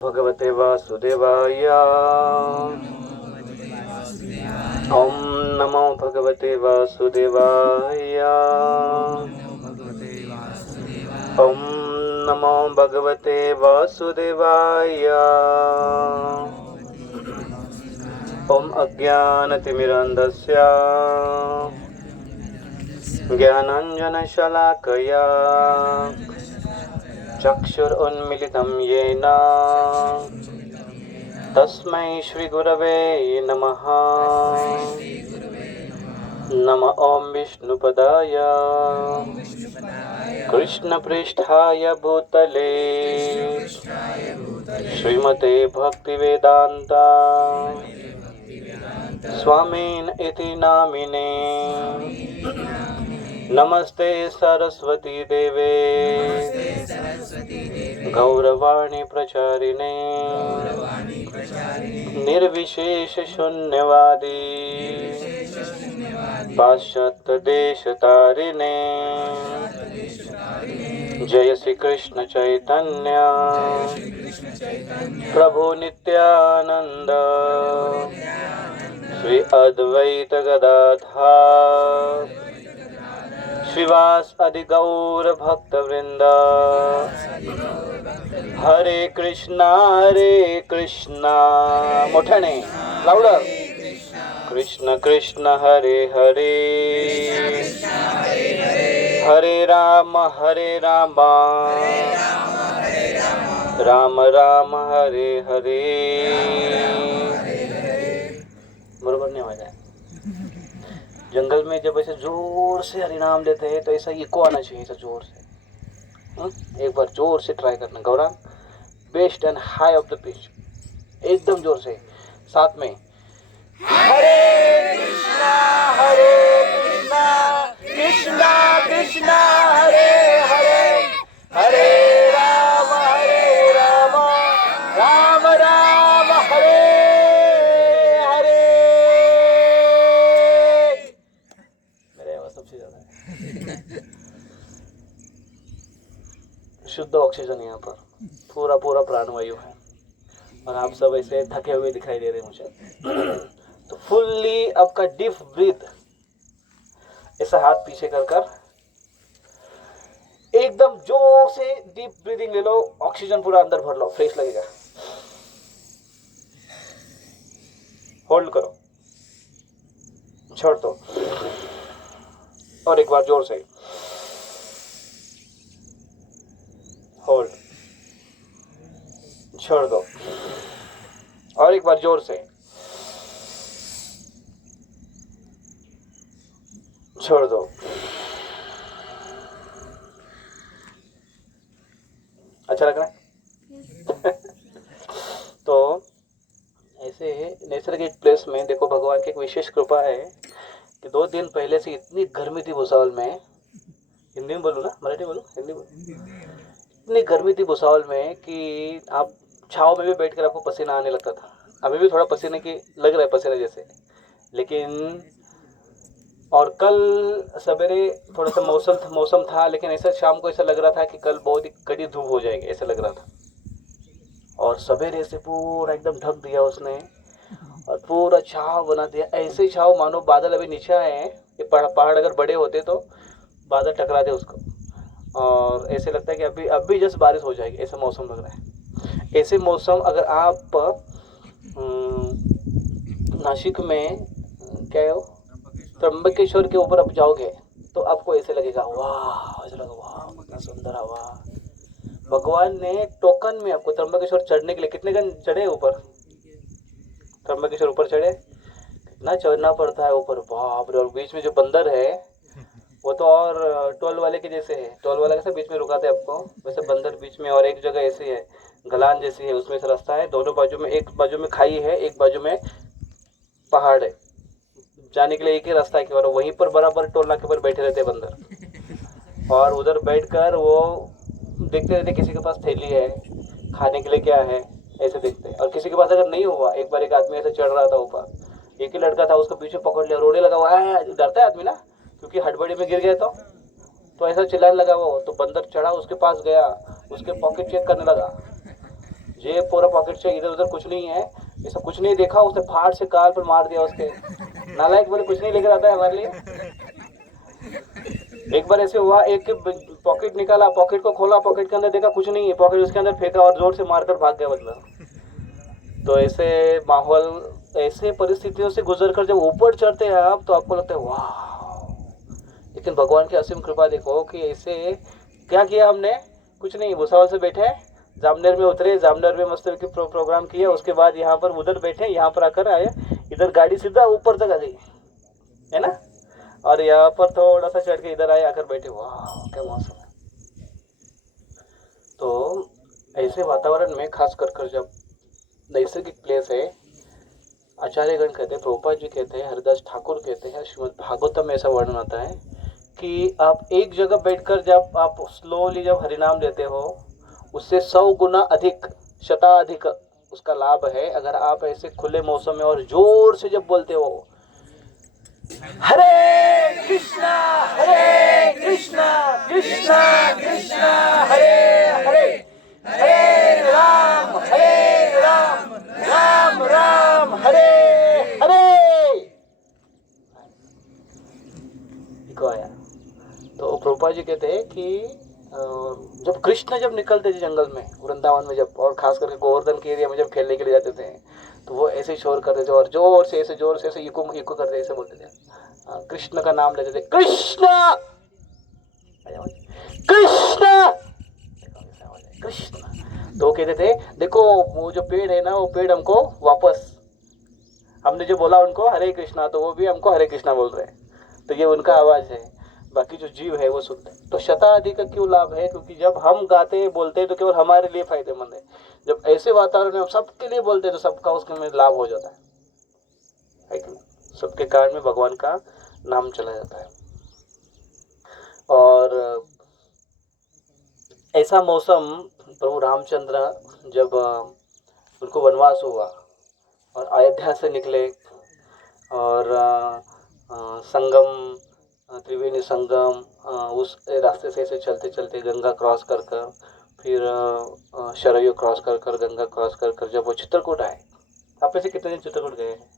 भगवते वासुदेवाय। ओम नमो भगवते वासुदेवाय। ओम नमो भगवते वासुदेवाय। ओम अज्ञानतिमिरन्धस्य ज्ञानाञ्जनशलाकया चक्षुरुन्मिलितं येन तस्मै श्रीगुरवे नमः। नमः ॐ विष्णुपदाय कृष्णपृष्ठाय भूतले श्रीमते भक्तिवेदान्ता स्वामिन् इति नामिने। नमस्ते सरस्वती देवे गौरवाणी प्रचारिणे निर्विशेष शून्यवादी पाश्चात्य देश तारिणे। जय श्री कृष्ण चैतन्य प्रभु नित्यानंद श्री अद्वैत गदाधर श्रीवास आदि गौर भक्त वृंद। हरे कृष्णा मोठ्याने लाउडर कृष्ण कृष्ण हरे हरे हरे राम राम राम हरे हरे। बरोबर नहीं आवाज है। जंगल में जब ऐसे जोर से हरि नाम लेते हैं तो ऐसा इको आना चाहिए, ऐसा जोर से। एक बार जोर से ट्राई करना Gaurang, best and high of the pitch, एकदम जोर से। साथ में हरे कृष्णा कृष्णा कृष्णा हरे हरे हरे राम राम राम हरे हरे। मेरे आवाज सबसे ज्यादा है। शुद्ध ऑक्सीजन यहाँ पर, पूरा पूरा प्राणवायु है और आप सब ऐसे थके हुए दिखाई दे रहे हैं मुझे। तो फुल्ली आपका डीप ब्रीथ, ऐसा हाथ पीछे कर एकदम जोर से डीप ब्रीदिंग ले लो, ऑक्सीजन पूरा अंदर भर लो, फ्रेश लगेगा। होल्ड करो, छोड़ दो और एक बार जोर से होल्ड, छोड़ दो और एक बार जोर से छोड़ दो। अच्छा लग रहा है? तो ऐसे नैसर्गिक प्लेस में देखो, भगवान की एक विशेष कृपा है कि 2 दिन पहले से इतनी गर्मी थी भुसावल में। हिंदी में बोलूँ ना, मराठी बोलूँ? हिंदी बोलूँ। इतनी गर्मी थी भुसावल में कि आप छाव में भी बैठकर आपको पसीना आने लगता था। अभी भी थोड़ा पसीने की लग रहा है, पसीने जैसे, लेकिन और कल सवेरे थोड़ा सा मौसम था, लेकिन ऐसा शाम को ऐसा लग रहा था कि कल बहुत ही कड़ी धूप हो जाएगी, ऐसा लग रहा था। और सवेरे से पूरा एकदम ढक दिया उसने और पूरा छाव बना दिया। ऐसे छाव मानो बादल अभी नीचे आए हैं। ये पहाड़ अगर बड़े होते तो बादल टकराते उसको, और ऐसे लगता है कि अभी जस्ट बारिश हो जाएगी, ऐसा मौसम लग रहा है। ऐसे मौसम अगर आप नासिक में क्या है, त्र्यंबकेश्वर के ऊपर आप जाओगे तो आपको ऐसे लगेगा, वाह, ऐसा लगेगा वाह कितना सुंदर हवा। भगवान ने टोकन में आपको त्र्यंबकेश्वर चढ़ने के लिए, कितने घंटे चढ़े ऊपर? त्र्यंबकेश्वर ऊपर चढ़े, कितना चढ़ना पड़ता है ऊपर, बाप रे। और बीच में जो बंदर है वो तो और टोल वाले के जैसे है। टोल वाला कैसे बीच में रुकाते हैं आपको, वैसे बंदर बीच में। और एक जगह ऐसी है, गलान जैसी है, उसमें से रास्ता है, दोनों बाजू में, एक बाजू में खाई है, एक बाजू में पहाड़ है। जाने के लिए एक ही रास्ता है कि वहीं पर बराबर टोल नाके पर बैठे रहते बंदर, और उधर बैठकर वो देखते रहते किसी के पास थैली है, खाने के लिए क्या है, ऐसे देखते। और किसी के पास अगर नहीं हुआ, एक बार एक आदमी ऐसे चढ़ रहा था ऊपर, एक ही लड़का था, उसको पीछे पकड़ लिया, रोने लगा। हुआ है, डरता है आदमी ना, क्योंकि हड़बड़ी में गिर गया तो ऐसा चिल्लाने लगा वो। तो बंदर चढ़ा, उसके पास गया, उसके पॉकेट चेक करने लगा, ये पूरा पॉकेट से इधर उधर कुछ नहीं है, ऐसा कुछ नहीं देखा, उसने फाड़ से काल पर मार दिया उसके। नालायक बोले कुछ नहीं लेकर आता है हमारे लिए। एक बार ऐसे हुआ, एक पॉकेट निकाला, पॉकेट को खोला, पॉकेट के अंदर देखा कुछ नहीं है, पॉकेट उसके अंदर फेंका और जोर से मारकर भाग गया मतलब। तो ऐसे माहौल, ऐसे परिस्थितियों से गुजर कर जब ऊपर चढ़ते हैं आप, तो आपको लगता है वाह। लेकिन भगवान की असीम कृपा देखो कि ऐसे क्या किया हमने, कुछ नहीं, भुसावल से बैठे जामनेर में उतरे, जामनेर में मस्त की प्रोग्राम किया, उसके बाद यहाँ पर उधर बैठे, यहाँ पर आकर आए, इधर गाड़ी सीधा ऊपर तक आ गई है ना, और यहाँ पर थोड़ा सा चढ़ के इधर आए, आकर बैठे, वाह क्या मौसम है। तो ऐसे वातावरण में खास कर जब नैसर्गिक प्लेस है, आचार्यगण कहते हैं, प्रभुपाद जी कहते हैं, हरिदास ठाकुर कहते हैं, श्रीमद् भागवतम में ऐसा वर्णन आता है कि आप एक जगह बैठकर जब आप स्लोली जब हरिनाम लेते हो, उससे 100 गुना अधिक, शताधिक उसका लाभ है अगर आप ऐसे खुले मौसम में और जोर से जब बोलते हो, हरे कृष्णा कृष्णा कृष्णा हरे हरे, हरे राम राम राम हरे हरे। आया तो प्रभुपाद जी कहते हैं कि जब कृष्ण जब निकलते थे जंगल में, वृंदावन में जब, और खास करके गोवर्धन के एरिया में जब खेलने के लिए जाते थे, तो वो ऐसे शोर करते थे और जोर से ऐसे इको इको करते, ऐसे बोलते थे, कृष्ण का नाम लेते थे, कृष्ण कृष्ण कृष्ण। तो कहते थे देखो वो जो पेड़ है ना, वो पेड़ हमको वापस, हमने जो बोला उनको हरे कृष्णा, तो वो भी हमको हरे कृष्णा बोल रहे हैं, तो ये उनका आवाज है, बाकी जो जीव है वो सुनते हैं। तो शताधिक का क्यों लाभ है, क्योंकि जब हम गाते बोलते हैं तो केवल हमारे लिए फायदेमंद है, जब ऐसे वातावरण में हम सबके लिए बोलते हैं तो सबका उसके में लाभ हो जाता है कि नहीं, सबके कारण में भगवान का नाम चला जाता है। और ऐसा मौसम प्रभु रामचंद्र जब उनको वनवास हुआ और अयोध्या से निकले और संगम, त्रिवेणी संगम, उस रास्ते से ऐसे चलते चलते गंगा क्रॉस कर कर, फिर शरयू क्रॉस कर कर, गंगा क्रॉस कर कर जब वो चित्रकूट आए। आप में से कितने दिन चित्रकूट गए हैं?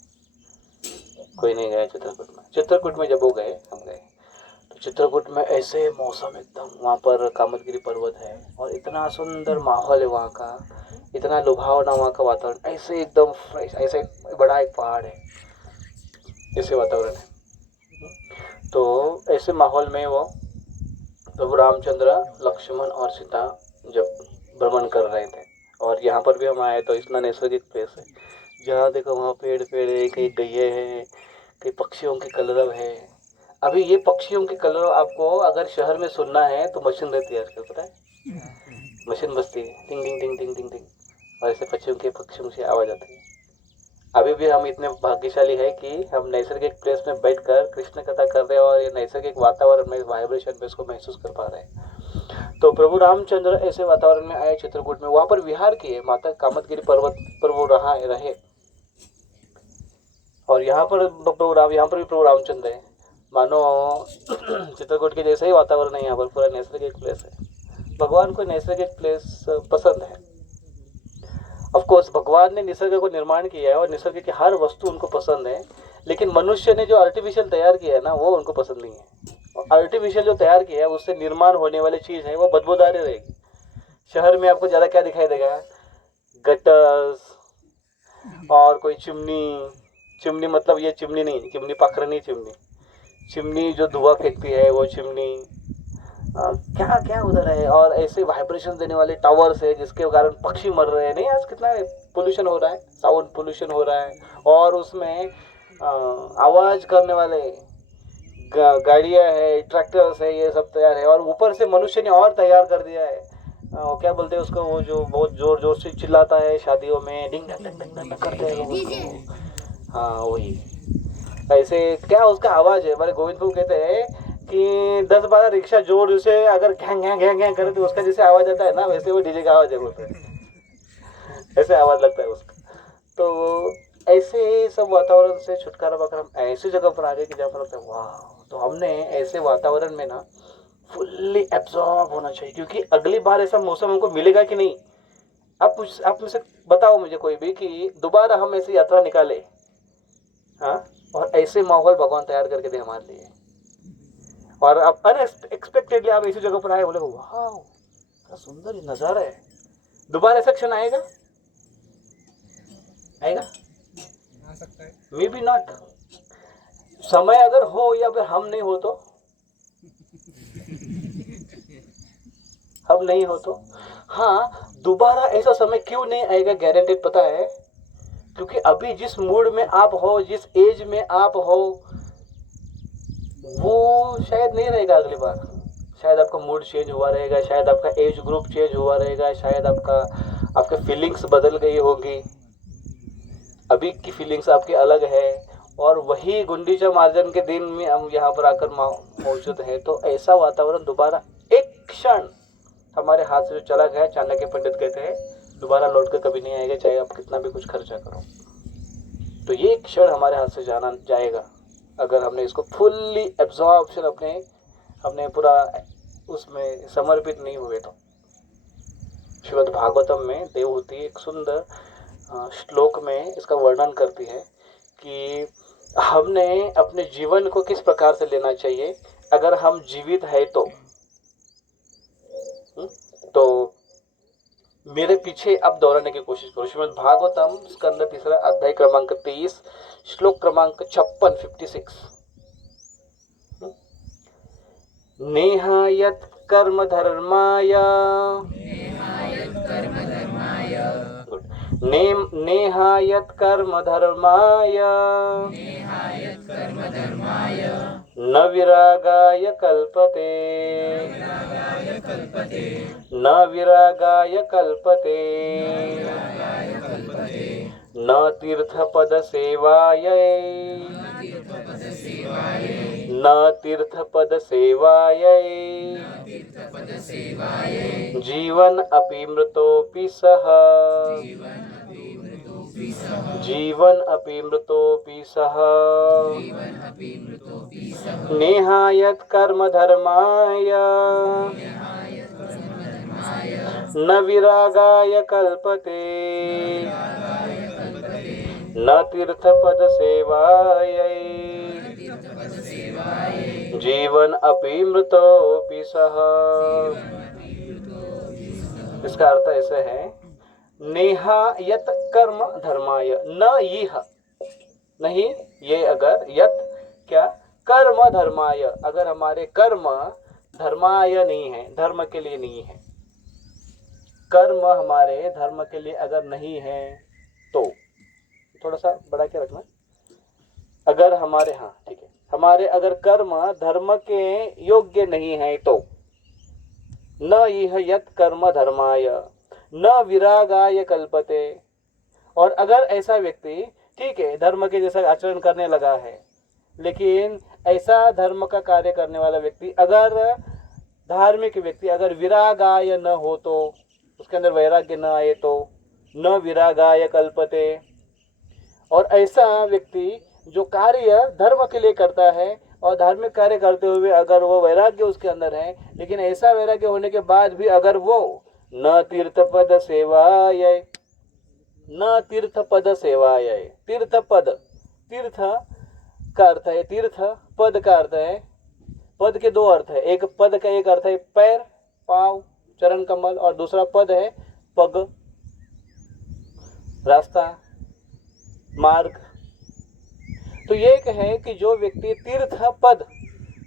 कोई नहीं गया चित्रकूट में। चित्रकूट में जब वो गए, हम गए, तो चित्रकूट में ऐसे मौसम एकदम, वहाँ पर कामतगिरी पर्वत है और इतना सुंदर माहौल है वहाँ का, इतना लुभावना वहाँ का वातावरण, ऐसे एकदम फ्रेश, ऐसे बड़ा एक पहाड़ है, ऐसे वातावरण है। तो ऐसे माहौल में वो प्रभु रामचंद्र, लक्ष्मण और सीता जब भ्रमण कर रहे थे, और यहाँ पर भी हम आए तो इतना नैसर्गिक प्लेस है, जहाँ देखो वहाँ पेड़ पेड़ है, कहीं गैये है, कहीं पक्षियों के कलरव है। अभी ये पक्षियों के कलरव आपको अगर शहर में सुनना है तो मशीन रहती है आजकल, पता है, मशीन बजती है, टिंग टिंग टिंग टिंग टिंग टिंग, और ऐसे पक्षियों की आवाज़ आती है। अभी भी हम इतने भाग्यशाली है कि हम नैसर्गिक प्लेस में बैठकर कृष्ण कथा कर रहे हैं और ये नैसर्गिक वातावरण में, वाइब्रेशन में इसको महसूस कर पा रहे हैं। तो प्रभु रामचंद्र ऐसे वातावरण में आए चित्रकूट में, वहां पर विहार किए, माता कामतगिरी पर्वत पर वो रहे। और यहाँ पर भी प्रभु रामचंद्र है, मानो चित्रकूट के जैसे ही वातावरण है, यहाँ पर पूरा नैसर्गिक प्लेस है। भगवान को नैसर्गिक प्लेस पसंद है। ऑफ कोर्स भगवान ने निसर्ग को निर्माण किया है और निसर्ग की हर वस्तु उनको पसंद है, लेकिन मनुष्य ने जो आर्टिफिशियल तैयार किया है ना, वो उनको पसंद नहीं है। और आर्टिफिशियल जो तैयार किया है उससे निर्माण होने वाली चीज़ है वो बदबूदार रहेगी। शहर में आपको ज़्यादा क्या दिखाई देगा, गटर्स और कोई चिमनी मतलब ये चिमनी नहीं, चिमनी पाखरनी चिमनी जो धुआं फेंकती है वो चिमनी, क्या क्या उधर है। और ऐसे वाइब्रेशन देने वाले टावर्स है जिसके कारण पक्षी मर रहे हैं। नहीं, आज कितना पोल्यूशन हो रहा है, साउंड पोल्यूशन हो रहा है, और उसमें आवाज़ करने वाले गाड़ियाँ है, ट्रैक्टर्स है, ये सब तैयार है। और ऊपर से मनुष्य ने और तैयार कर दिया है, क्या बोलते हैं उसको, वो जो बहुत जोर जोर से चिल्लाता है शादियों में, डिंग डंग डंग डंग करते हैं लोग उसको। हाँ वही, ऐसे क्या उसका आवाज़ है, हमारे गोविंद प्रभु कहते हैं कि 10-12 रिक्शा जोर से अगर घैंग घैंग घैंग घैंग करे तो उसका जैसे आवाज़ आता है ना, वैसे वो डीजे का आवाज़ है, बोलते हैं ऐसे आवाज़ लगता है उसका। तो ऐसे सब वातावरण से छुटकारा पाकर हम ऐसी जगह पर आ गए कि जहाँ पर लगता है वाह। तो हमने ऐसे वातावरण में ना फुल्ली एब्जॉर्ब होना चाहिए, क्योंकि अगली बार ऐसा मौसम हमको मिलेगा कि नहीं, आप मुझसे बताओ मुझे कोई भी कि दोबारा हम ऐसी यात्रा निकाले, हाँ, और ऐसे माहौल भगवान तैयार करके दे हमारे लिए, और आप अनएक्सपेक्टेडली आप ऐसी जगह पर आए, बोले वाह क्या सुंदर ये नजारा है, दोबारा ऐसा क्षण आएगा? आएगा? आ सकता है। May be not. समय अगर हो या फिर हम नहीं हो तो, हम नहीं हो तो, हाँ, दोबारा ऐसा समय क्यों नहीं आएगा गारंटेड पता है? क्योंकि अभी जिस मूड में आप हो, जिस एज में आप हो, वो शायद नहीं रहेगा अगली बार। शायद आपका मूड चेंज हुआ रहेगा, शायद आपका एज ग्रुप चेंज हुआ रहेगा, शायद आपका फीलिंग्स बदल गई होगी। अभी की फीलिंग्स आपकी अलग है, और वही गुंडीचा मार्जन के दिन में हम यहाँ पर आकर मौजूद हैं। तो ऐसा वातावरण दोबारा एक क्षण हमारे हाथ से जो चला गया, चाणक्य पंडित कहते हैं दोबारा लौट कर कभी नहीं आएगा, चाहे आप कितना भी कुछ खर्चा करो। तो ये क्षण हमारे हाथ से जाना जाएगा अगर हमने इसको फुल्ली एब्जॉर्प्शन अपने पूरा उसमें समर्पित नहीं हुए तो। श्रीमद् भागवतम में देवहूति एक सुंदर श्लोक में इसका वर्णन करती है कि हमने अपने जीवन को किस प्रकार से लेना चाहिए अगर हम जीवित है तो मेरे पीछे आप दोहराने की कोशिश करो। श्रीमद् भागवतम स्कंद 3 अध्याय क्रमांक 23 श्लोक क्रमांक 56 नेहायत कर्म धर्माय नेहायत कर्म धर्माय न विरागाय कल्पते न विरागाय कल्पते न तीर्थपद सेवायै न तीर्थपद सेवायै जीवन अपि मृतोपि सह जीवन अपि मृतोपि सह नेहायत कर्म धर्माय न विरागाय कल्पते न तीर्थपद सेवायै जीवन अपि मृतोपि सह। इसका अर्थ ऐसे है, नेहा यत कर्म धर्माय, न यह नहीं ये, अगर यत क्या कर्म धर्माय, अगर हमारे कर्म धर्माय नहीं है, धर्म के लिए नहीं है, कर्म हमारे धर्म के लिए अगर नहीं है तो थोड़ा सा बढ़ा के रखना, अगर हमारे, हाँ ठीक है, हमारे अगर कर्म धर्म के योग्य नहीं है तो न यह यत कर्म धर्माय न विरागाय कल्पते। और अगर ऐसा व्यक्ति ठीक है धर्म के जैसा आचरण करने लगा है, लेकिन ऐसा धर्म का कार्य करने वाला व्यक्ति, अगर धार्मिक व्यक्ति अगर विरागाय न हो तो, उसके अंदर वैराग्य न आए तो न विरागाय कल्पते। और ऐसा व्यक्ति जो कार्य धर्म के लिए करता है और धार्मिक कार्य करते हुए अगर वो वैराग्य उसके अंदर है, लेकिन ऐसा वैराग्य होने के बाद भी अगर वो न तीर्थपद सेवाय, न तीर्थपद सेवाय, तीर्थपद, तीर्थ का अर्थ है तीर्थ, पद का अर्थ है, पद के दो अर्थ है, एक पद का एक अर्थ है पैर, पांव, चरण कमल, और दूसरा पद है पग, रास्ता, मार्ग। तो ये है कि जो व्यक्ति तीर्थ पद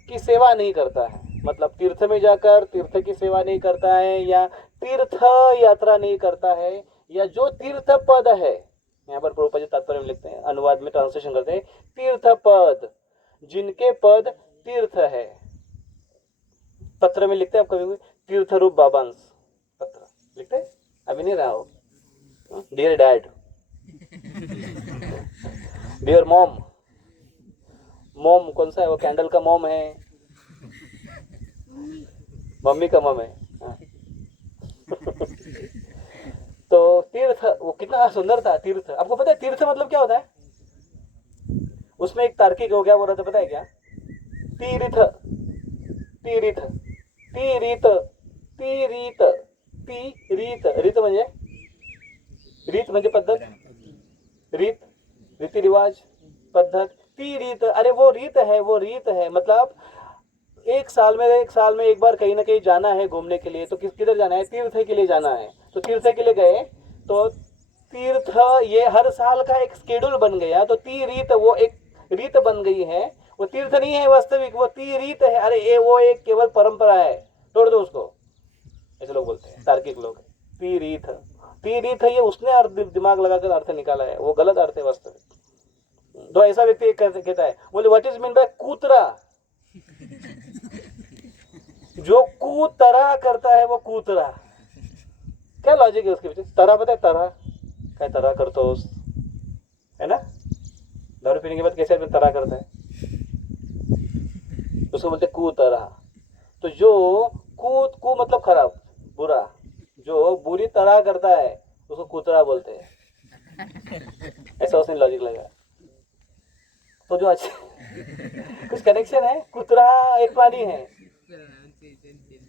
की सेवा नहीं करता है, मतलब तीर्थ में जाकर तीर्थ की सेवा नहीं करता है, या तीर्थ यात्रा नहीं करता है, या जो तीर्थ पद है, यहाँ पर प्रभुपाद जी तात्पर्य में लिखते हैं, अनुवाद में ट्रांसलेशन करते हैं, तीर्थ पद, जिनके पद तीर्थ है। पत्र में लिखते हैं, आप कभी तीर्थ रूप बाबांस पत्र लिखते हैं, अभी नहीं रहा हो, डियर डैड, डियर मॉम, मोम कौन सा है, वो कैंडल का मोम है, मम्मी का मम है। तो तीर्थ, वो कितना सुंदर था तीर्थ। आपको पता है तीर्थ मतलब क्या होता है? उसमें एक तार्किक हो गया, बोल रहा था, पता है क्या? तीर्थ, तीर्थ, तीरित, तीरित, तीरित, रित म्हणजे रीत म्हणजे पद्धत, रीत, रीति रिवाज, पद्धत, ती रीत, अरे वो रीत है, वो रीत है। मतलब एक साल में एक बार कहीं ना कहीं जाना है घूमने के लिए, तो किधर जाना है? तीर्थ के लिए जाना है। तो तीर्थ के लिए गए तो तीर्थ ये हर साल का एक स्केड्यूल बन गया, तो ती रीत वो एक रीत बन गई है। वो तीर्थ नहीं है वास्तविक, वो ती रीत है। अरे ये वो एक केवल परंपरा है, तोड़ दो उसको, ऐसे लोग बोलते हैं, तार्किक लोग। ती रीत, ती रीत है, ये उसने अर्थ दिमाग लगाकर अर्थ निकाला है, वो गलत अर्थ है वास्तविक। तो ऐसा व्यक्ति कहता है, बोले व्हाट इज मीन बाय कूतरा? जो कूतरा करता है वो कूतरा। क्या लॉजिक है उसके पीछे? तरा पता है? तरा क्या तरा करतोस, है ना? दारू पीने के बाद कैसे आदमी तरा करता है, उसको बोलते कूतरा। तो जो कू मतलब खराब, बुरा, जो बुरी तरह करता है उसको कूतरा बोलते हैं। ऐसा उसने लॉजिक लगा। तो जो अच्छे कुछ कनेक्शन है, कुतरा एक प्राणी है।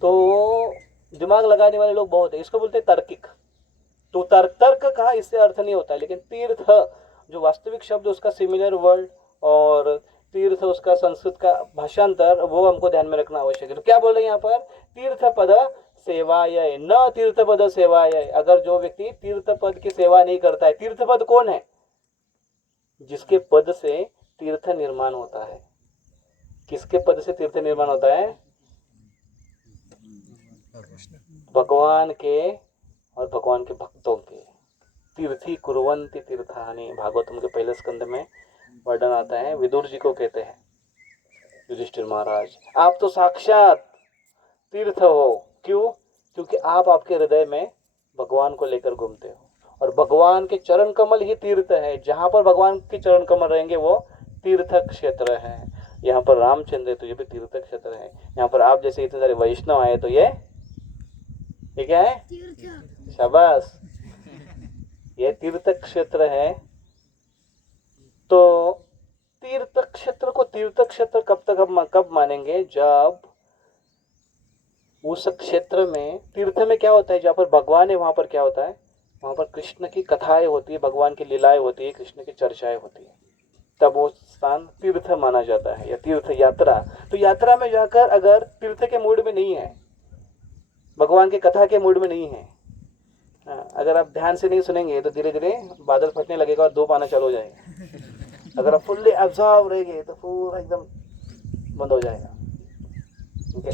तो दिमाग लगाने वाले लोग बहुत है, इसको बोलते हैं तार्किक। तो तर्क का इससे अर्थ नहीं होता है। लेकिन तीर्थ जो वास्तविक शब्द उसका सिमिलर वर्ड और तीर्थ उसका संस्कृत का भाषांतर, वो हमको ध्यान में रखना आवश्यक है। तो क्या बोल रहे हैं यहाँ पर? तीर्थ पद सेवाय न तीर्थ पद सेवाय। अगर जो व्यक्ति तीर्थ पद की सेवा नहीं करता है, तीर्थ पद कौन है? जिसके पद से तीर्थ निर्माण होता है। किसके पद से तीर्थ निर्माण होता है? भगवान के और भगवान के भक्तों के। तीर्थी कुर्वन्ति तीर्थानि, भागवतम के पहले स्कंद में वर्णन आता है। विदुर जी को कहते हैं युधिष्ठिर महाराज, आप तो साक्षात तीर्थ हो। क्यों? क्योंकि आप आपके हृदय में भगवान को लेकर घूमते हो, और भगवान के चरण कमल ही तीर्थ है। जहां पर भगवान के चरण कमल रहेंगे वो तीर्थ क्षेत्र है। यहाँ पर रामचंद्र है तो ये भी तीर्थ क्षेत्र है। यहाँ पर आप जैसे इतने सारे वैष्णव आए तो ये क्या है? शाबाश, ये तीर्थ क्षेत्र है। तो तीर्थ क्षेत्र को तीर्थ क्षेत्र कब मानेंगे? जब उस क्षेत्र में, तीर्थ में क्या होता है? जहाँ पर भगवान है वहां पर क्या होता है? वहां पर कृष्ण की कथाएं होती है, भगवान की लीलाएं होती है, कृष्ण की चर्चाएं होती है, तब वो स्थान तीर्थ माना जाता है, या तीर्थ यात्रा। तो यात्रा में जाकर अगर तीर्थ के मूड में नहीं है, भगवान की कथा के मूड में नहीं है, अगर आप ध्यान से नहीं सुनेंगे तो धीरे धीरे बादल फटने लगेगा और धूप आना चालू हो जाएगा। अगर आप फुल्ली एब्जॉर्ब रहेंगे तो पूरा एकदम बंद हो जाएगा। ठीक है?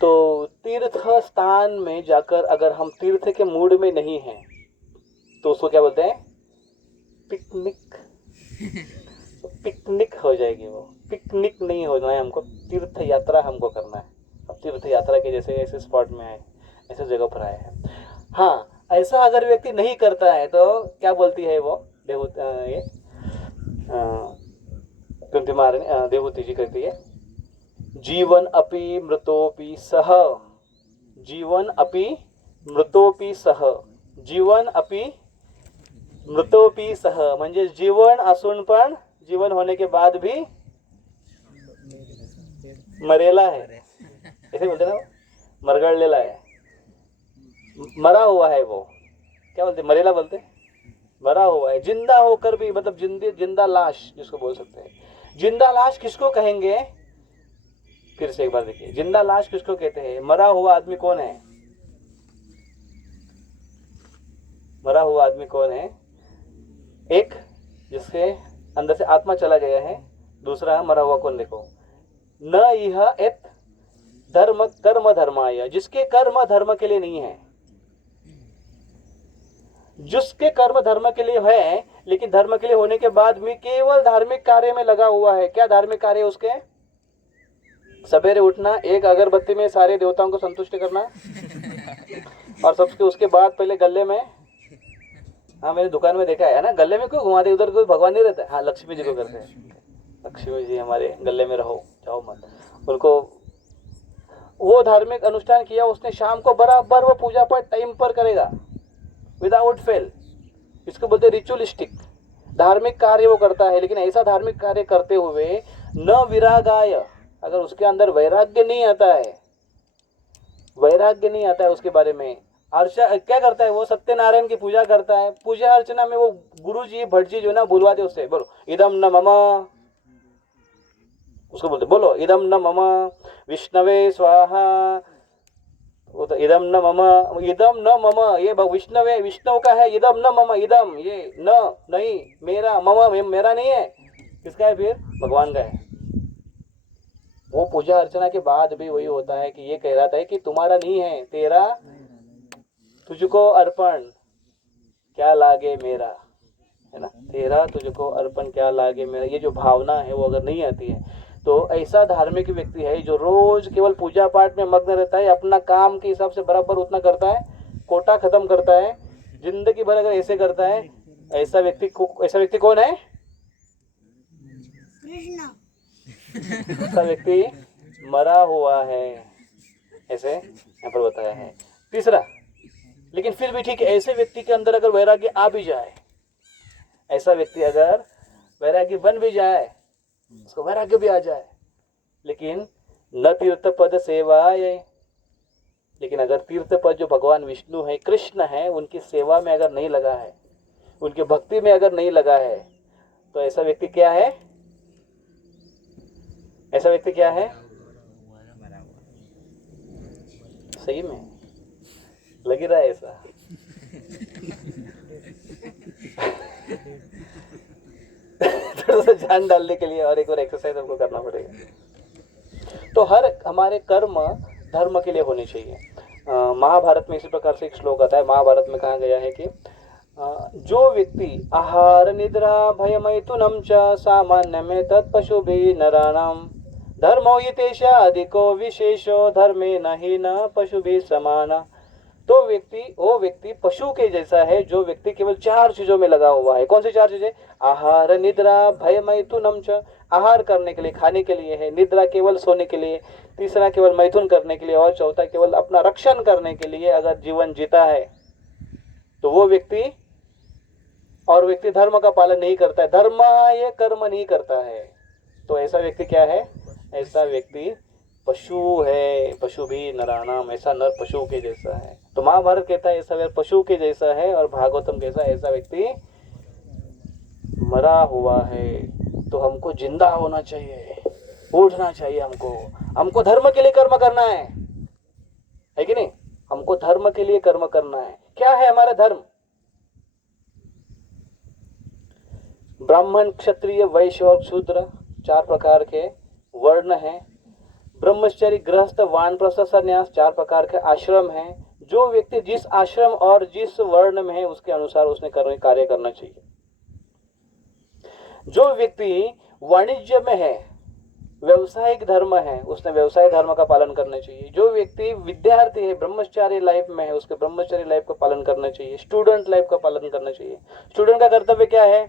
तो तीर्थ स्थान में जाकर अगर हम तीर्थ के मूड में नहीं हैं तो उसको क्या बोलते हैं? पिकनिक। पिकनिक हो जाएगी वो। पिकनिक नहीं होना है हमको, तीर्थ यात्रा हमको करना है। अब तीर्थ यात्रा के जैसे ऐसे स्पॉट में आए, ऐसे जगह पर आए हैं। हाँ, ऐसा अगर व्यक्ति नहीं करता है तो क्या बोलती है वो ये देवहूति जी कहती है, जीवन अपि मृतोपि सह, जीवन अपि मृतोपि सह, जीवन अपि मृतोपि सह, म्हणजे जीवन असून पण जीवन होने के बाद भी मरेला है, ऐसे बोलते ना, मरगड़लेला है, मरा हुआ है वो। क्या बोलते? मरेला बोलते, मरा हुआ है। जिंदा होकर भी, मतलब जिंदा लाश जिसको बोल सकते हैं। जिंदा लाश किसको कहेंगे? फिर से एक बार देखिए, जिंदा लाश किसको कहते हैं? मरा हुआ आदमी कौन है? मरा हुआ आदमी कौन है? एक जिसके अंदर से आत्मा चला गया है, दूसरा मरा हुआ कौन? देखो, न यह एत धर्म कर्म धर्माय, जिसके कर्म धर्म के लिए नहीं है, जिसके कर्म धर्म के लिए है लेकिन धर्म के लिए होने के बाद भी केवल धार्मिक कार्य में लगा हुआ है। क्या धार्मिक कार्य उसके? सवेरे उठना, एक अगरबत्ती में सारे देवताओं को संतुष्ट करना, और सबके उसके बाद पहले गले में, हाँ मैंने दुकान में देखा है ना, गले में क्यों घुमाते? उधर कोई भगवान नहीं रहता। हाँ, लक्ष्मी जी को करते हैं, लक्ष्मी जी हमारे गले में रहो, जाओ मत। उनको वो धार्मिक अनुष्ठान किया उसने, शाम को बराबर वो पूजा पाठ टाइम पर करेगा, विदाउट फेल। इसको बोलते रिचुअलिस्टिक धार्मिक कार्य वो करता है। लेकिन ऐसा धार्मिक कार्य करते हुए न विरागाय, अगर उसके अंदर वैराग्य नहीं आता है, वैराग्य नहीं आता है उसके बारे में। अर्चा क्या करता है वो, सत्यनारायण की पूजा करता है, पूजा अर्चना में वो गुरु जी भट्ट जी जो ना बुलवाते उससे, बोलो इदम न मम, उसको बोलते बोलो इदम न मम विष्णवे स्वाहा, वो तो इदम न मम, इदम न मम, ये विष्णवे विष्णु का है, इदम न मम, इदम ये न नहीं मेरा, मम मेरा नहीं है, किसका है फिर, भगवान का है। वो पूजा अर्चना के बाद भी वही होता है कि ये कह रहा था कि तुम्हारा नहीं है, तेरा तुझको अर्पण क्या लागे मेरा, है ना, तेरा तुझको अर्पण क्या लागे मेरा, ये जो भावना है वो अगर नहीं आती है तो ऐसा धार्मिक व्यक्ति है जो रोज केवल पूजा पाठ में मग्न रहता है, अपना काम के हिसाब से बराबर उतना करता है, कोटा खत्म करता है, जिंदगी भर अगर ऐसे करता है, ऐसा व्यक्ति कौन है, ऐसा व्यक्ति मरा हुआ है, ऐसे यहाँ पर बताया है। तीसरा, लेकिन फिर भी ठीक है, ऐसे व्यक्ति के अंदर अगर वैराग्य आ भी जाए, ऐसा व्यक्ति अगर वैराग्य बन भी जाए, उसको वैराग्य भी आ जाए, लेकिन न तीर्थ पद सेवाए, लेकिन अगर तीर्थ पद जो भगवान विष्णु है, कृष्ण है, उनकी सेवा में अगर नहीं लगा है, उनकी भक्ति में अगर नहीं लगा है, तो ऐसा व्यक्ति क्या है, ऐसा व्यक्ति क्या है, सही में लग ही रहा है ऐसा। थोड़ा सा जान डालने के लिए और एक बार एक्सरसाइज हमको करना पड़ेगा। तो हर हमारे कर्म धर्म के लिए होने चाहिए। महाभारत में इसी प्रकार से एक श्लोक आता है, महाभारत में कहा गया है कि जो व्यक्ति आहार निद्रा भय मैथुनम च सामान्य में तत्पशु भी नराणाम धर्मो यतेशा अधिको विशेषो धर्मे नहीं न पशु भी समाना। तो वो व्यक्ति पशु के जैसा है जो व्यक्ति केवल 4 चीजों में लगा हुआ है। कौन सी 4 चीजें, आहार निद्रा भय मैथुनम च, आहार करने के लिए खाने के लिए है, निद्रा केवल सोने के लिए, तीसरा केवल मैथुन करने के लिए, और चौथा केवल अपना रक्षण करने के लिए अगर जीवन जीता है तो वो व्यक्ति, और व्यक्ति धर्म का पालन नहीं करता है, धर्म ये कर्म नहीं करता है, तो ऐसा व्यक्ति क्या है, ऐसा व्यक्ति पशु है, पशु भी नराणाम, ऐसा नर पशु के जैसा है। तो महाभारत कहता है ऐसा व्यक्ति पशु के जैसा है, और भागवतम कैसा, ऐसा व्यक्ति मरा हुआ है। तो हमको जिंदा होना चाहिए, उठना चाहिए, हमको धर्म के लिए कर्म करना है कि नहीं, हमको धर्म के लिए कर्म करना है। क्या है हमारा धर्म, ब्राह्मण क्षत्रिय वैश्य और शूद्र 4 प्रकार के वर्ण हैं, ब्रह्मचर्य गृहस्थ वानप्रस्थ संन्यास 4 प्रकार के आश्रम हैं। जो व्यक्ति जिस आश्रम और जिस वर्ण में है उसके अनुसार उसने कार्य करना चाहिए। जो व्यक्ति वाणिज्य में है, व्यवसायिक धर्म है, उसने व्यवसाय धर्म का पालन करना चाहिए। जो व्यक्ति विद्यार्थी है, ब्रह्मचारी लाइफ में है, उसके ब्रह्मचारी लाइफ का पालन करना चाहिए, स्टूडेंट लाइफ का पालन करना चाहिए। स्टूडेंट का कर्तव्य क्या है,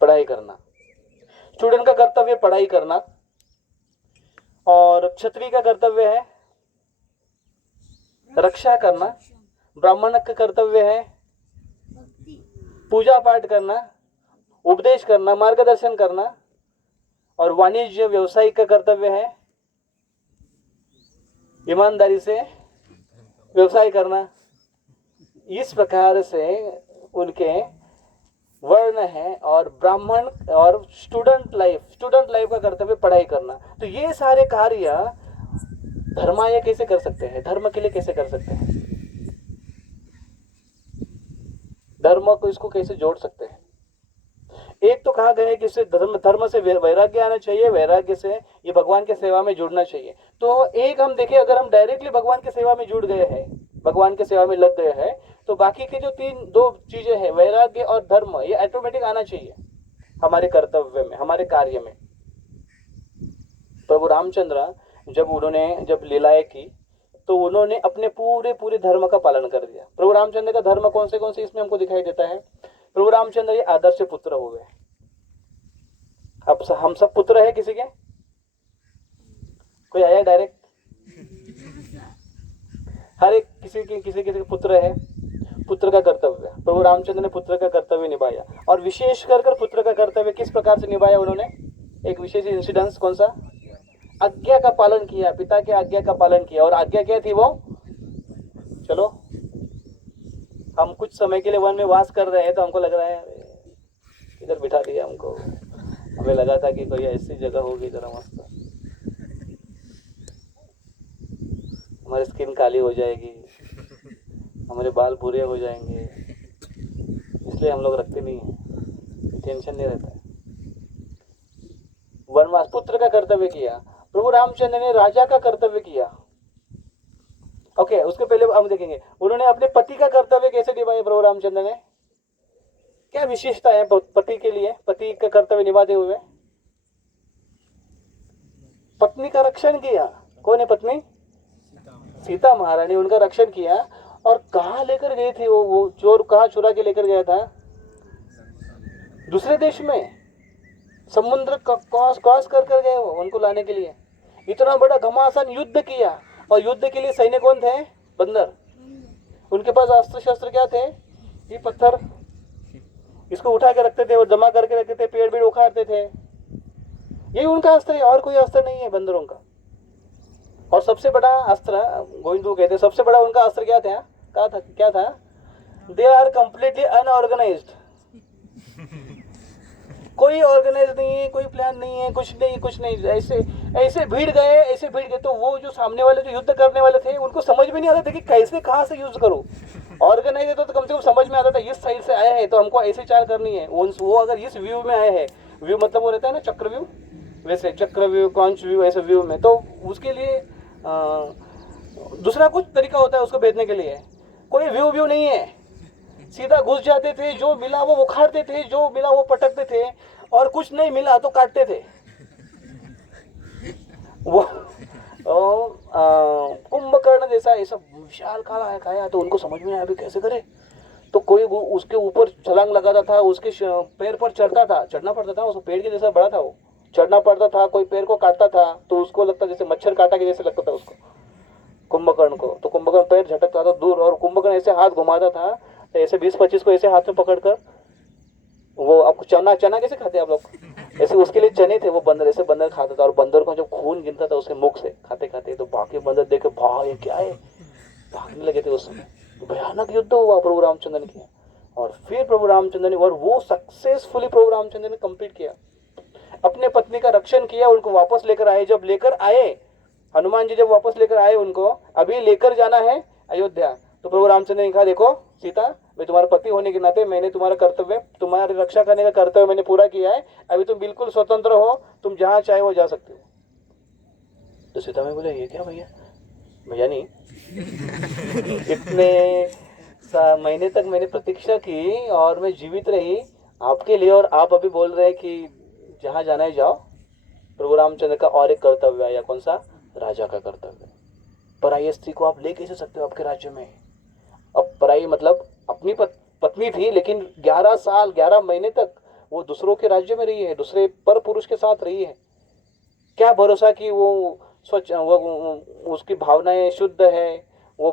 पढ़ाई करना, स्टूडेंट का कर्तव्य पढ़ाई करना। और क्षत्रिय का कर्तव्य है रक्षा करना, ब्राह्मण का कर्तव्य है पूजा पाठ करना, उपदेश करना, मार्गदर्शन करना, और वाणिज्य व्यवसायिक का कर्तव्य है ईमानदारी से व्यवसाय करना। इस प्रकार से उनके वर्ण है, और ब्राह्मण और स्टूडेंट लाइफ का कर्तव्य पढ़ाई करना। तो ये सारे कार्य धर्माय कैसे कर सकते हैं, धर्म के लिए कैसे कर सकते हैं, धर्म को इसको कैसे जोड़ सकते हैं। एक तो कहा गया है कि इससे धर्म से वैराग्य आना चाहिए, वैराग्य से ये भगवान के सेवा में जुड़ना चाहिए। तो एक हम देखें, अगर हम डायरेक्टली भगवान के सेवा में जुड़ गए हैं, भगवान के सेवा में लग गए हैं, तो बाकी के जो 2 चीजें हैं, वैराग्य और धर्म, ये ऑटोमेटिक आना चाहिए हमारे कर्तव्य में, हमारे कार्य में। प्रभु रामचंद्र जब लीलाएं की तो उन्होंने अपने पूरे धर्म का पालन कर दिया। प्रभु रामचंद्र का धर्म कौन से इसमें हमको दिखाई देता है। प्रभु रामचंद्र ये आदर्श पुत्र हो गए। अब हम सब पुत्र है किसी के, कोई आया डायरेक्ट, हर एक किसी के पुत्र है। पुत्र का कर्तव्य, प्रभु रामचंद्र ने पुत्र का कर्तव्य निभाया, और विशेष कर पुत्र का कर्तव्य किस प्रकार से निभाया उन्होंने, एक विशेष इंसिडेंस कौन सा, आज्ञा का पालन किया, पिता के आज्ञा का पालन किया। और आज्ञा क्या थी वो? चलो हम कुछ समय के लिए वन में वास कर रहे हैं तो हमको लग रहा है इधर बिठा दिया हमको, हमें लगा था कि कोई ऐसी जगह होगी जरा मस्त, हमारी स्किन काली हो जाएगी, हमारे बाल बुरे हो जाएंगे, इसलिए हम लोग रखते नहीं हैं, टेंशन नहीं रहता है। वनवास पुत्र का कर्तव्य किया, प्रभु रामचंद्र ने राजा का कर्तव्य किया। ओके, उसके पहले हम देखेंगे उन्होंने अपने पति का कर्तव्य कैसे निभाया। प्रभु रामचंद्र ने क्या विशेषता है पति के लिए, पति का कर्तव्य निभाते हुए? पत्नी का रक्षण किया। कौन है पत्नी? सीता महारानी, उनका रक्षण किया। और कहाँ लेकर गई थी वो चोर, कहाँ चुरा के लेकर गया था? दूसरे देश में, समुद्र क्रॉस कर गए वो उनको लाने के लिए। इतना बड़ा घमासान युद्ध किया, और युद्ध के लिए सैन्य कौन थे? बंदर। उनके पास अस्त्र शस्त्र क्या थे? ये पत्थर, इसको उठा के रखते थे और जमा करके रखते थे, पेड़ भी उखाड़ते थे। यही उनका अस्त्र है, और कोई अस्त्र नहीं है बंदरों का। और सबसे बड़ा अस्त्र, गोविंदू कहते हैं, सबसे बड़ा उनका अस्त्र क्या था? क्या था? They are completely unorganised. कोई ऑर्गेनाइज नहीं है, कोई प्लान नहीं है, कुछ नहीं, ऐसे भीड़ गए। तो वो जो सामने वाले जो युद्ध करने वाले थे उनको समझ में नहीं आता था कि कैसे कहाँ से यूज करो। ऑर्गेनाइज है तो कम से कम समझ में आता था, इस साइड से आया है तो हमको ऐसे चाल करनी है। वो अगर इस व्यू में आया है, व्यू मतलब वो रहता है ना चक्र व्यू, वैसे चक्र व्यू, कॉन्च व्यू, ऐसे व्यू में, तो उसके लिए दूसरा कुछ तरीका होता है उसको भेजने के लिए। कोई व्यू नहीं है, सीधा घुस जाते थे, जो मिला वो उखाड़ते थे, जो मिला वो पटकते थे, और कुछ नहीं मिला तो काटते थे। वो कुंभकर्ण जैसा ऐसा विशाल काला है खाया, तो उनको समझ में आया अभी कैसे करे। तो कोई उसके ऊपर छलांग लगाता था, उसके पैर पर चढ़ता था, चढ़ना पड़ता था, उसको पेड़ के जैसा बड़ा था वो, चढ़ना पड़ता था। कोई पैर को काटता था तो उसको लगता जैसे मच्छर काटा के जैसे लगता था उसको, कुंभकर्ण को। तो कुंभकर्ण पैर झटकता था दूर, और कुंभकर्ण ऐसे हाथ घुमाता था, ऐसे 20-25 को ऐसे हाथ में पकड़कर। वो आपको चना कैसे खाते हैं आप लोग, ऐसे उसके लिए चने थे वो, बंदर ऐसे बंदर खाता था। और बंदर को जब खून गिरता था उसके मुख से खाते खाते, तो बाकी बंदर देख के भाग, ये क्या है, भागने लगे थे। उस समय भयानक युद्ध हुआ प्रभु रामचंद्र ने किया। और फिर प्रभु रामचंद्र ने, और वो सक्सेसफुली प्रभु रामचंद्र ने कंप्लीट किया, अपने पत्नी का रक्षण किया, उनको वापस लेकर आए। जब लेकर आए, हनुमान जी जब वापस लेकर आए उनको, अभी लेकर जाना है अयोध्या, तो प्रभु रामचंद्र ने कहा, देखो सीता, मैं तुम्हारा पति होने के नाते मैंने तुम्हारा कर्तव्य, तुम्हारी रक्षा करने का कर्तव्य मैंने पूरा किया है, अभी तुम बिल्कुल स्वतंत्र हो, तुम जहां चाहे वो जा सकते हो। तो सीता में बोले, ये क्या भैया नहीं इतने महीने तक मैंने प्रतीक्षा की और मैं जीवित रही आपके लिए, और आप अभी बोल रहे हैं कि जहां जाना है जाओ। प्रभु रामचंद्र का और एक कर्तव्य आया, कौन सा? राजा का कर्तव्य। पराई स्त्री को आप ले कैसे सकते हो आपके राज्य में? अब पराई मतलब अपनी पत्नी थी, लेकिन 11 साल 11 महीने तक वो दूसरों के राज्य में रही है, दूसरे पर पुरुष के साथ रही है। क्या भरोसा कि वो स्वच्छ, वो उसकी भावनाएं शुद्ध है, वो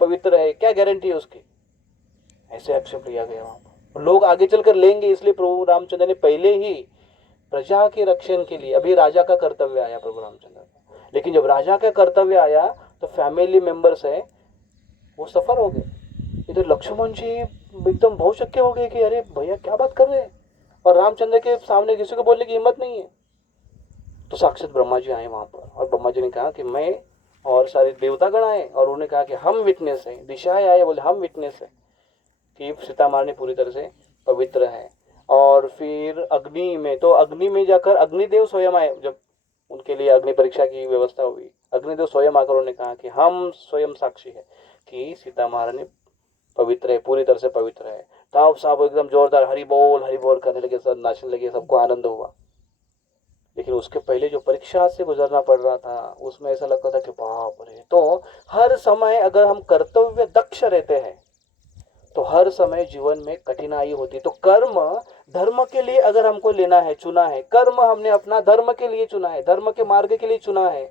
पवित्र है, क्या गारंटी है उसकी? ऐसे एक्सेप्ट लिया गया वहां पर। लोग आगे चलकर लेंगे, इसलिए प्रभु रामचंद्र ने पहले ही प्रजा के रक्षण के लिए, अभी राजा का कर्तव्य आया प्रभु रामचंद्र का। लेकिन जब राजा का कर्तव्य आया तो फैमिली मेंबर्स है वो सफर हो गए। इधर लक्ष्मण जी एकदम बहुशक्य हो गए कि अरे भैया क्या बात कर रहे हैं, और रामचंद्र के सामने किसी को बोलने की हिम्मत नहीं है। तो साक्षात ब्रह्मा जी आए वहां पर, और ब्रह्मा जी ने कहा कि मैं, और सारे देवतागण आए, और उन्होंने कहा कि हम विटनेस हैं। दिशाएं आए, बोले हम विटनेस है कि सीता महारानी पूरी तरह से पवित्र है। और फिर अग्नि में, तो अग्नि में जाकर अग्निदेव स्वयं आए, जब उनके लिए अग्नि परीक्षा की व्यवस्था हुई, अग्निदेव स्वयं आकर उन्होंने कहा कि हम स्वयं साक्षी है कि सीता महारानी पवित्र है, पूरी तरह से पवित्र है। तब सब एकदम जोरदार हरि बोल करने लगे, सब नाचने लगे, सबको आनंद हुआ। लेकिन उसके पहले जो परीक्षा से गुजरना पड़ रहा था, उसमें ऐसा लगता था कि बाप रे। तो हर समय अगर हम कर्तव्य दक्ष रहते हैं तो हर समय जीवन में कठिनाई होती। तो कर्म धर्म के लिए अगर हमको लेना है, चुना है, कर्म हमने अपना धर्म के लिए चुना है, धर्म के मार्ग के लिए चुना है,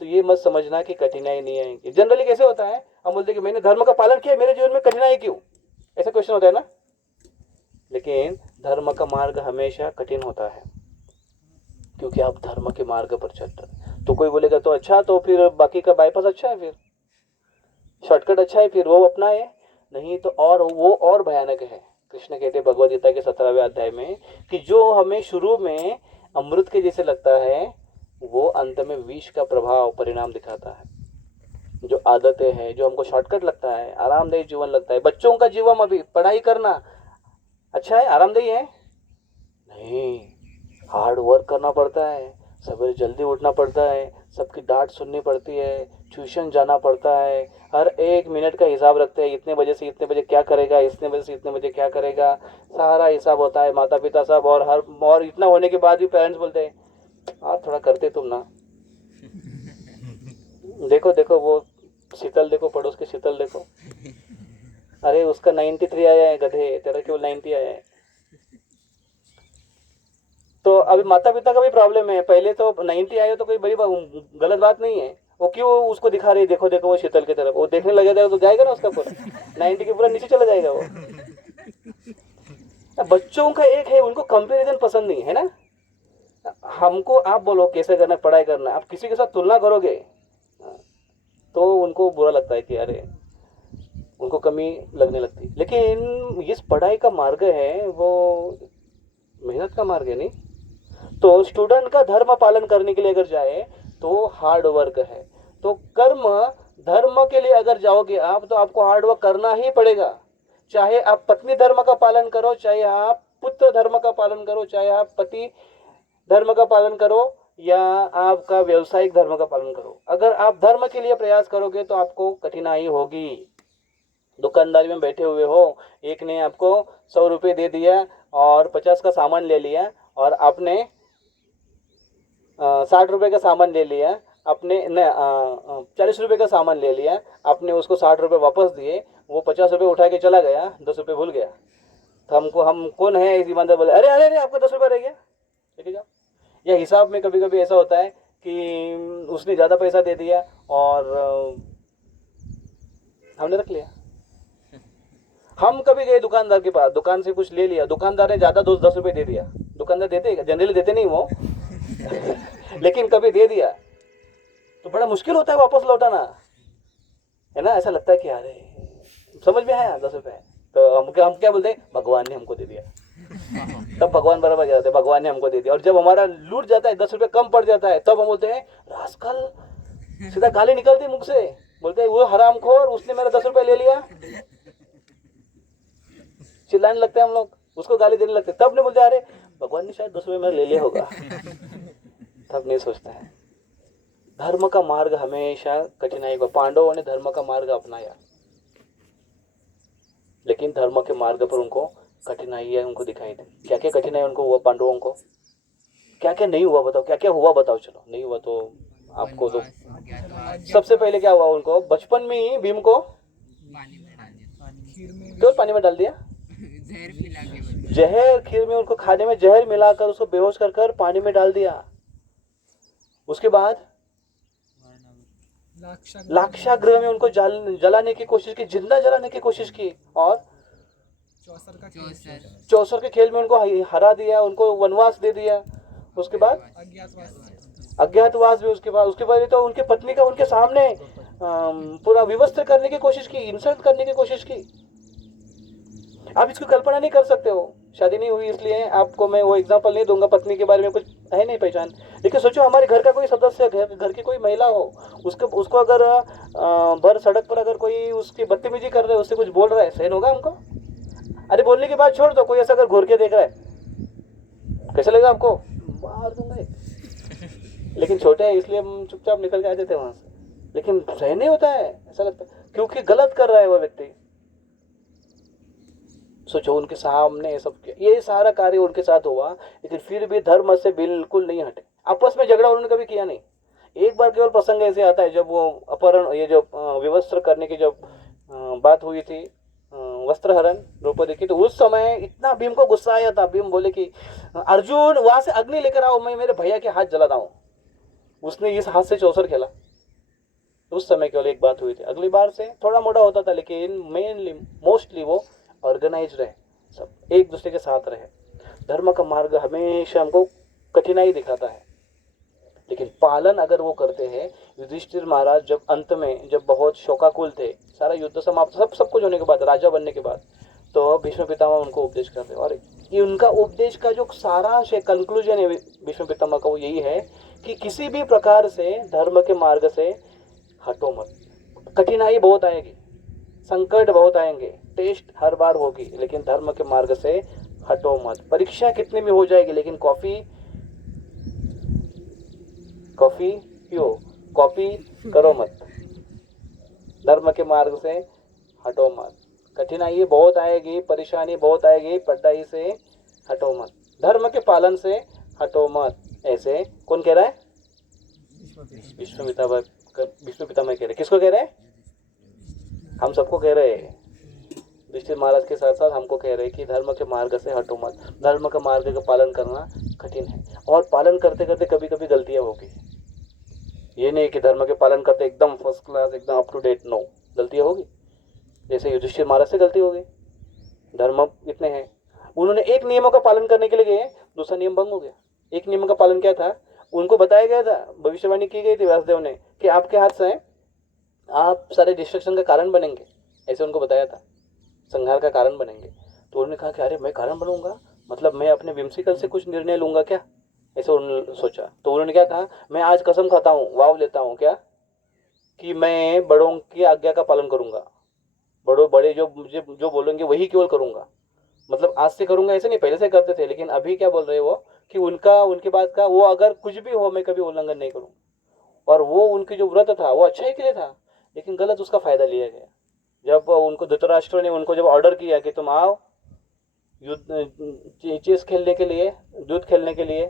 तो ये मत समझना कि कठिनाई नहीं आएगी। जनरली कैसे होता है, हम बोलते हैं कि मैंने धर्म का पालन किया, मेरे जीवन में कठिनाई क्यों, ऐसा क्वेश्चन होता है ना। लेकिन धर्म का मार्ग हमेशा कठिन होता है, क्योंकि आप धर्म के मार्ग पर चलते हैं। तो कोई बोलेगा तो अच्छा, तो फिर बाकी का बाईपास अच्छा है, फिर शॉर्टकट अच्छा है, फिर वो अपनाए। नहीं तो और वो और भयानक है। कृष्ण कहते हैं भगवद गीता के 17वें अध्याय में कि जो हमें शुरू में अमृत के जैसे लगता है वो अंत में विष का प्रभाव परिणाम दिखाता है। जो आदतें हैं, जो हमको शॉर्टकट लगता है, आरामदायी जीवन लगता है, बच्चों का जीवन अभी पढ़ाई करना अच्छा है, आरामदायी है, नहीं, हार्ड वर्क करना पड़ता है, सवेरे जल्दी उठना पड़ता है, सबकी डांट सुननी पड़ती है, ट्यूशन जाना पड़ता है, हर एक मिनट का हिसाब रखते हैं, इतने बजे से इतने बजे क्या करेगा, इतने बजे से इतने बजे क्या करेगा, सारा हिसाब होता है, माता पिता सब। और इतना होने के बाद भी पेरेंट्स बोलते हैं यार थोड़ा करते तुम ना। देखो देखो वो शीतल, देखो पड़ोस की शीतल देखो, अरे उसका 93 आया है गधे, तेरा केवल 90 आया है। तो अभी माता पिता का भी प्रॉब्लम है, पहले तो 90 आए तो कोई बड़ी गलत बात नहीं है, वो क्यों उसको दिखा रही है, देखो देखो वो शीतल की तरफ, वो देखने लगेगा तो जाएगा ना उसका पूरा 90 के पूरा नीचे चला जाएगा वो। बच्चों का एक है, उनको कंपैरिजन पसंद नहीं है ना। हमको आप बोलो कैसे करना पढ़ाई करना, आप किसी के साथ तुलना करोगे तो उनको बुरा लगता है कि अरे उनको कमी लगने लगती। लेकिन इस पढ़ाई का मार्ग है वो मेहनत का मार्ग है, नहीं तो स्टूडेंट का धर्म पालन करने के लिए अगर जाए तो हार्ड वर्क है। तो कर्म धर्म के लिए अगर जाओगे आप तो आपको हार्ड वर्क करना ही पड़ेगा, चाहे आप पत्नी धर्म का पालन करो, चाहे आप पुत्र धर्म का पालन करो, चाहे आप पति धर्म का पालन करो, या आपका व्यवसायिक धर्म का पालन करो। अगर आप धर्म के लिए प्रयास करोगे तो आपको कठिनाई होगी। दुकानदारी में बैठे हुए हो, एक ने आपको 100 रुपये दे दिया और 50 का सामान ले लिया, और आपने 60 रुपये का सामान ले लिया, आपने न 40 रुपये का सामान ले लिया, आपने उसको 60 रुपये वापस दिए, वो 50 रुपये उठा के चला गया, 10 रुपये भूल गया। तो हम कौन है इस ईमानदार, बोले अरे अरे अरे आपको 10 रुपये रह गया, ठीक है जाओ। या हिसाब में कभी कभी ऐसा होता है कि उसने ज़्यादा पैसा दे दिया और हमने रख लिया। हम कभी गए दुकानदार के पास, दुकान से कुछ ले लिया, दुकानदार ने ज़्यादा 10 रुपये दे दिया, दुकानदार देते जनरली देते नहीं वो लेकिन कभी दे दिया तो बड़ा मुश्किल होता है वापस लौटाना, है ना। ऐसा लगता है कि अरे समझ में आया 10 रुपये, तो हम क्या बोलते हैं, भगवान ने हमको दे दिया। तब भगवान बराबर जाते हैं, भगवान ने हमको दे दिया। और जब हमारा लूट जाता है, 10 रुपये कम पड़ जाता है, तब हम बोलते हैं रास्कल, सीधा गाली निकलती मुख से, बोलते हैं वो हरामखोर, उसने मेरा 10 रुपये ले लिया, चिल्लाने लगते हैं हम लोग, उसको गाली देने लगते हैं। तब नहीं बोलते अरे भगवान ने शायद 10 रुपये मेरा ले लिया होगा तब नहीं सोचता है। धर्म का मार्ग हमेशा कठिनाई को, पांडवों ने धर्म का मार्ग अपनाया, लेकिन धर्म के मार्ग पर उनको कठिनाइयाँ उनको दिखाई दी। क्या क्या कठिनाई उनको हुआ, पांडवों को क्या क्या नहीं हुआ बताओ, क्या क्या हुआ बताओ। चलो नहीं हुआ तो आपको तो सबसे पहले क्या हुआ, उनको बचपन में ही भीम को क्यों पानी में डाल दिया, जहर खीर में, उनको खाने में जहर मिलाकर उसको बेहोश कर कर पानी में डाल दिया। उसके बाद लाक्षागृह में उनको जलाने की कोशिश की, जिंदा जलाने की कोशिश की, और चौसर के खेल में उनको हरा दिया, उनको वनवास दे दिया। उसके बाद अज्ञातवास भी, उसके बाद तो उनके पत्नी का उनके सामने पूरा विवस्त्र करने की कोशिश की, इंसल्ट करने की कोशिश की। आप इसकी कल्पना नहीं कर सकते हो, शादी नहीं हुई इसलिए आपको मैं वो एग्जांपल नहीं दूंगा, पत्नी के बारे में कुछ है नहीं पहचान। लेकिन सोचो हमारे घर का कोई सदस्य, घर की कोई महिला हो, उसको अगर भर सड़क पर अगर कोई उसकी बदतमीजी कर रहा है, उससे कुछ बोल रहा है, सहन होगा हमको? अरे बोलने की बात छोड़ दो, कोई ऐसा अगर घूर के देख रहा है कैसा लगेगा आपको? मार दूंगा। लेकिन छोटे हैं इसलिए हम चुपचाप निकल के आ जाते हैं वहां से, लेकिन सहन नहीं होता है, ऐसा लगता है क्योंकि गलत कर रहा है वो व्यक्ति। सोचो उनके सामने ये सब किया, ये सारा कार्य उनके साथ हुआ, लेकिन फिर भी धर्म से बिल्कुल नहीं हटे। आपस में झगड़ा उन्होंने कभी किया नहीं। एक बार केवल प्रसंग ऐसे आता है जब वो अपहरण, ये जो विवस्त्र करने की जब बात हुई थी, वस्त्रहरण द्रौपदी की, तो उस समय इतना भीम को गुस्सा आया था। भीम बोले कि अर्जुन वहां से अग्नि लेकर आओ, मैं मेरे भैया के हाथ जलाता हूँ। उसने इस हाथ से चौसर खेला। उस समय केवल एक बात हुई थी, अगली बार से थोड़ा मोड़ा होता था, लेकिन मेनली मोस्टली वो ऑर्गेनाइज रहे, सब एक दूसरे के साथ रहे। धर्म का मार्ग हमेशा हमको कठिनाई दिखाता है, लेकिन पालन अगर वो करते हैं, युधिष्ठिर महाराज जब अंत में जब बहुत शोकाकुल थे, सारा युद्ध समाप्त सब कुछ होने के बाद, राजा बनने के बाद, तो भीष्म पितामह उनको उपदेश करते हैं। और ये उनका उपदेश का जो सारांश है, कंक्लूजन है भीष्म पितामह का, वो यही है कि किसी भी प्रकार से धर्म के मार्ग से हटो मत। कठिनाई बहुत आएगी, संकट बहुत आएंगे, टेस्ट हर बार होगी, लेकिन धर्म के मार्ग से हटो मत। परीक्षा कितने में हो जाएगी, लेकिन कॉफी पियो, कॉपी करो मत। धर्म के मार्ग से हटो मत। कठिनाई बहुत आएगी, परेशानी बहुत आएगी, पढ़ाई से हटो मत, धर्म के पालन से हटो मत। ऐसे कौन कह रहा है? विष्णु पितामह कह रहे। किसको कह रहे हैं? हम सबको कह रहे हैं। युधिष्ठिर महाराज के साथ साथ हमको कह रहे हैं कि धर्म के मार्ग से हटो मत। धर्म के मार्ग का पालन करना कठिन है, और पालन करते करते कभी कभी गलतियां होगी। ये नहीं कि धर्म के पालन करते एकदम फर्स्ट क्लास, एकदम अप टू डेट, नो, गलतियां होगी। जैसे युधिष्ठिर महाराज से गलती हो गई, धर्म इतने हैं, उन्होंने एक नियमों का पालन करने के लिए गए, दूसरा नियम भंग हो गया। एक नियम का पालन क्या था? उनको बताया गया था, भविष्यवाणी की गई थी व्यासदेव ने कि आपके हाथ से आप सारे डिस्ट्रक्शन का कारण बनेंगे, ऐसे उनको बताया था, संहार का कारण बनेंगे। तो उन्होंने कहा कि अरे मैं कारण बनूंगा, मतलब मैं अपने विमसिकल से कुछ निर्णय लूंगा क्या? ऐसे उन्होंने सोचा। तो उन्होंने क्या कहा, मैं आज कसम खाता हूँ, वाव लेता हूँ क्या, कि मैं बड़ों की आज्ञा का पालन करूंगा, बड़े जो मुझे जो बोलेंगे वही केवल करूंगा। मतलब आज से करूंगा ऐसे नहीं, पहले से करते थे, लेकिन अभी क्या बोल रहे हैं वो कि उनके बात का वो अगर कुछ भी हो मैं कभी उल्लंघन नहीं करूंगा। और वो उनकी जो व्रत था वो अच्छा ही के लिए था, लेकिन गलत उसका फायदा लिया गया। जब उनको धृतराष्ट्र ने उनको जब ऑर्डर किया कि तुम आओ युद्ध चेस खेलने के लिए, युद्ध खेलने के लिए,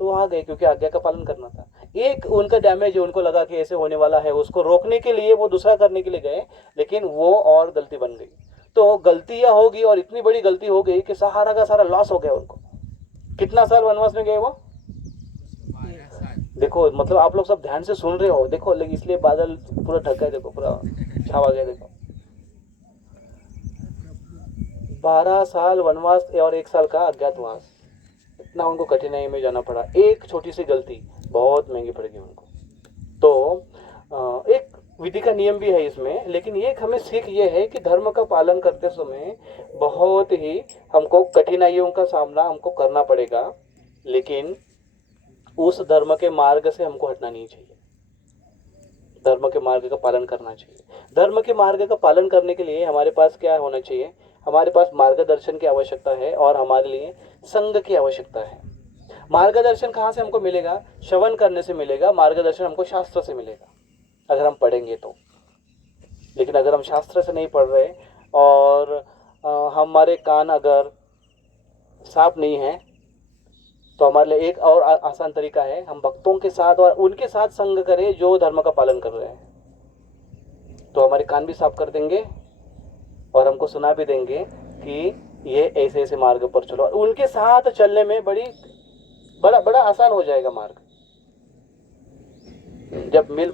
तो आ गए, क्योंकि आज्ञा का पालन करना था। एक उनका डैमेज उनको लगा कि ऐसे होने वाला है, उसको रोकने के लिए वो दूसरा करने के लिए गए, लेकिन वो और गलती बन गई। तो गलतियां होगी, और इतनी बड़ी गलती हो गई कि सहारा का सारा लॉस हो गया उनको। कितना साल वनवास में गए वो? देखो, मतलब आप लोग सब ध्यान से सुन रहे हो, देखो, लेकिन इसलिए बादल पूरा ढक गया, देखो पूरा छावा गया। देखो 12 साल वनवास और 1 साल का अज्ञातवास, इतना उनको कठिनाई में जाना पड़ा। एक छोटी सी गलती बहुत महंगी पड़ेगी उनको। तो एक विधि का नियम भी है इसमें, लेकिन एक हमें सीख ये है कि धर्म का पालन करते समय बहुत ही हमको कठिनाइयों का सामना हमको करना पड़ेगा, लेकिन उस धर्म के मार्ग से हमको हटना नहीं चाहिए। धर्म के मार्ग का पालन करना चाहिए। धर्म के मार्ग का पालन करने के लिए हमारे पास क्या होना चाहिए? हमारे पास मार्गदर्शन की आवश्यकता है, और हमारे लिए संघ की आवश्यकता है। मार्गदर्शन कहाँ से हमको मिलेगा? श्रवण करने से मिलेगा। मार्गदर्शन हमको शास्त्र से मिलेगा, अगर हम पढ़ेंगे तो। लेकिन अगर हम शास्त्र से नहीं पढ़ रहे, और हमारे कान अगर साफ नहीं है, तो हमारे लिए एक और आसान तरीका है, हम भक्तों के साथ और उनके साथ संग करें जो धर्म का पालन कर रहे हैं। तो हमारे कान भी साफ कर देंगे, और हमको सुना भी देंगे कि ये ऐसे ऐसे मार्ग पर चलो। उनके साथ चलने में बड़ा आसान हो जाएगा मार्ग। जब मिल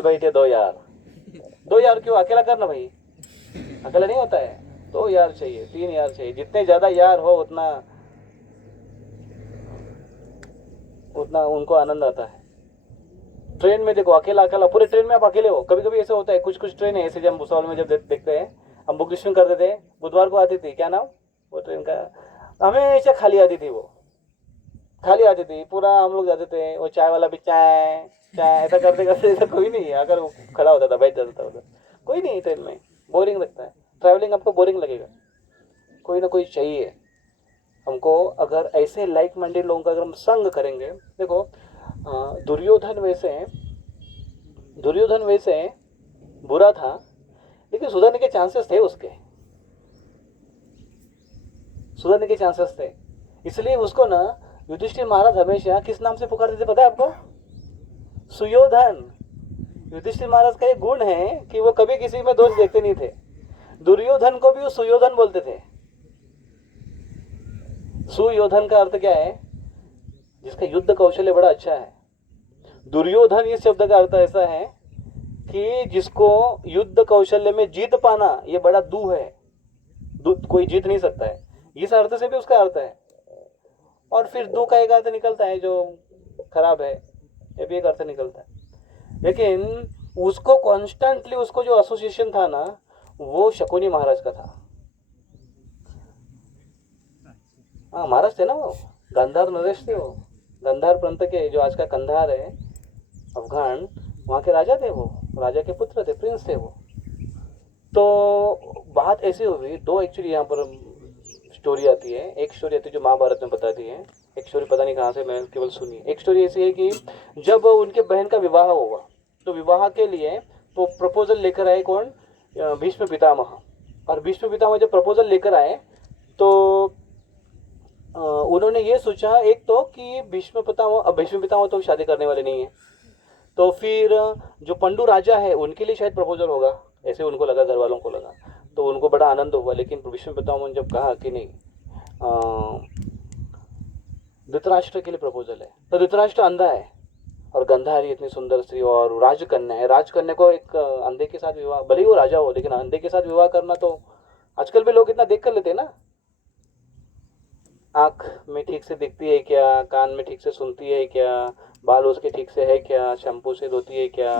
बैठे दो यार क्यों अकेला करना भाई? अकेला नहीं होता है, 2 यार चाहिए, 3 यार चाहिए। जितने ज्यादा यार हो उतना उनको आनंद आता है। ट्रेन में देखो, अकेला पूरे ट्रेन में आप अकेले हो। कभी कभी ऐसे होता है, कुछ ट्रेन है ऐसे, जब हम भुसावल में जब देखते हैं, हम बुकिंग करते थे, बुधवार को आती थी, क्या नाम वो ट्रेन का, हमेशा खाली आती थी, वो खाली आती थी, पूरा हम लोग जाते थे, वो चाय वाला भी चाय ऐसा करते करते ऐसा कोई नहीं है, अगर वो खड़ा होता था, बैठ जाता था उधर, कोई नहीं। ट्रेन में बोरिंग लगता है, ट्रैवलिंग आपको बोरिंग लगेगा, कोई ना कोई चाहिए हमको। अगर ऐसे लाइक माइंडेड लोगों का अगर हम संग करेंगे, देखो दुर्योधन वैसे बुरा था, लेकिन सुधरने के चांसेस थे, सुधरने के चांसेस थे। इसलिए उसको ना युधिष्ठिर महाराज हमेशा किस नाम से पुकारते थे पता है आपको? सुयोधन। युधिष्ठिर महाराज का एक गुण है कि वो कभी किसी में दोष देखते नहीं थे। दुर्योधन को भी वो सुयोधन बोलते थे। सुयोधन का अर्थ क्या है? जिसका युद्ध कौशल्य बड़ा अच्छा है। दुर्योधन इस शब्द का अर्थ ऐसा है कि जिसको युद्ध कौशल्य में जीत पाना ये बड़ा दू है, कोई जीत नहीं सकता है, इस अर्थ से भी उसका अर्थ है। और फिर दो का एक अर्थ निकलता है जो खराब है, ये भी एक अर्थ निकलता है। लेकिन उसको कॉन्स्टेंटली उसको जो एसोसिएशन था ना, वो शकुनी महाराज का था। हाँ, महाराज थे ना वो, गांधार नरेश थे वो, गांधार प्रांत के, जो आज का कंधार है, अफगान, वहाँ के राजा थे वो, राजा के पुत्र थे, प्रिंस थे वो। तो बात ऐसी हुई, दो एक्चुअली यहाँ पर स्टोरी आती है। एक स्टोरी आती है जो महाभारत में बताती है, एक स्टोरी पता नहीं कहाँ से, मैं केवल सुनी। एक स्टोरी ऐसी है कि जब उनके बहन का विवाह हुआ, तो विवाह के लिए तो प्रपोजल लेकर आए कौन, भीष्म पितामह। और भीष्म पितामह जब प्रपोजल लेकर आए तो उन्होंने ये सोचा एक तो कि भीष्म पितामह तो शादी करने वाले नहीं है, तो फिर जो पंडु राजा है उनके लिए शायद प्रपोजल होगा, ऐसे उनको लगा, घर वालों को लगा। तो उनको बड़ा आनंद हुआ। लेकिन भीष्म पितामह ने जब कहा कि नहीं, धृतराष्ट्र के लिए प्रपोजल है, तो धृतराष्ट्र अंधा है और गंधारी इतनी सुंदर स्त्री और राजकन्या है, राजकन्या को एक अंधे के साथ विवाह, भले ही वो राजा हो लेकिन अंधे के साथ विवाह करना, तो आजकल भी लोग इतना देख कर लेते हैं ना, आँख में ठीक से दिखती है क्या, कान में ठीक से सुनती है क्या, बाल उसके ठीक से है क्या, शैम्पू से धोती है क्या,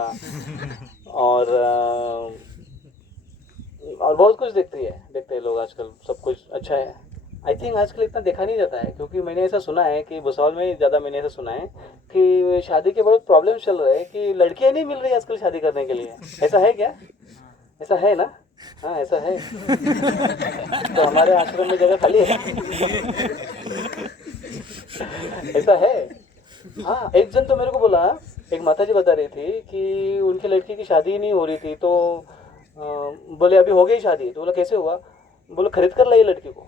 और बहुत कुछ देखते हैं लोग आजकल, सब कुछ अच्छा है। आई थिंक आजकल इतना देखा नहीं जाता है, क्योंकि मैंने ऐसा सुना है कि भुसावल में ज़्यादा मैंने ऐसा सुना है कि शादी के बहुत प्रॉब्लम चल रहे हैं, कि लड़कियाँ नहीं मिल रही आजकल शादी करने के लिए। ऐसा है क्या? ऐसा है ना? हाँ, ऐसा है। तो हमारे आश्रम में जगह खाली है। ऐसा है। हाँ, एक जन तो मेरे को बोला, एक माता जी बता रही थी कि उनकी लड़की की शादी ही नहीं हो रही थी, तो बोले अभी हो गई शादी। तो बोला कैसे हुआ? बोले खरीद कर लाई लड़की को।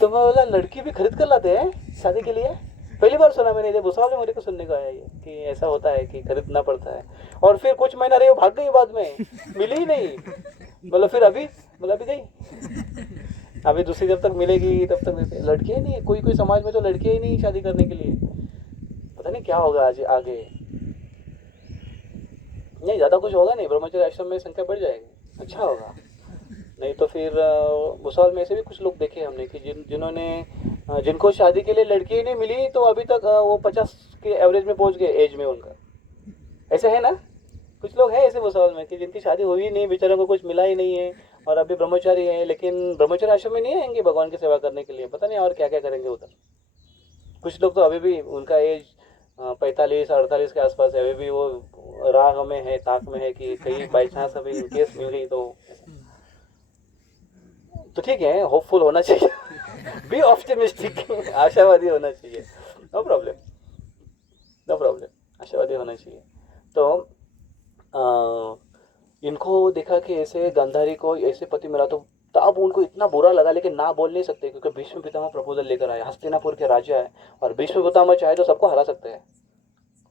तो मैं बोला लड़की भी खरीद कर लाते हैं शादी के लिए? पहली बार सुना मैंने, जब भुसावल में मेरे को सुनने को आया ये कि ऐसा होता है कि खरीदना पड़ता है। और फिर कुछ महीना रही, वो भाग गई, बाद में मिली ही नहीं। बोला फिर अभी? बोला अभी गई, अभी दूसरी जब तक मिलेगी तब तक लड़कियाँ ही नहीं, कोई समाज में तो लड़कियाँ ही नहीं शादी करने के लिए। पता नहीं क्या होगा आज आगे। नहीं, ज़्यादा कुछ होगा नहीं, ब्रह्मचर्य आश्रम में संख्या बढ़ जाएगी, अच्छा होगा। नहीं तो फिर भुसावल में ऐसे भी कुछ लोग देखे हमने कि जिनको शादी के लिए लड़की ही नहीं मिली, तो अभी तक वो 50 के एवरेज में पहुंच गए एज में उनका। ऐसे है ना, कुछ लोग हैं ऐसे भुसावल में कि जिनकी शादी हुई ही नहीं, बेचारों को कुछ मिला ही नहीं है और अभी ब्रह्मचारी है, लेकिन ब्रह्मचर्य आश्रम में नहीं आएंगे भगवान की सेवा करने के लिए, पता नहीं और क्या क्या करेंगे उधर। कुछ लोग तो अभी भी उनका एज 45-48 के आसपास है, अभी भी वो राह में है, ताक में है कि कहीं बाई चांस अभी केस मिल गई तो ठीक है, होपफुल होना चाहिए। बी ऑप्टिमिस्टिक, आशावादी होना चाहिए। नो प्रॉब्लम, नो प्रॉब्लम, आशावादी होना चाहिए। तो इनको देखा कि ऐसे गांधारी को ऐसे पति मिला, तो तब उनको इतना बुरा लगा, लेकिन ना बोल नहीं सकते, क्योंकि भीष्म पितामह प्रपोजल लेकर आए, हस्तिनापुर के राजा है, और भीष्म पितामह चाहे तो सबको हरा सकते हैं।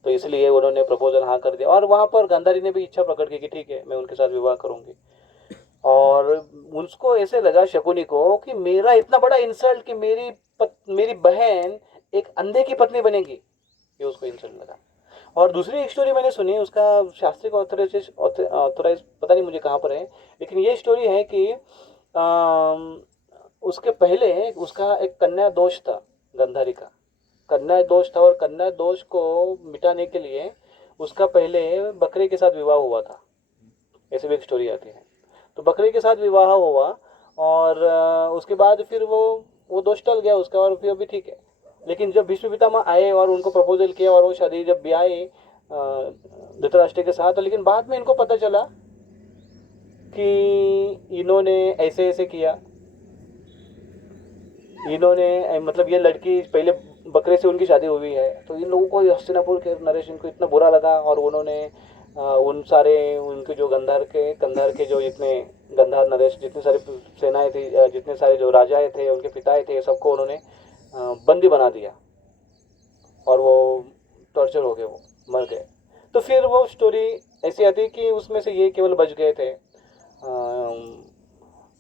तो इसलिए उन्होंने प्रपोजल हाँ कर दिया, और वहाँ पर गांधारी ने भी इच्छा प्रकट की कि ठीक है, मैं उनके साथ विवाह करूंगी। और उसको ऐसे लगा शकुनी को कि मेरा इतना बड़ा इंसल्ट कि मेरी बहन एक अंधे की पत्नी बनेगी, ये उसको इंसल्ट लगा। और दूसरी एक स्टोरी मैंने सुनी, उसका शास्त्री को ऑथराइज पता नहीं मुझे कहाँ पर है, लेकिन ये स्टोरी है कि उसके पहले उसका एक कन्या दोष था, गंधारी का कन्या दोष था, और कन्या दोष को मिटाने के लिए उसका पहले बकरे के साथ विवाह हुआ था, ऐसे भी एक स्टोरी आती है। तो बकरे के साथ विवाह हुआ, और उसके बाद फिर वो दोष टल गया उसका, और फिर अभी ठीक है। लेकिन जब भीष्म पितामह आए और उनको प्रपोजल किया, और वो शादी जब ब्याह धृतराष्ट्र के साथ, लेकिन बाद में इनको पता चला कि इन्होंने ऐसे ऐसे किया, इन्होंने मतलब ये लड़की पहले बकरे से उनकी शादी हुई है। तो इन लोगों को हस्तिनापुर के नरेश इनको इतना बुरा लगा, और उन्होंने उन सारे उनके जो कंधार के जो जितने गंधार नरेश जितनी सारी सेनाएं थी, जितने सारे जो राजाएं थे, उनके पिताएं थे, सबको उन्होंने बंदी बना दिया, और वो टॉर्चर हो गए, वो मर गए। तो फिर वो स्टोरी ऐसी आती कि उसमें से ये केवल बच गए थे,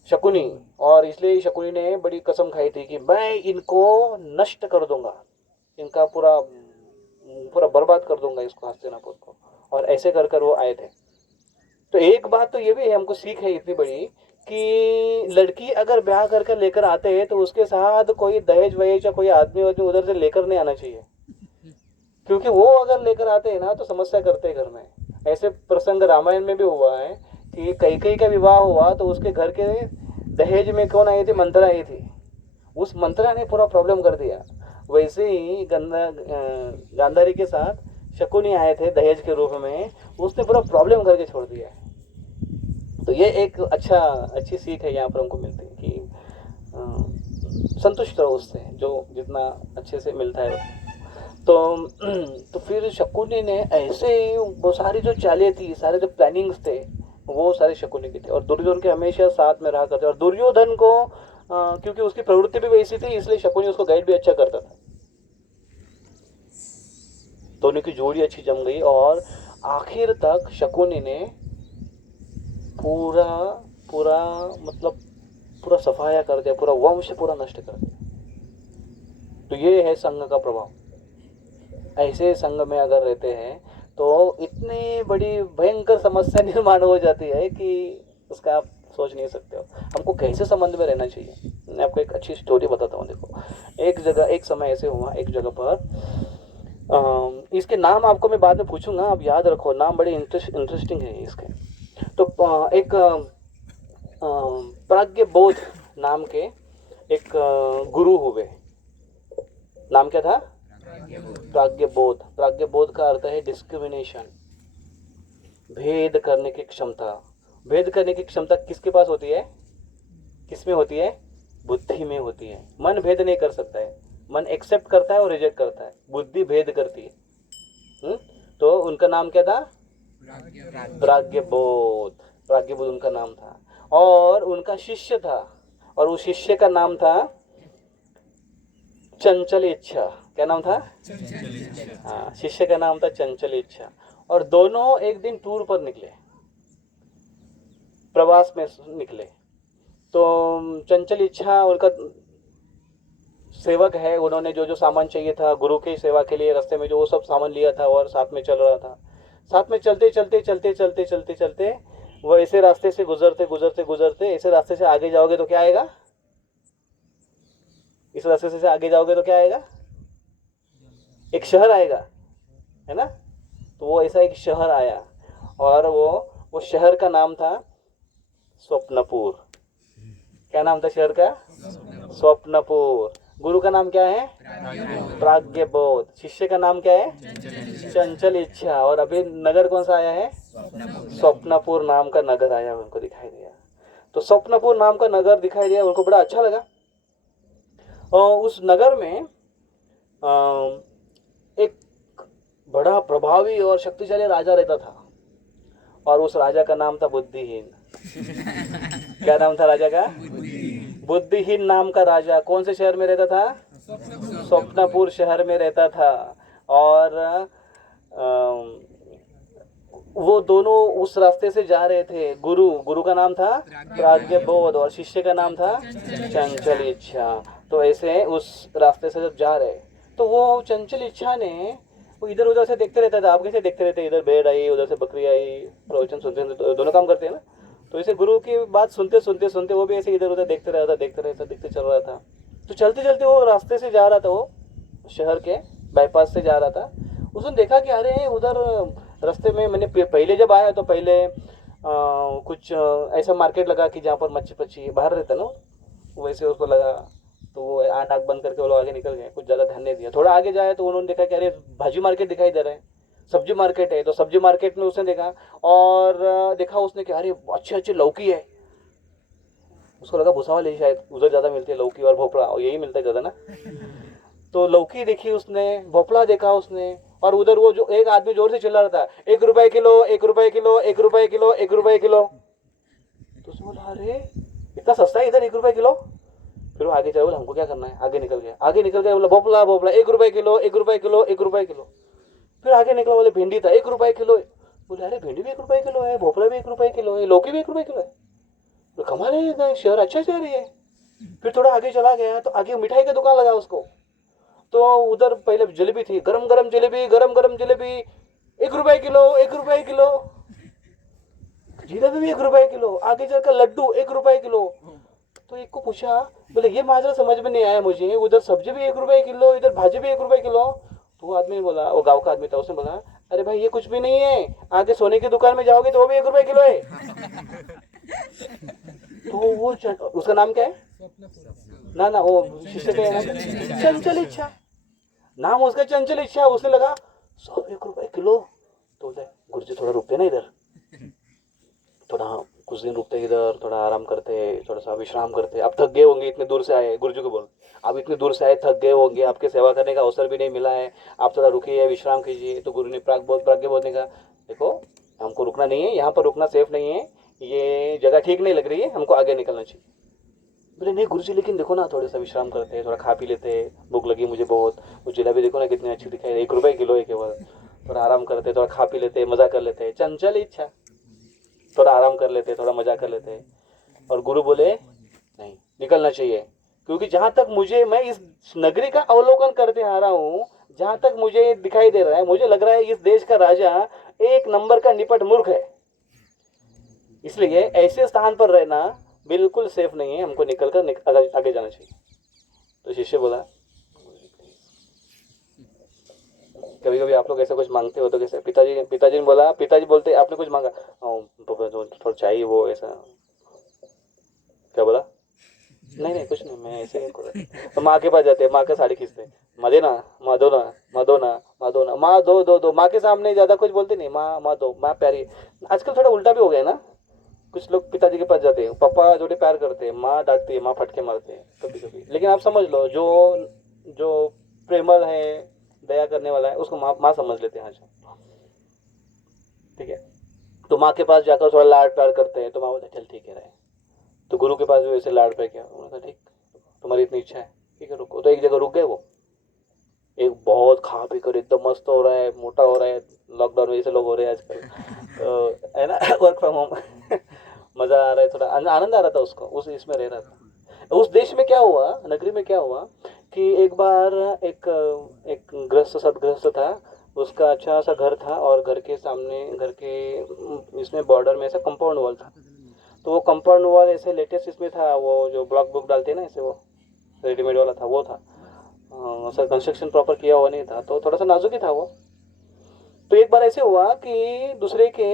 शकुनी। और इसलिए शकुनी ने बड़ी कसम खाई थी कि मैं इनको नष्ट कर दूंगा, इनका पूरा पूरा बर्बाद कर दूंगा इसको, हस्तिनापुर को। और ऐसे कर कर वो आए थे। तो एक बात तो ये भी है, हमको सीख है इतनी बड़ी कि लड़की अगर ब्याह करके लेकर आते हैं तो उसके साथ कोई दहेज वहेज या कोई आदमी वादमी उधर से लेकर नहीं आना चाहिए, क्योंकि वो अगर लेकर आते हैं ना तो समस्या करते हैं घर में। ऐसे प्रसंग रामायण में भी हुआ है कि कैकेयी का विवाह हुआ तो उसके घर के दहेज में कौन आई थी? मंथरा आई थी। उस मंथरा ने पूरा प्रॉब्लम कर दिया। वैसे ही गांधारी के साथ शकुनी आए थे दहेज के रूप में, उसने पूरा प्रॉब्लम करके छोड़ दिया है। तो ये एक अच्छी सीख है यहाँ पर हमको मिलती है कि संतुष्ट रहो उससे जो जितना अच्छे से मिलता है। तो फिर शकुनी ने ऐसे वो सारी जो चालें थी, सारे जो प्लानिंग्स थे, वो सारे शकुनी के थे। और दुर्योधन के हमेशा साथ में रहा करते। और दुर्योधन को क्योंकि उसकी प्रवृत्ति भी वैसी थी, इसलिए शकुनी उसको गाइड भी अच्छा करता था। दोनों की जोड़ी अच्छी जम गई और आखिर तक शकुनी ने पूरा पूरा मतलब पूरा सफाया कर दिया, पूरा वंश पूरा नष्ट कर दिया। तो ये है संघ का प्रभाव। ऐसे संघ में अगर रहते हैं तो इतनी बड़ी भयंकर समस्या निर्माण हो जाती है कि उसका आप सोच नहीं सकते हो। हमको कैसे संबंध में रहना चाहिए, मैं आपको एक अच्छी स्टोरी बताता हूँ। देखो, एक समय ऐसे हुआ, एक जगह पर इसके नाम आपको मैं बाद में पूछूंगा, आप याद रखो, नाम बड़े इंटरेस्टिंग है इसके। तो एक प्राज्ञबोध नाम के एक गुरु हुए। नाम क्या था? प्राज्ञबोध। प्राज्ञबोध का अर्थ है डिस्क्रिमिनेशन, भेद करने की क्षमता। भेद करने की क्षमता किसके पास होती है? किसमें होती है? बुद्धि में होती है। मन भेद नहीं कर सकता है, मन एक्सेप्ट करता है और रिजेक्ट करता है, बुद्धि भेद करती है। तो उनका नाम क्या था? प्राज्ञबोध। प्राज्ञबोध उनका नाम था और उनका शिष्य था, और उस शिष्य का नाम था चंचल इच्छा। क्या नाम था? हाँ, शिष्य का नाम था चंचल इच्छा। और दोनों एक दिन टूर पर निकले, प्रवास में निकले। तो चंचल इच्छा उनका सेवक है, उन्होंने जो जो सामान चाहिए था गुरु की सेवा के लिए रास्ते में जो वो सब सामान लिया था और साथ में चल रहा था। साथ में चलते चलते चलते चलते चलते चलते वो ऐसे रास्ते से गुजरते गुजरते गुजरते, ऐसे रास्ते से आगे जाओगे तो क्या आएगा? इस रास्ते से आगे जाओगे तो क्या आएगा? एक शहर आएगा, है ना? तो वो ऐसा एक शहर आया और वो शहर का नाम था स्वप्नपुर। क्या नाम था शहर का? स्वप्नपुर। गुरु का नाम क्या है? प्राज्ञबोध। शिष्य का नाम क्या है? चंचल इच्छा। और अभी नगर कौन सा आया है? स्वप्नपुर नाम का नगर आया, उनको दिखाई दिया। तो स्वप्नपुर नाम का नगर दिखाई दिया, उनको बड़ा अच्छा लगा। और उस नगर में एक बड़ा प्रभावी और शक्तिशाली राजा रहता था, और उस राजा का नाम था बुद्धिहीन। क्या नाम था राजा का? बुद्धिहीन नाम का राजा। कौन से शहर में रहता था? स्वप्नपुर शहर में रहता था। और वो दोनों उस रास्ते से जा रहे थे। गुरु का नाम था प्राज्ञबोध और शिष्य का नाम था चंचल इच्छा। तो ऐसे उस रास्ते से जब जा रहे तो वो चंचल इच्छा ने वो इधर उधर से देखते रहता था। आप कैसे देखते रहते? इधर भेड़ आई, उधर से बकरी आई, प्रवचन सुनते तो दोनों काम करते हैं ना। तो ऐसे गुरु की बात सुनते सुनते सुनते वो भी ऐसे इधर उधर देखते चल रहा था। तो चलते चलते वो रास्ते से जा रहा था, वो शहर के बाईपास से जा रहा था। उसने देखा कि अरे उधर रास्ते में, मैंने पहले जब आया तो पहले कुछ ऐसा मार्केट लगा कि जहाँ पर मच्छी पच्छी बाहर रहता ना, वैसे उसको लगा। तो वो आँख बंद करके वो लोग आगे निकल गए, कुछ ज़्यादा ध्यान नहीं दिया। थोड़ा आगे जाए तो उन्होंने देखा कि अरे भाजी मार्केट दिखाई दे रहा है, सब्जी मार्केट है। तो सब्जी मार्केट में उसने देखा और देखा उसने कि अरे अच्छी अच्छी लौकी है। उसको लगा भूसा वाली शायद उधर ज़्यादा मिलती है लौकी और भोपड़ा, और यही मिलता है ज़्यादा ना। तो लौकी देखी उसने, भोपड़ा देखा उसने, और उधर वो जो एक आदमी जोर से चिल्ला रहा था, 1 रुपए किलो, 1 रुपए किलो, 1 रुपए किलो, 1 रुपए किलो। तो उसने बोला अरे इतना सस्ता है इधर 1 रुपए किलो। फिर वो आगे चला, बोला हमको क्या करना है, आगे निकल गया, बोला भोपला भोपला 1 रुपए किलो, 1 रुपए किलो, 1 रुपए किलो। फिर आगे निकला, बोले भिंडी था 1 रुपए किलो। बोले अरे भिंडी भी 1 रुपए किलो है, भोपला भी 1 रुपए किलो है, लौकी भी 1 रुपए किलो है। तो कमाल है, शहर अच्छा शहर है। फिर थोड़ा आगे चला गया तो आगे मिठाई का दुकान लगा उसको। तो उधर पहले जलेबी थी, गरम गरम जलेबी, 1 रुपए किलो, 1 रुपए किलो। जिलेबी भी 1 रुपए किलो, आगे चलकर लड्डू 1 रुपए किलो। तो एक को पूछा, बोले ये माजरा समझ में नहीं आया मुझे, उधर सब्जी भी 1 रुपए किलो, इधर भाजी भी 1 रुपए किलो। तो वो आदमी बोला, वो गांव का आदमी था, उसने बोला अरे भाई ये कुछ भी नहीं है, आगे सोने की दुकान में जाओगे तो वो भी 1 रुपए किलो है। तो वो उसका नाम क्या है? ना ना, वो शिष्य क्या है ना? चंचल इच्छा, नाम उसका चंचल इच्छा। उसने लगा 101 रुपए किलो। तो बोलते गुरुजी थोड़ा रुकते ना इधर, थोड़ा कुछ दिन रुकते इधर, थोड़ा आराम करते, थोड़ा सा विश्राम करते। आप थक गए होंगे, इतने दूर से आए, गुरुजी को बोल, आप इतने दूर से आए, थक गए होंगे, आपके सेवा करने का अवसर भी नहीं मिला है, आप थोड़ा रुकिए, विश्राम कीजिए। तो गुरु ने प्राज्ञ बोलने का, देखो हमको रुकना नहीं है, यहाँ पर रुकना सेफ नहीं है, ये जगह ठीक नहीं लग रही है, हमको आगे निकलना चाहिए। बोले नहीं गुरुजी लेकिन देखो ना, थोड़ा सा विश्राम करते हैं, थोड़ा खा पी लेते हैं, भूख लगी मुझे बहुत, वो जिलेबी देखो ना कितनी अच्छी दिखाई, 1 रुपए किलो है केवल, थोड़ा आराम करते, थोड़ा खा पी लेते, मजा कर लेते। चंचल इच्छा, थोड़ा आराम कर लेते, थोड़ा मजा कर लेते। और गुरु बोले नहीं, निकलना चाहिए, क्योंकि जहां तक मुझे, मैं इस नगरी का अवलोकन करते आ रहा हूँ, जहां तक मुझे दिखाई दे रहा है, मुझे लग रहा है इस देश का राजा 1 नंबर का निपट मूर्ख है, इसलिए ऐसे स्थान पर रहना बिल्कुल सेफ नहीं है, हमको निकलकर आगे जाना चाहिए। तो शिष्य बोला कभी कभी आप लोग ऐसा कुछ मांगते हो तो कैसे? पिताजी ने बोला, पिताजी बोलते आपने कुछ मांगा, थोड़ा चाहिए वो ऐसा, क्या बोला? नहीं कुछ नहीं, मैं ऐसे तो माँ के पास जाते, माँ का साड़ी खींचते, माँ देना, माँ दो ना, माँ दो ना, माँ दो ना, माँ दो माँ के सामने ज्यादा कुछ बोलते नहीं, माँ दो, माँ प्यारी। आजकल थोड़ा उल्टा भी हो गया ना, कुछ लोग पिताजी के पास जाते हैं, पापा जोड़े प्यार करते हैं, माँ डांटती है, माँ फटके मारते हैं कभी कभी। लेकिन आप समझ लो, जो प्रेमल है, दया करने वाला है, उसको माँ समझ लेते हैं। अच्छा ठीक है, तो माँ के पास जाकर थोड़ा लाड प्यार करते हैं, तो माँ बोलते चल ठीक है रहे। तो गुरु के पास भी वैसे लाड पे किया, उन्होंने कहा ठीक, तुम्हारी इतनी इच्छा है, ठीक है रुको। तो एक जगह रुक गए वो, एक बहुत खा पी कर एकदम मस्त हो रहा है, मोटा हो रहा है, लॉकडाउन में ऐसे लोग हो रहे हैं आजकल, तो है ना, वर्क फ्रॉम होम, मजा आ रहा है, थोड़ा आनंद आ रहा था उसको, उस इसमें रह रहा था। उस देश में क्या हुआ, नगरी में क्या हुआ कि एक बार एक सदगृहस्थ था, उसका अच्छा सा घर था, और घर के सामने, घर के इसमें बॉर्डर में ऐसा कंपाउंड वॉल था। तो वो कंपाउंड वॉल ऐसे लेटेस्ट इसमें था, वो जो ब्लॉक बुक डालते हैं ना ऐसे, वो रेडीमेड वाला था, वो था, सर कंस्ट्रक्शन प्रॉपर किया हुआ नहीं था, तो थोड़ा सा नाजुक ही था वो। तो एक बार ऐसे हुआ कि दूसरे के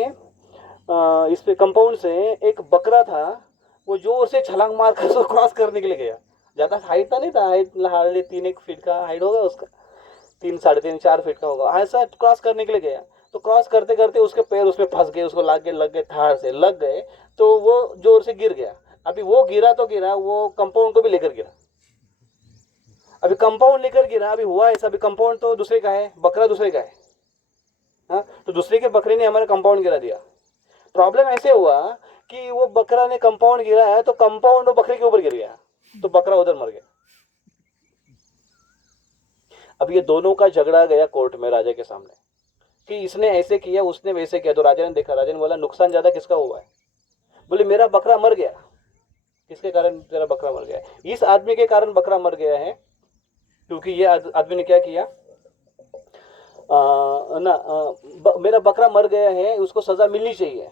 इस पे कंपाउंड से एक बकरा था, वो जोर से छलांग मार कर उसको क्रॉस करने के लिए गया। ज़्यादा हाइट था नहीं था, हाइट हार्डली 3-1 फीट का हाइट होगा उसका, 3-3.5 4 फीट का होगा, ऐसा क्रॉस करने के लिए गया। तो क्रॉस करते करते उसके पैर उसमें फंस गए, उसको लग गए, थाड़ से लग गए, तो वो जोर से गिर गया। अभी वो गिरा तो गिरा, वो कंपाउंड को भी लेकर गिरा। अभी कंपाउंड लेकर गिरा, अभी हुआ ऐसा, अभी कंपाउंड तो दूसरे का है, बकरा दूसरे का है, हाँ, तो दूसरे के बकरे ने हमारा कंपाउंड गिरा दिया। प्रॉब्लम ऐसे हुआ कि वो बकरा ने कंपाउंड गिरा है, तो कंपाउंड वो बकरे के ऊपर गिर गया, तो बकरा उधर मर गया। अब ये दोनों का झगड़ा गया कोर्ट में राजा के सामने कि इसने ऐसे किया, उसने वैसे किया। तो राजा ने देखा, राजा ने बोला नुकसान ज्यादा किसका हुआ है? बोले मेरा बकरा मर गया। किसके कारण तेरा बकरा मर गया? इस आदमी के कारण बकरा मर गया है, क्योंकि ये आदमी ने क्या किया, मेरा बकरा मर गया है, उसको सजा मिलनी चाहिए।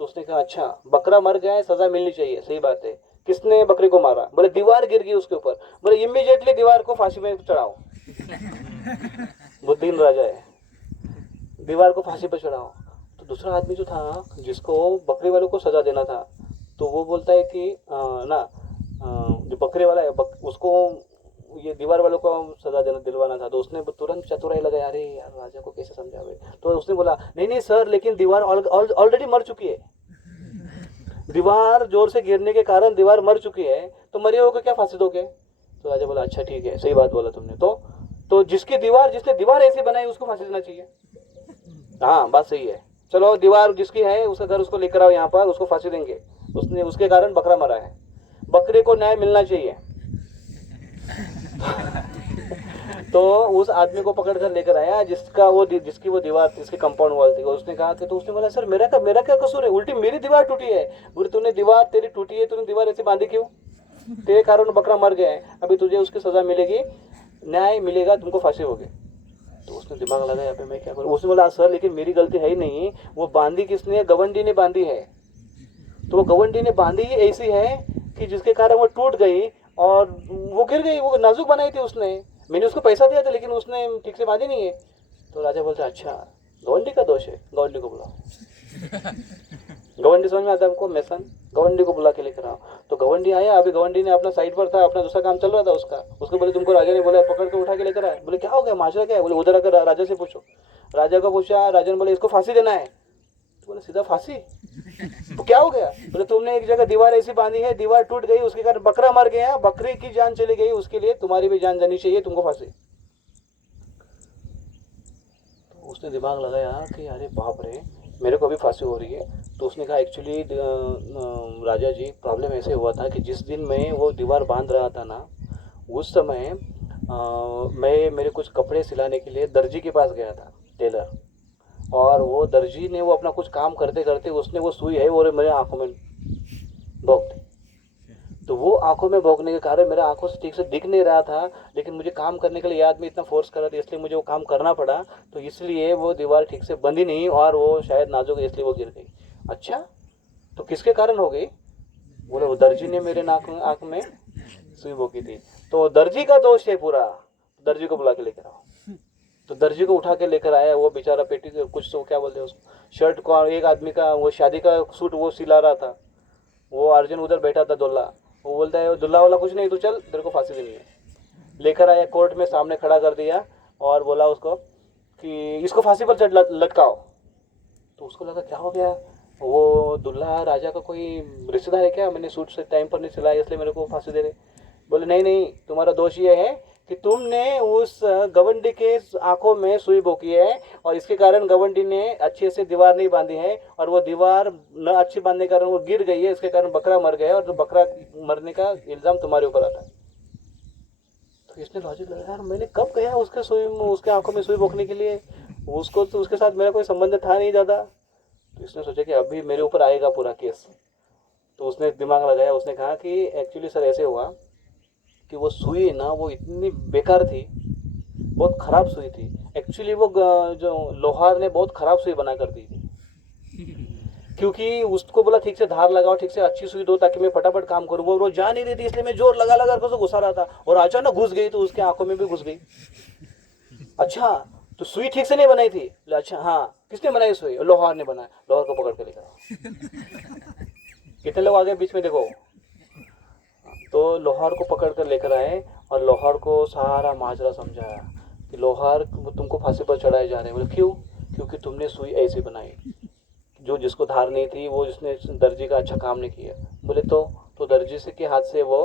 तो उसने कहा अच्छा, बकरा मर गया है, सजा मिलनी चाहिए, सही बात है। किसने बकरे को मारा? बोले दीवार गिर गई उसके ऊपर। बोले इमीडिएटली दीवार को फांसी में चढ़ाओ। बुद्धिहीन राजा है, दीवार को फांसी पर चढ़ाओ। तो दूसरा आदमी जो था, जिसको बकरे वालों को सजा देना था, तो वो बोलता है कि जो बकरे वाला है, उसको ये दीवार वालों को सजा देना दिलवाना था। तो उसने तुरंत चतुराई लगाई, अरे यार राजा को कैसे समझावे। तो उसने बोला नहीं सर, लेकिन दीवार ऑलरेडी मर चुकी है, दीवार जोर से गिरने के कारण दीवार मर चुकी है, तो मरे हो को क्या फांसी दोगे? तो राजा बोला अच्छा ठीक है, सही बात बोला तुमने, तो जिसने दीवार ऐसी बनाई उसको फांसी देना चाहिए। हाँ बात सही है, चलो दीवार जिसकी है उसका घर, उसको लेकर आओ यहाँ पर, उसको फांसी देंगे, उसके कारण बकरा मरा है, बकरे को न्याय मिलना चाहिए। तो उस आदमी को पकड़ कर लेकर आया, जिसकी वो दीवार, जिसकी कंपाउंड वॉल थी। उसने कहा कि, तो उसने बोला सर मेरा क्या कसूर है, उल्टी मेरी दीवार टूटी है। बोले तूने दीवार, तेरी टूटी है, तूने दीवार ऐसे बांधी क्यों? तेरे कारण बकरा मर गया है, अभी तुझे उसकी सजा मिलेगी, न्याय मिलेगा, तुमको फांसी होगी। तो उसने दिमाग लगाया, यहाँ पे मैं क्या करूँ। उसने बोला सर लेकिन मेरी गलती है ही नहीं, वो बांधी किसने? गवंडी ने बांधी है, तो वो गवंडी ने बांधी ही ऐसी है कि जिसके कारण वो टूट गई और वो गिर गई। वो नाजुक बनाई थी उसने, मैंने उसको पैसा दिया था लेकिन उसने ठीक से बांधी नहीं है। तो राजा बोलता अच्छा गवंडी का दोष है, गवंडी को बुलाओ। गवंडी समझ में आता है हमको, मेसन गवंडी को बुला के लेकर आओ। तो गवंडी आया, अभी गवंडी ने अपना साइड पर था, अपना दूसरा काम चल रहा था उसका। उसको बोले तुमको राजा ने बोला पकड़ के उठा के लेकर आए। बोले क्या हो गया, माजरा क्या है? बोले उधर आकर राजा से पूछो। राजा को पूछा, राजा ने बोले इसको फांसी देना है। तो बोले सीधा फांसी? तो क्या हो गया? बोले तुमने एक जगह दीवार ऐसी बांधी है, दीवार टूट गई, उसके कारण बकरा मर गया, बकरी की जान चली गई, उसके लिए तुम्हारी भी जान जानी चाहिए, तुमको फांसी। तो उसने दिमाग लगाया कि अरे बाप रे, मेरे को अभी फांसी हो रही है। तो उसने कहा एक्चुअली राजा जी प्रॉब्लम ऐसे हुआ था कि जिस दिन मैं वो दीवार बांध रहा था ना, उस समय मैं मेरे कुछ कपड़े सिलाने के लिए दर्जी के पास गया था, टेलर। और वो दर्जी ने वो अपना कुछ काम करते करते उसने वो सुई है वो मेरे आंखों में भोंक दी। तो वो आंखों में भोंकने के कारण मेरा आंखों से ठीक से दिख नहीं रहा था, लेकिन मुझे काम करने के लिए याद में इतना फोर्स कर रहा था, इसलिए मुझे वो काम करना पड़ा। तो इसलिए वो दीवार ठीक से बंधी नहीं और वो शायद नाजुक है, इसलिए वो गिर गई। अच्छा, तो किसके कारण हो गई? बोले वो दर्जी ने मेरे आंख में सुई भोंकी थी। तो दर्जी का दोष है पूरा, दर्जी को बुला के लेकर आओ। तो दर्जी को उठा के लेकर आया। वो बेचारा पेटी कुछ तो क्या बोलते हैं उसको, शर्ट को, एक आदमी का वो शादी का सूट वो सिला रहा था। वो अर्जुन उधर बैठा था दुल्ला। वो बोलता है दुल्ला वाला कुछ नहीं, तू चल तेरे को फांसी देनी है। लेकर आया, कोर्ट में सामने खड़ा कर दिया और बोला उसको कि इसको फांसी पर चढ़ लटकाओ। तो उसको लगा क्या हो गया, वो दुल्हा राजा का कोई रिश्तेदार है क्या? मैंने सूट से टाइम पर नहीं सिलाया इसलिए मेरे को फांसी दे रहे। बोले नहीं नहीं, तुम्हारा दोष ये है कि तुमने उस गवंडी के आंखों में सुई भोंकी है और इसके कारण गवंडी ने अच्छे से दीवार नहीं बांधी है और वो दीवार न अच्छी बांधने के कारण वो गिर गई है, इसके कारण बकरा मर गया और जो बकरा मरने का इल्जाम तुम्हारे ऊपर आता है। तो इसने लॉजिक लगाया, यार मैंने कब गया उसके सुई में, उसके आंखों में सुई भोंकने के लिए? उसको तो उसके साथ मेरा कोई संबंध था नहीं ज़्यादा। तो इसने सोचा कि अभी मेरे ऊपर आएगा पूरा केस। तो उसने दिमाग लगाया, उसने कहा कि एक्चुअली सर ऐसे हुआ कि वो सुई ना वो इतनी बेकार थी, बहुत ख़राब सुई थी। एक्चुअली वो जो लोहार ने बहुत ख़राब सुई बना कर दी थी, क्योंकि उसको बोला ठीक से धार लगाओ, ठीक से अच्छी सुई दो ताकि मैं फटाफट काम करूँ। वो जा नहीं रही थी, इसलिए मैं जोर लगा लगा कर उसको घुसा रहा था और अचानक घुस गई तो उसके आंखों में भी घुस गई। अच्छा, तो सुई ठीक से नहीं बनाई थी? अच्छा हाँ, किसने बनाई सुई? लोहार ने बनाया। लोहार को पकड़ के लेकर आओ। कितने लोग आ गए बीच में देखो। तो लोहार को पकड़ कर लेकर आए और लोहार को सारा माजरा समझाया कि लोहार तुमको फांसी पर चढ़ाए जा रहे हैं। बोले क्यों? क्योंकि तुमने सुई ऐसी बनाई जो जिसको धार नहीं थी, वो जिसने दर्जी का अच्छा काम नहीं किया। बोले तो दर्जी से के हाथ से वो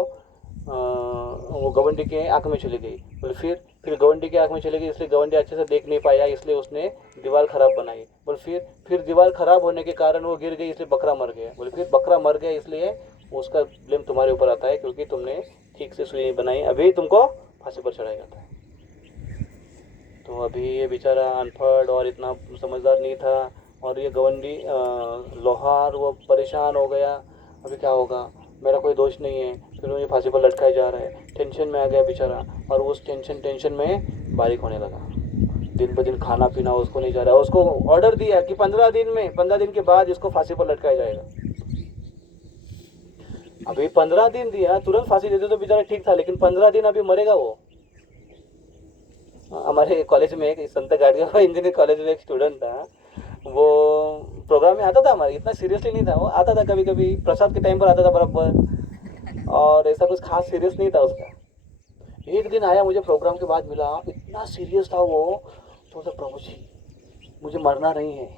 गवंडी के आंख में चली गई। बोले फिर गवंडी की आंख में चली गई, इसलिए गवंडी अच्छे से देख नहीं पाया, इसलिए उसने दीवार खराब बनाई। बोले फिर दीवार खराब होने के कारण वो गिर गई, इसलिए बकरा मर गया। बोले फिर बकरा मर गया इसलिए उसका ब्लेम तुम्हारे ऊपर आता है क्योंकि तुमने ठीक से सुई बनाई, अभी तुमको फांसी पर चढ़ाया जाता है। तो अभी ये बेचारा अनपढ़ और इतना समझदार नहीं था और ये गवंडी लोहार वो परेशान हो गया, अभी क्या होगा, मेरा कोई दोष नहीं है, फिर मुझे फांसी पर लटकाया जा रहा है। टेंशन में आ गया बेचारा और उस टेंशन में बारीक होने लगा। दिन ब दिन खाना पीना उसको नहीं जा रहा। उसको ऑर्डर दिया कि 15 दिन के बाद इसको फांसी पर लटकाया जाएगा। अभी 15 दिन दिया, तुरंत फांसी देते तो बेचारा ठीक था, लेकिन 15 दिन अभी मरेगा वो। हमारे कॉलेज में एक संत गाड़िया इंजीनियरिंग कॉलेज में एक स्टूडेंट था, वो प्रोग्राम में आता था हमारे, इतना सीरियसली नहीं था, वो आता था कभी कभी प्रसाद के टाइम पर आता था बराबर, और ऐसा कुछ खास सीरियस नहीं था उसका। एक दिन आया, मुझे प्रोग्राम के बाद मिला, इतना सीरियस था वो। तो प्रभु जी मुझे मरना नहीं है,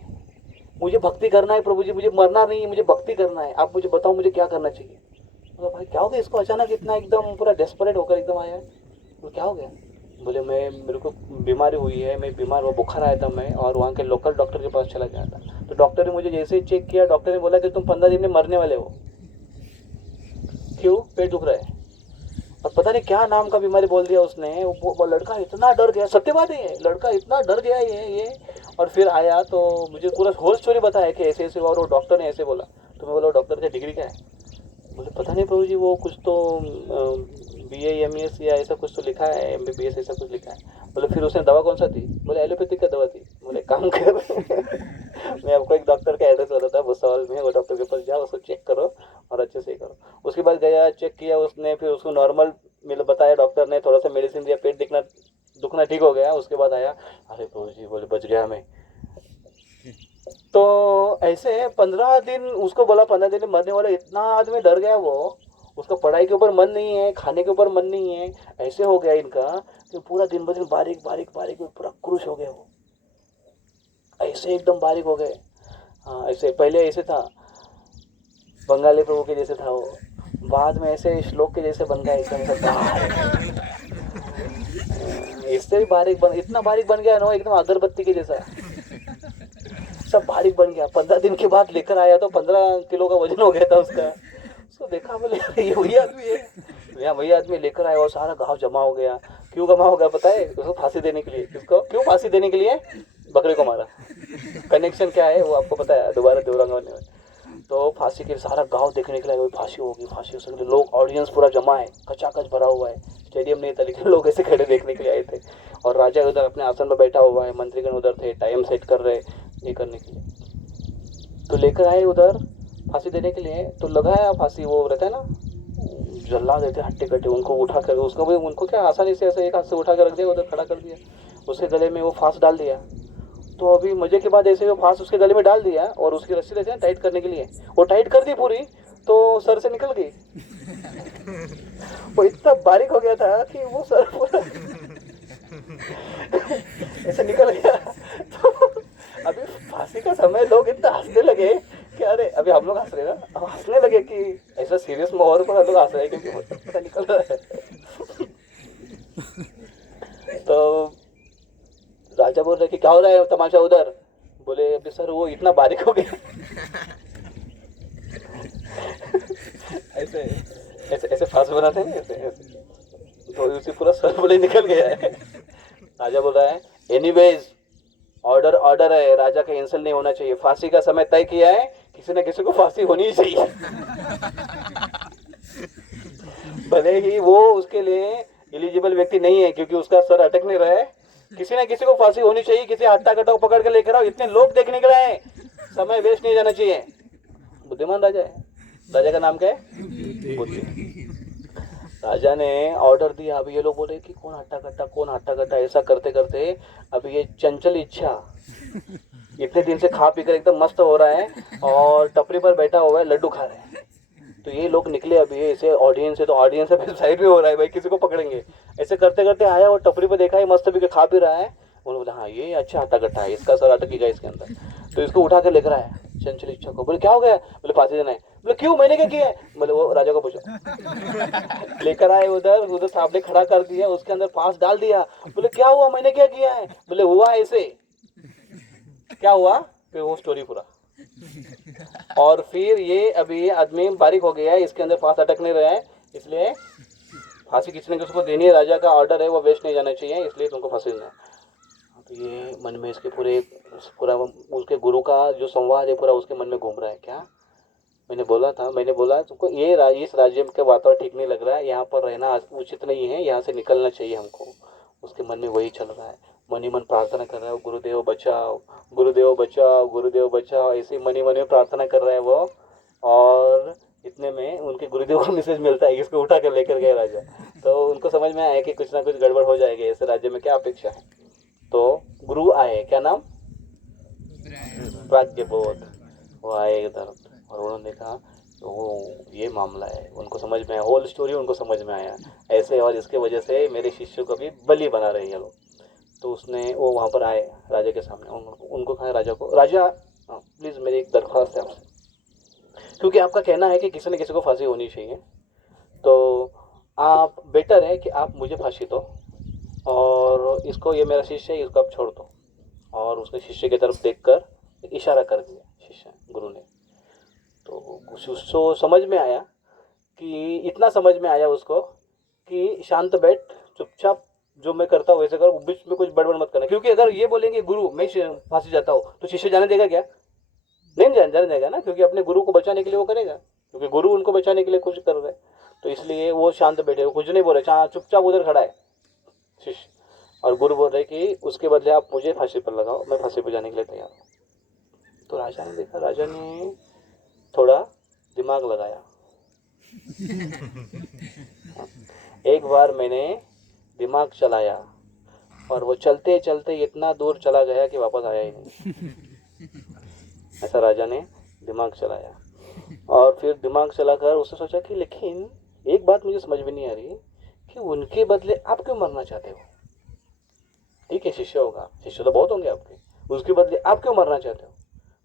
मुझे भक्ति करना है प्रभु जी, मुझे मरना नहीं है, मुझे भक्ति करना है, आप मुझे बताओ मुझे क्या करना चाहिए। बोला भाई क्या हो गया इसको, अचानक इतना एकदम पूरा डेस्परेट होकर एकदम आया। बोले क्या हो गया? बोले मेरे को बीमारी हुई है, मैं बीमार हुआ, बुखार आया था मैं, और वहाँ के लोकल डॉक्टर के पास चला गया था। तो डॉक्टर ने मुझे जैसे ही चेक किया, डॉक्टर ने बोला कि तुम 15 दिन में मरने वाले हो। क्यों? पेट दुख रहा है। और पता नहीं क्या नाम का बीमारी बोल दिया उसने। वो लड़का इतना डर गया, सत्य बात है, लड़का इतना डर गया ये। और फिर आया तो मुझे पूरा होल स्टोरी बताया कि ऐसे ऐसे हुआ और वो डॉक्टर ने ऐसे बोला। तो मैं बोला डॉक्टर की डिग्री क्या है? बोले पता नहीं प्रभु जी, वो कुछ तो BA MAS या ऐसा कुछ तो लिखा है, MBBS ऐसा कुछ लिखा है। बोले फिर उसने दवा कौन सा दी? बोले एलोपैथिक का दवा दी। बोले काम कर मैं आपको एक डॉक्टर का एड्रेस बताता हूँ भुसावल में, वो डॉक्टर के पास जाओ, उसको चेक करो और अच्छे से करो। उसके बाद गया, चेक किया उसने, फिर उसको नॉर्मल मिल बताया डॉक्टर ने, थोड़ा सा मेडिसिन दिया, पेट दिखना दुखना ठीक हो गया। उसके बाद आया, अरे प्रभु जी, बोले बच गया मैं। तो ऐसे 15 दिन उसको बोला, 15 दिन में मरने वाला, इतना आदमी डर गया वो। उसका पढ़ाई के ऊपर मन नहीं है, खाने के ऊपर मन नहीं है, ऐसे हो गया इनका कि पूरा दिन ब दिन बारीक बारीक बारीक में पूरा क्रूश हो गया वो, ऐसे एकदम बारीक हो गए। हाँ, ऐसे पहले ऐसे था, बंगाली प्रभु के जैसे था वो, बाद में ऐसे श्लोक के जैसे बन गया एकदम सब बारीक। इससे भी बारीक बन, इतना बारीक बन गया ना एकदम अगरबत्ती के जैसा, सब बारीक बन गया। 15 दिन के बाद लेकर आया तो 15 किलो का वजन हो गया था उसका। उसको देखा, बोले ये वही आदमी है, यहाँ वही आदमी लेकर आया और सारा घाव जमा हो गया। क्यों जमा हो गया पता है? उसको फांसी देने के लिए। किसको? क्यों फांसी देने के लिए? बकरे को मारा। कनेक्शन क्या है वो आपको पता है, दोबारा दोहराऊंगा नहीं। तो फांसी के सारा गांव देखने के लिए फांसी होगी, फांसी हो सकती, लोग ऑडियंस पूरा जमा है, कचाकच भरा हुआ है, स्टेडियम नहीं था लेकिन लोग ऐसे खड़े देखने के लिए आए थे। और राजा उधर अपने आसन पर बैठा हुआ है, मंत्रीगण उधर थे, टाइम सेट कर रहे ये करने के लिए। तो लेकर आए उधर फांसी देने के लिए, तो लगाया फांसी, वो रहता है ना जल्ला देते हट्टे कट्टे, उनको उठा कर, उसको भी उनको क्या आसानी से ऐसे एक हाथ से उठा कर रख दिया, उधर खड़ा कर दिया, उसके गले में वो फांस डाल दिया। तो अभी मजे के बाद ऐसे वो फांस उसके गले में डाल दिया और उसकी रस्सी रहती है टाइट करने के लिए, वो टाइट कर दी पूरी, तो सर से निकल गई। वो इतना बारीक हो गया था कि वो सर पूरा ऐसे निकल गया। तो अभी फांसी का समय लोग इतना हंसने लगे कि अरे, अभी हम लोग हंस रहे ना, अब हंसने लगे कि ऐसा सीरियस माहौल पर हम लोग हंस रहे हैं क्योंकि वो पता निकल रहा है। तो राजा बोल रहे कि क्या हो रहा है तमाशा उधर? बोले अभी सर वो इतना बारीक हो गया। ऐसे ऐसे ऐसे फांस बनाते हैं ऐसे ऐसे, तो उसी पूरा सर बोले निकल गया है। राजा बोल रहा है एनीवेज, ऑर्डर ऑर्डर है, राजा का इंसल्ट नहीं होना चाहिए, फांसी का समय तय किया है, किसी न किसी को फांसी होनी ही चाहिए। भले ही वो उसके लिए एलिजिबल व्यक्ति नहीं है क्योंकि उसका सर अटक नहीं रहा है, किसी न किसी को फांसी होनी चाहिए, किसी हट्टा कट्टा को पकड़ के लेकर आओ, इतने लोग देखने के लिए आए, समय वेस्ट नहीं जाना चाहिए। बुद्धिमान राजा है। राजा का नाम क्या है? बुद्धि। राजा ने ऑर्डर दिया। अभी ये लोग बोले कि कौन हट्टा कट्टा, कौन हट्टा कट्टा, ऐसा करते करते अभी ये चंचल इच्छा इतने दिन से खा पी कर एकदम मस्त हो रहा है और टपरी पर बैठा हुआ है, लड्डू खा रहे हैं। तो ये लोग निकले अभी ऐसे ऑडियंस है, तो ऑडियंस अभी साइड में हो रहा है, भाई किसी को पकड़ेंगे। ऐसे करते करते आया और टपरी पर देखा है मस्त भी खा पी रहा है। उन्होंने बोला हाँ ये अच्छा हट्टा कट्टा है, इसका सर अटकेगा इसके अंदर। तो इसको उठा कर लेकर आया चंचल इच्छा को। बोले क्या हो गया? बोले फांसी देना है। बोले क्यों, मैंने क्या किया है? बोले वो राजा को पूछो। लेकर आए उधर, उधर सामने खड़ा कर दिया, उसके अंदर फांस डाल दिया। बोले क्या हुआ, मैंने क्या किया है? बोले हुआ ऐसे। क्या हुआ? फिर वो स्टोरी पूरा। और फिर ये अभी आदमी बारीक हो गया है, इसके अंदर फांस अटक नहीं रहा है, इसलिए फांसी किसी ने किसी को देनी है, राजा का ऑर्डर है, वो वेस्ट नहीं जाना चाहिए, इसलिए तुमको फांसी देना है। तो ये मन में इसके पूरा उसके गुरु का जो संवाद है पूरा उसके मन में घूम रहा है। क्या मैंने बोला तुमको, ये इस राज्य के वातावरण ठीक नहीं लग रहा है, यहाँ पर रहना उचित नहीं है, यहाँ से निकलना चाहिए हमको। उसके मन में वही चल रहा है, मन ही मन प्रार्थना कर रहा है, गुरुदेव बचाओ, गुरुदेव बचाओ, गुरुदेव बचाओ, ऐसे मन ही मन में प्रार्थना कर रहा है वो। और इतने में उनके गुरुदेव को मैसेज मिलता है, इसको उठा कर लेकर गए राजा। तो उनको समझ में आया कि कुछ ना कुछ गड़बड़ हो जाएगी, ऐसे राज्य में क्या अपेक्षा है। तो गुरु आए, क्या नाम? प्राज्ञबोध। वो आए इधर और उन्होंने कहा तो ये मामला है, उनको समझ में आया, होल स्टोरी उनको समझ में आया ऐसे, और इसके वजह से मेरे शिष्य को भी बलि बना रहे हैं लोग। तो उसने वो वहाँ पर आए राजा के सामने, उनको कहा राजा को, राजा प्लीज़ मेरी एक दरख्वास्त है आपसे, क्योंकि आपका कहना है कि किसी न किसी को फांसी होनी चाहिए, तो आप बेटर है कि आप मुझे फांसी दो और इसको, ये मेरा शिष्य है, इसको आप छोड़ दो। और उसने शिष्य की तरफ देखकर इशारा कर दिया, शिष्य गुरु ने। तो उसको समझ में आया कि, इतना समझ में आया उसको कि शांत बैठ, चुपचाप जो मैं करता हूँ वैसे कर, बीच में कुछ बड़बड़ मत करना, क्योंकि अगर ये बोलेंगे गुरु मैं फांसी जाता हूँ तो शिष्य जाने देगा क्या? नहीं जाने देगा ना, क्योंकि अपने गुरु को बचाने के लिए वो करेगा, क्योंकि गुरु उनको बचाने के लिए कुछ कर रहे हैं। तो इसलिए वो शांत बैठे, वो कुछ नहीं बोले, चुपचाप उधर खड़ा है शिष्य। और गुरु बोल रहे कि उसके बदले आप मुझे फांसी पर लगाओ, मैं फांसी पर जाने के लिए तैयार हूँ। तो राजा ने देखा, राजा ने थोड़ा दिमाग लगाया। एक बार मैंने दिमाग चलाया और वो चलते चलते इतना दूर चला गया कि वापस आया ही नहीं। ऐसा राजा ने दिमाग चलाया। और फिर दिमाग चलाकर उसने सोचा कि लेकिन एक बात मुझे समझ में नहीं आ रही कि उनके बदले आप क्यों मरना चाहते हो। ठीक है, शिष्य होगा, शिष्य तो बहुत होंगे आपके, उसके बदले आप क्यों मरना चाहते हो।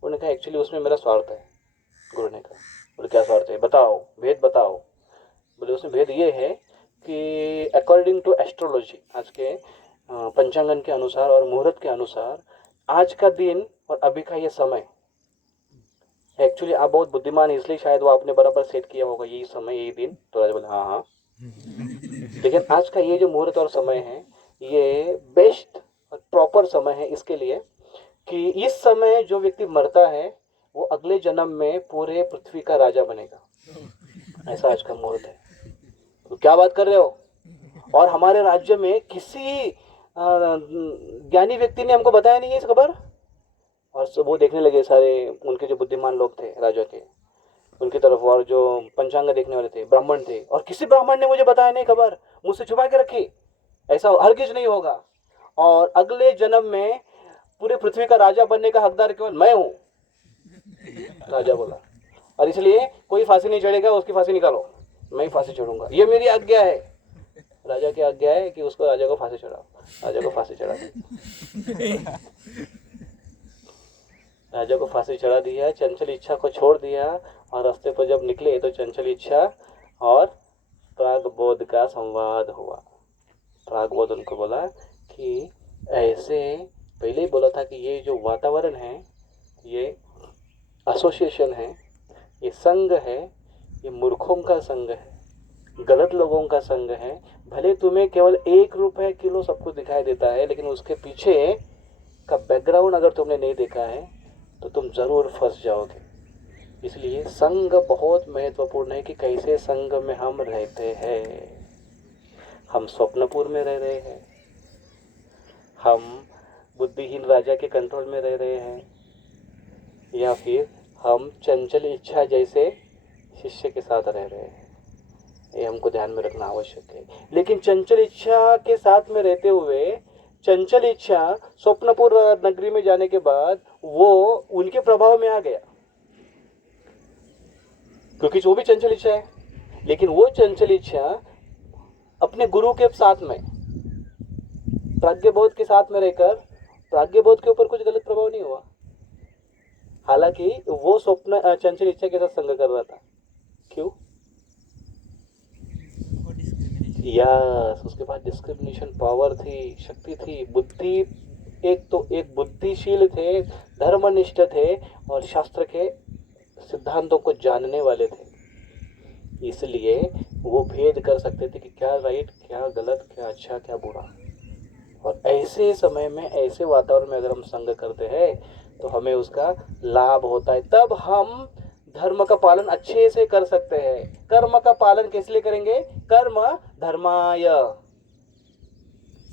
उन्होंने कहा एक्चुअली उसमें मेरा स्वार्थ है। गुरु ने कहा, बोले क्या स्वार्थ है, बताओ, भेद बताओ। बोले उसमें भेद ये है कि अकॉर्डिंग टू एस्ट्रोलॉजी, आज के पंचांगन के अनुसार और मुहूर्त के अनुसार, आज का दिन और अभी का ये समय, एक्चुअली आप बहुत बुद्धिमान है इसलिए शायद वो आपने बराबर सेट किया होगा, यही समय यही दिन। तो राजा बोले हाँ हाँ, लेकिन आज का ये जो मुहूर्त और समय है ये बेस्ट और प्रॉपर समय है इसके लिए कि इस समय जो व्यक्ति मरता है वो अगले जन्म में पूरे पृथ्वी का राजा बनेगा। ऐसा आज का मुहूर्त है। तो क्या बात कर रहे हो। और हमारे राज्य में किसी ज्ञानी व्यक्ति ने हमको बताया नहीं है इस खबर। और वो देखने लगे सारे उनके जो बुद्धिमान लोग थे राजा के, उनकी तरफ, और जो पंचांग देखने वाले थे ब्राह्मण थे, और किसी ब्राह्मण ने मुझे बताया नहीं खबर, मुझसे छुपा के रखी। ऐसा हरगिज नहीं होगा। और अगले जन्म में पूरे पृथ्वी का राजा बनने का हकदार केवल मैं हूं, राजा बोला। और इसलिए कोई फांसी नहीं चढ़ेगा, उसकी फांसी निकालो, मैं ही फांसी चढ़ूंगा, ये मेरी आज्ञा है। राजा की आज्ञा है कि उसको राजा को फांसी चढ़ाओ। राजा को फांसी चढ़ा दी। राजा को फांसी चढ़ा दिया, चंचल इच्छा को छोड़ दिया। और रास्ते पर जब निकले तो चंचल इच्छा और प्रागबोध का संवाद हुआ। प्रागबोध उनको बोला कि ऐसे पहले ही बोला था कि ये जो वातावरण है, ये एसोसिएशन है, ये संघ है, ये मूर्खों का संघ है, गलत लोगों का संघ है। भले तुम्हें केवल 1 रुपए किलो सब कुछ दिखाई देता है, लेकिन उसके पीछे का बैकग्राउंड अगर तुमने नहीं देखा है तो तुम जरूर फंस जाओगे। इसलिए संघ बहुत महत्वपूर्ण है कि कैसे संघ में हम रहते हैं। हम स्वप्नपुर में रह रहे हैं, हम बुद्धिहीन राजा के कंट्रोल में रह रहे हैं, या फिर हम चंचल इच्छा जैसे शिष्य के साथ रह रहे हैं। ये हमको ध्यान में रखना आवश्यक है। लेकिन चंचल इच्छा के साथ में रहते हुए, चंचल इच्छा स्वप्नपुर नगरी में जाने के बाद वो उनके प्रभाव में आ गया, क्योंकि वो भी चंचल इच्छा है। लेकिन वो चंचल इच्छा अपने गुरु के साथ में, प्राज्ञबोध के साथ में रहकर, प्राज्ञबोध के ऊपर कुछ गलत प्रभाव नहीं हुआ। हालांकि वो स्वप्न चंचल इच्छा के साथ संग कर रहा था। क्यों? यस, उसके बाद डिस्क्रिमिनेशन पावर थी, शक्ति थी, बुद्धि, एक बुद्धिशील थे, धर्मनिष्ठ थे और शास्त्र के सिद्धांतों को जानने वाले थे। इसलिए वो भेद कर सकते थे कि क्या राइट, क्या गलत, क्या अच्छा, क्या बुरा। और ऐसे समय में, ऐसे वातावरण में अगर हम संग करते हैं तो हमें उसका लाभ होता है। तब हम धर्म का पालन अच्छे से कर सकते हैं। कर्म का पालन किस लिए करेंगे? कर्म धर्माय।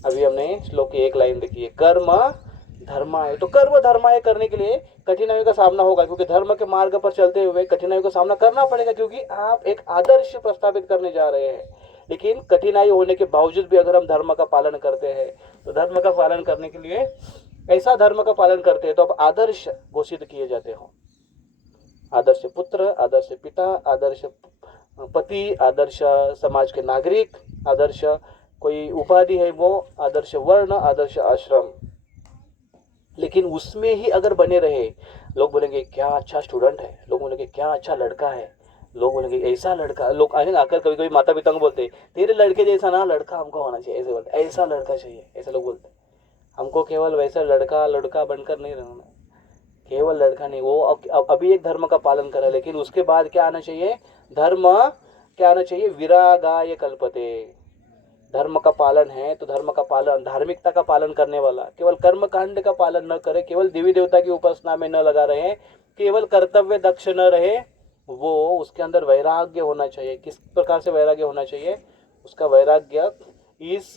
अभी हमने श्लोक की एक लाइन देखी है, कर्म धर्माय। तो कर्म धर्माय करने के लिए कठिनाइयों का सामना होगा, क्योंकि धर्म के मार्ग पर चलते हुए कठिनाइयों का सामना करना पड़ेगा, क्योंकि आप एक आदर्श प्रस्तावित करने जा रहे हैं। लेकिन कठिनाई होने के बावजूद भी अगर हम धर्म का पालन करते हैं, तो धर्म का पालन करने के लिए, ऐसा धर्म का पालन करते हैं तो आप आदर्श घोषित किए जाते हो। आदर्श पुत्र, आदर्श पिता, आदर्श पति, आदर्श समाज के नागरिक, आदर्श कोई उपाधि है वो, आदर्श वर्ण, आदर्श आश्रम। लेकिन उसमें ही अगर बने रहे, लोग बोलेंगे क्या अच्छा स्टूडेंट है, लोग बोलेंगे क्या अच्छा लड़का है, लोग बोलेंगे ऐसा लड़का, लोग आकर कभी कभी माता पिता को बोलते तेरे लड़के जैसा ना लड़का हमको होना चाहिए, ऐसे बोलते, ऐसा लड़का चाहिए, ऐसे लोग बोलते। हमको केवल वैसा लड़का बनकर नहीं रहना, केवल लड़का नहीं, वो अभी एक धर्म का पालन करे, लेकिन उसके बाद क्या आना चाहिए? धर्म क्या आना चाहिए? विरागाय कल्पते। धर्म का पालन है तो धर्म का पालन, धार्मिकता का पालन करने वाला, केवल कर्म कांड का पालन न करे, केवल देवी देवता की उपासना में न लगा रहे, केवल कर्तव्य दक्ष न रहे, वो उसके अंदर वैराग्य होना चाहिए। किस प्रकार से वैराग्य होना चाहिए? उसका वैराग्य इस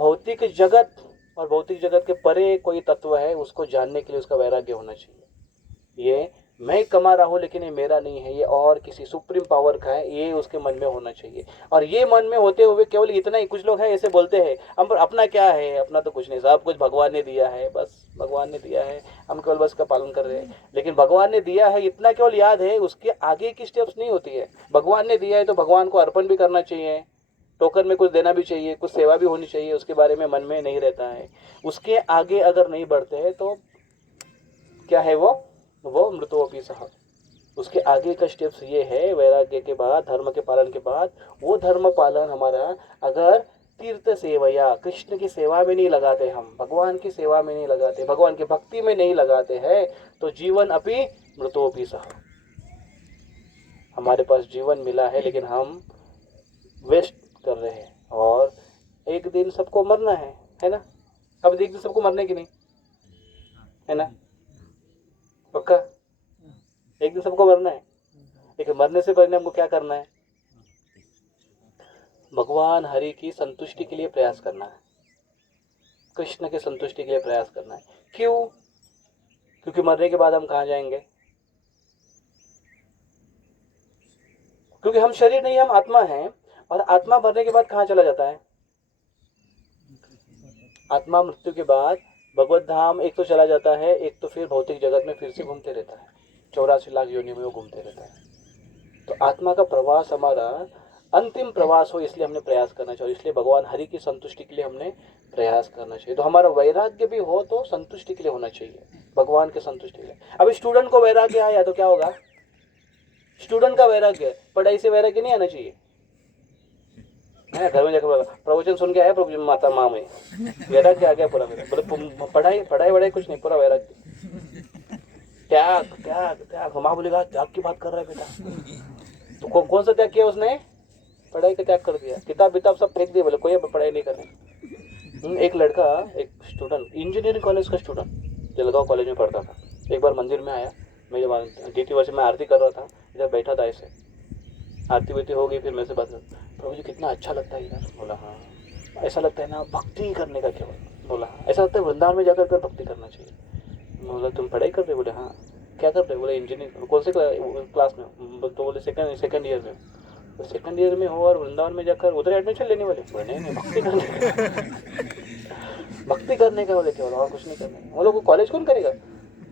भौतिक जगत और भौतिक जगत के परे कोई तत्व है, उसको जानने के लिए उसका वैराग्य होना चाहिए। ये मैं कमा रहा हूँ लेकिन ये मेरा नहीं है, ये और किसी सुप्रीम पावर का है, ये उसके मन में होना चाहिए। और ये मन में होते हुए केवल इतना ही, कुछ लोग हैं ऐसे बोलते हैं हम अपना क्या है, अपना तो कुछ नहीं, सब कुछ भगवान ने दिया है, बस भगवान ने दिया है, हम केवल बस का पालन कर रहे हैं। लेकिन भगवान ने दिया है इतना केवल याद है, उसके आगे की स्टेप्स नहीं होती है। भगवान ने दिया है तो भगवान को अर्पण भी करना चाहिए, टोकन में कुछ देना भी चाहिए, कुछ सेवा भी होनी चाहिए, उसके बारे में मन में नहीं रहता है। उसके आगे अगर नहीं बढ़ते हैं तो क्या है वो मृतोपी सह। उसके आगे का स्टेप्स ये है, वैराग्य के बाद, धर्म के पालन के बाद, वो धर्म पालन हमारा अगर तीर्थ सेवया, कृष्ण की सेवा में नहीं लगाते, हम भगवान की सेवा में नहीं लगाते, भगवान की भक्ति में नहीं लगाते हैं, तो जीवन अपि मृतोपी सह। हमारे पास जीवन मिला है लेकिन हम वेस्ट कर रहे हैं, और एक दिन सबको मरना है ना? अब एक दिन सबको मरने की नहीं है ना? पक्का एक दिन सबको मरना है, लेकिन मरने से पहले हमको क्या करना है? भगवान हरि की संतुष्टि के लिए प्रयास करना है, कृष्ण के संतुष्टि के लिए प्रयास करना है। क्यों? क्योंकि मरने के बाद हम कहाँ जाएंगे? क्योंकि हम शरीर नहीं, हम आत्मा हैं, और आत्मा मरने के बाद कहाँ चला जाता है? आत्मा मृत्यु के बाद भगवत धाम एक तो चला जाता है, एक तो फिर भौतिक जगत में फिर से घूमते रहता है, 84 लाख योनि में वो घूमते रहता है। तो आत्मा का प्रवास हमारा अंतिम प्रवास हो, इसलिए हमने प्रयास करना चाहिए, इसलिए भगवान हरि की संतुष्टि के लिए हमने प्रयास करना चाहिए। तो हमारा वैराग्य भी हो तो संतुष्टि के लिए होना चाहिए, भगवान के संतुष्टि के लिए। अभी स्टूडेंट को वैराग्य आया तो क्या होगा? स्टूडेंट का वैराग्य, पढ़ाई से वैराग्य नहीं आना चाहिए है। घर में जाकर बोला प्रवचन सुन के आया प्रभु माता माँ में, वैराग्य आ गया पूरा मेरा। बोले पढ़ाई पढ़ाई वढ़ाई कुछ नहीं, पूरा वैराग्य, त्याग त्याग त्याग। माँ बोलेगा त्याग की बात कर रहा है बेटा, तो कौन सा त्याग किया उसने? पढ़ाई का त्याग कर दिया, किताब विताब सब फेंक दिए, बोले कोई अब पढ़ाई नहीं करनी। एक लड़का, एक स्टूडेंट, इंजीनियरिंग कॉलेज का स्टूडेंट, जलगांव कॉलेज में पढ़ता था, एक बार मंदिर में आया, मैं जब DT वर्ष में आरती कर रहा था, इधर बैठा था, ऐसे आरती वारती हो गई, फिर मेरे से बात कर, प्रभु जी कितना अच्छा लगता है इधर। बोला हाँ, ऐसा लगता है ना भक्ति करने का केवल। बोला हाँ, ऐसा लगता है वृंदावन में जाकर कर भक्ति करना चाहिए। बोला तुम पढ़ाई कर रहे? बोले हाँ। क्या कर रहे? बोले इंजीनियरिंग। कौन से क्लास में? तो बोले सेकंड ईयर में। तो सेकंड ईयर में हो और वृंदावन में जाकर उधर एडमिशन लेने वाले? बोले नहीं, भक्ति करने का भक्ति करने का बोले केवल, और कुछ नहीं करना है। वो लोग कॉलेज कौन करेगा?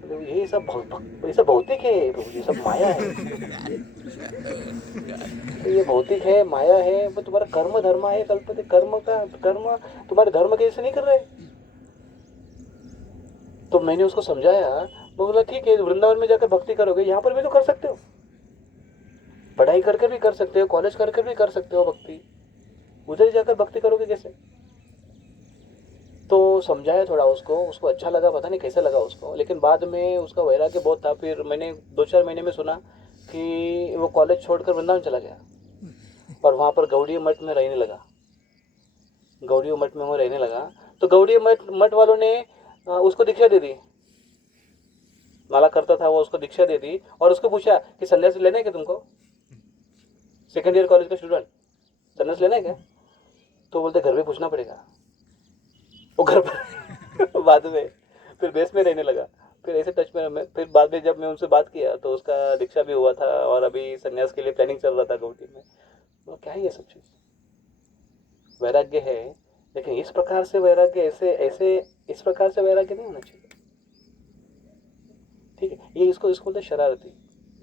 ये सब भौतिक है प्रभु जी, सब माया है, ये भौतिक है, माया है। वो तुम्हारा कर्म धर्म है, कल्पते कर्म का कर्म तुम्हारे धर्म के जैसे नहीं कर रहे। तो मैंने उसको समझाया, वो बोला ठीक है वृंदावन में जाकर भक्ति करोगे, यहाँ पर भी तो कर सकते हो, पढ़ाई करके भी कर सकते हो, कॉलेज करके भी कर सकते हो भक्ति, उधर जाकर भक्ति करोगे कैसे? तो समझाया थोड़ा उसको अच्छा लगा, पता नहीं कैसा लगा उसको, लेकिन बाद में उसका वैराग्य बहुत था। फिर मैंने 2-4 महीने में सुना कि वो कॉलेज छोड़कर वृंदावन चला गया और वहाँ पर गौड़ीय मठ में रहने लगा। गौड़ीय मठ में वो रहने लगा, तो गौड़ीय मठ वालों ने उसको दीक्षा दे दी, माला करता था वो, उसको दीक्षा दे दी, और उसको पूछा कि संन्यास लेना है क्या तुमको? सेकेंड ईयर कॉलेज का स्टूडेंट, संन्यास लेना है क्या? तो बोलते घर में पूछना पड़ेगा। वो घर पर बाद में फिर बेस में रहने लगा, फिर ऐसे टच में। फिर बाद में जब मैं उनसे बात किया तो उसका दीक्षा भी हुआ था और अभी संन्यास के लिए प्लानिंग चल रहा था गौटी में। तो क्या है ये सब चीज़? वैराग्य है, लेकिन इस प्रकार से वैराग्य, ऐसे इस प्रकार से वैराग्य नहीं होना चाहिए। ठीक है, ये इसको बोलते शरारती।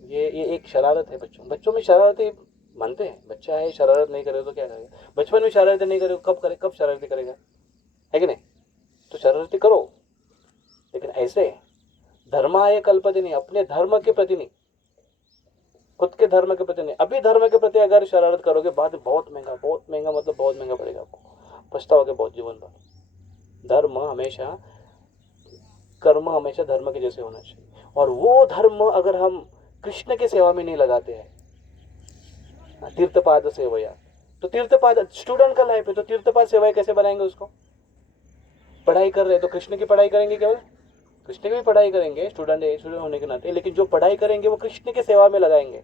ये एक शरारत है बच्चों में शरारती मानते हैं। बच्चा है, शरारत नहीं करे तो क्या करेगा? बचपन में शरारती नहीं करे कब करे? कब शरारती करेगा? है कि नहीं? तो शरारती करो, लेकिन ऐसे धर्माय कल्पते नहीं, अपने धर्म के प्रति नहीं, खुद के धर्म के प्रति नहीं। अभी धर्म के प्रति अगर शरारत करोगे बाद में बहुत महंगा मतलब बहुत महंगा पड़ेगा आपको, पछताओगे बहुत जीवन भर। धर्म हमेशा, कर्म हमेशा धर्म के जैसे होना चाहिए। और वो धर्म अगर हम कृष्ण के सेवा में नहीं लगाते हैं, तीर्थपाद सेवया, तो तीर्थपाद स्टूडेंट का लाइफ है, तो तीर्थपाद सेवाएं कैसे बनाएंगे उसको? पढ़ाई कर रहे हैं तो कृष्ण की पढ़ाई करेंगे, केवल कृष्ण की भी पढ़ाई करेंगे, स्टूडेंट होने के नाते, लेकिन जो पढ़ाई करेंगे वो कृष्ण के सेवा में लगाएंगे।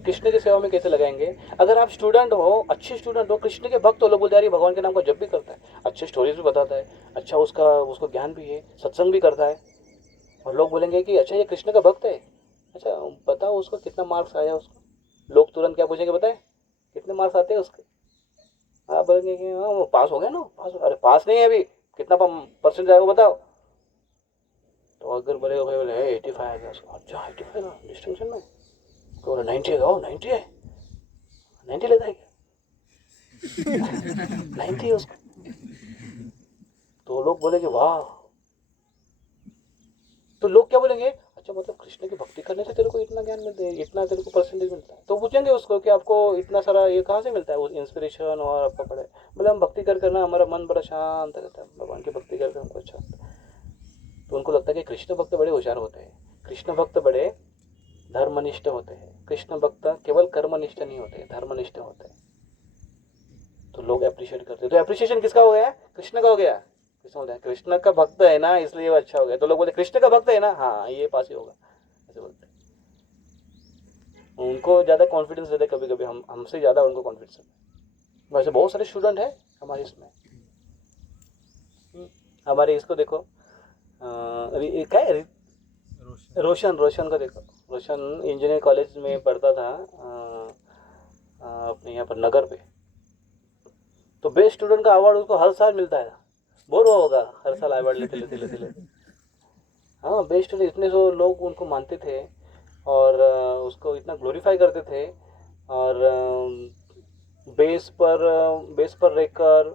कृष्ण की सेवा में कैसे लगाएंगे? अगर आप स्टूडेंट हो, अच्छे स्टूडेंट हो, कृष्ण के भक्त हो, लोग बोलते हैं यार भगवान के नाम का जप भी करता है, अच्छे स्टोरीज भी बताता है, अच्छा उसका उसको ज्ञान भी है, सत्संग भी करता है, और लोग बोलेंगे कि अच्छा ये कृष्ण का भक्त है। अच्छा बताओ उसको कितना मार्क्स आया उसको? लोग तुरंत क्या पूछेंगे बताए? कितने मार्क्स आते हैं उसके? आप बोलेंगे कि हाँ वो पास हो गया ना, पास। अरे पास नहीं है अभी, कितना परसेंट आएगा बताओ? तो अगर बोले बोले 85 आ गया उसको, अच्छा 85 का डिस्टिंक्शन में, तो बोले 90 है, 90 है, 90 लेता है क्या? 90 है उसको। तो लोग बोलेंगे वाह। तो लोग क्या बोलेंगे, अच्छा मतलब कृष्ण की भक्ति करने से तेरे को इतना ज्ञान मिलता है, इतना तेरे को परसेंटेज मिलता है। तो पूछेंगे उसको कि आपको इतना सारा ये कहाँ से मिलता है, वो इंस्पिरेशन और आपका पढ़े? बोले हम भक्ति कर करना हमारा मन बड़ा शांत रहता है, भगवान की भक्ति करके हमको अच्छा लगता है। तो उनको लगता है कि कृष्ण भक्त बड़े होशियार होते हैं, कृष्ण भक्त बड़े धर्मनिष्ठ होते हैं, कृष्ण भक्त केवल कर्मनिष्ठ नहीं होते, धर्मनिष्ठ होते हैं। तो लोग अप्रिशिएट करते हैं। तो अप्रिशिएशन किसका हो गया? कृष्ण का हो गया। कृष्ण का भक्त है ना इसलिए वो अच्छा हो गया। तो लोग बोले कृष्ण का भक्त है ना, हाँ ये पास ही होगा, ऐसे बोलते हैं। उनको ज्यादा कॉन्फिडेंस देते, कभी कभी हम हमसे ज्यादा उनको कॉन्फिडेंस देते। वैसे बहुत सारे स्टूडेंट है हमारे इसमें। हमारे इसको देखो, क्या है, रोशन रोशन को देखो। रोशन इंजीनियरिंग कॉलेज में पढ़ता था, अपने यहाँ पर नगर पे। तो बेस्ट स्टूडेंट का अवार्ड उसको हर साल मिलता है। बोर हुआ होगा हर साल अवार्ड लेते लेते लेते लेते। हाँ बेस्ट स्टूडेंट, इतने जो लोग उनको मानते थे और उसको इतना ग्लोरीफाई करते थे। और बेस पर रहकर,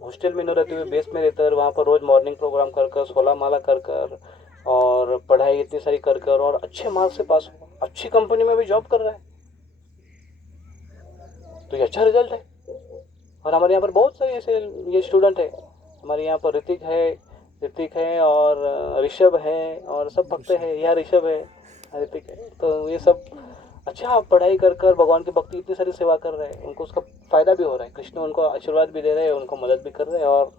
हॉस्टल में न रहते हुए बेस में रहकर, वहाँ पर रोज मॉर्निंग प्रोग्राम कर कर, 16 माला कर कर, और पढ़ाई इतनी सारी कर कर, और अच्छे मार्क्स से पास हुआ, अच्छी कंपनी में भी जॉब कर रहा है। तो ये अच्छा रिजल्ट है। और हमारे यहाँ पर बहुत सारे ऐसे ये स्टूडेंट है। हमारे यहाँ पर ऋतिक है और ऋषभ है, और सब भक्त है, यह ऋषभ है, ऋतिक है। तो ये सब अच्छा पढ़ाई कर कर भगवान की भक्ति इतनी सारी सेवा कर रहे हैं, उनको उसका फायदा भी हो रहा है, कृष्ण उनको आशीर्वाद भी दे रहे हैं, उनको मदद भी कर रहे हैं, और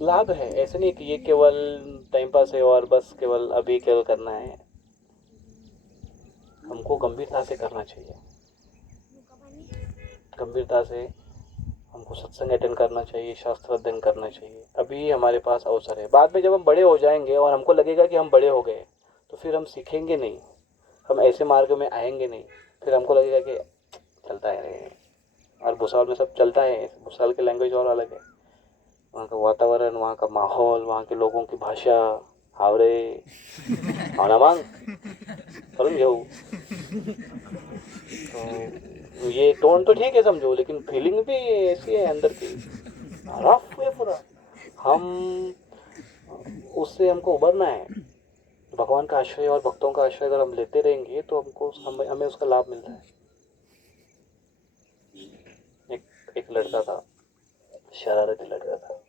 लाभ है। ऐसे नहीं कि ये केवल टाइम पास है और बस केवल अभी केवल करना है। हमको गंभीरता से करना चाहिए, गंभीरता से हमको सत्संग अटेंड करना चाहिए, शास्त्र अध्ययन करना चाहिए। अभी हमारे पास अवसर है। बाद में जब हम बड़े हो जाएंगे और हमको लगेगा कि हम बड़े हो गए, तो फिर हम सीखेंगे नहीं, हम ऐसे मार्ग में आएंगे नहीं। फिर हमको लगेगा कि चलता है रे, और भूसावल में सब चलता है। भूसावल की लैंग्वेज और अलग है, वहाँ का वातावरण, वहाँ का माहौल, वहाँ के लोगों की भाषा, हावरे हावना मांग करूँ घेऊ। तो ये टोन तो ठीक है समझो, लेकिन फीलिंग भी ऐसी है अंदर की, रफ है पूरा। हम उससे हमको उबरना है। भगवान का आश्रय और भक्तों का आश्रय अगर हम लेते रहेंगे तो हमें उसका लाभ मिलता है। एक लड़का था, शरारती लड़का था।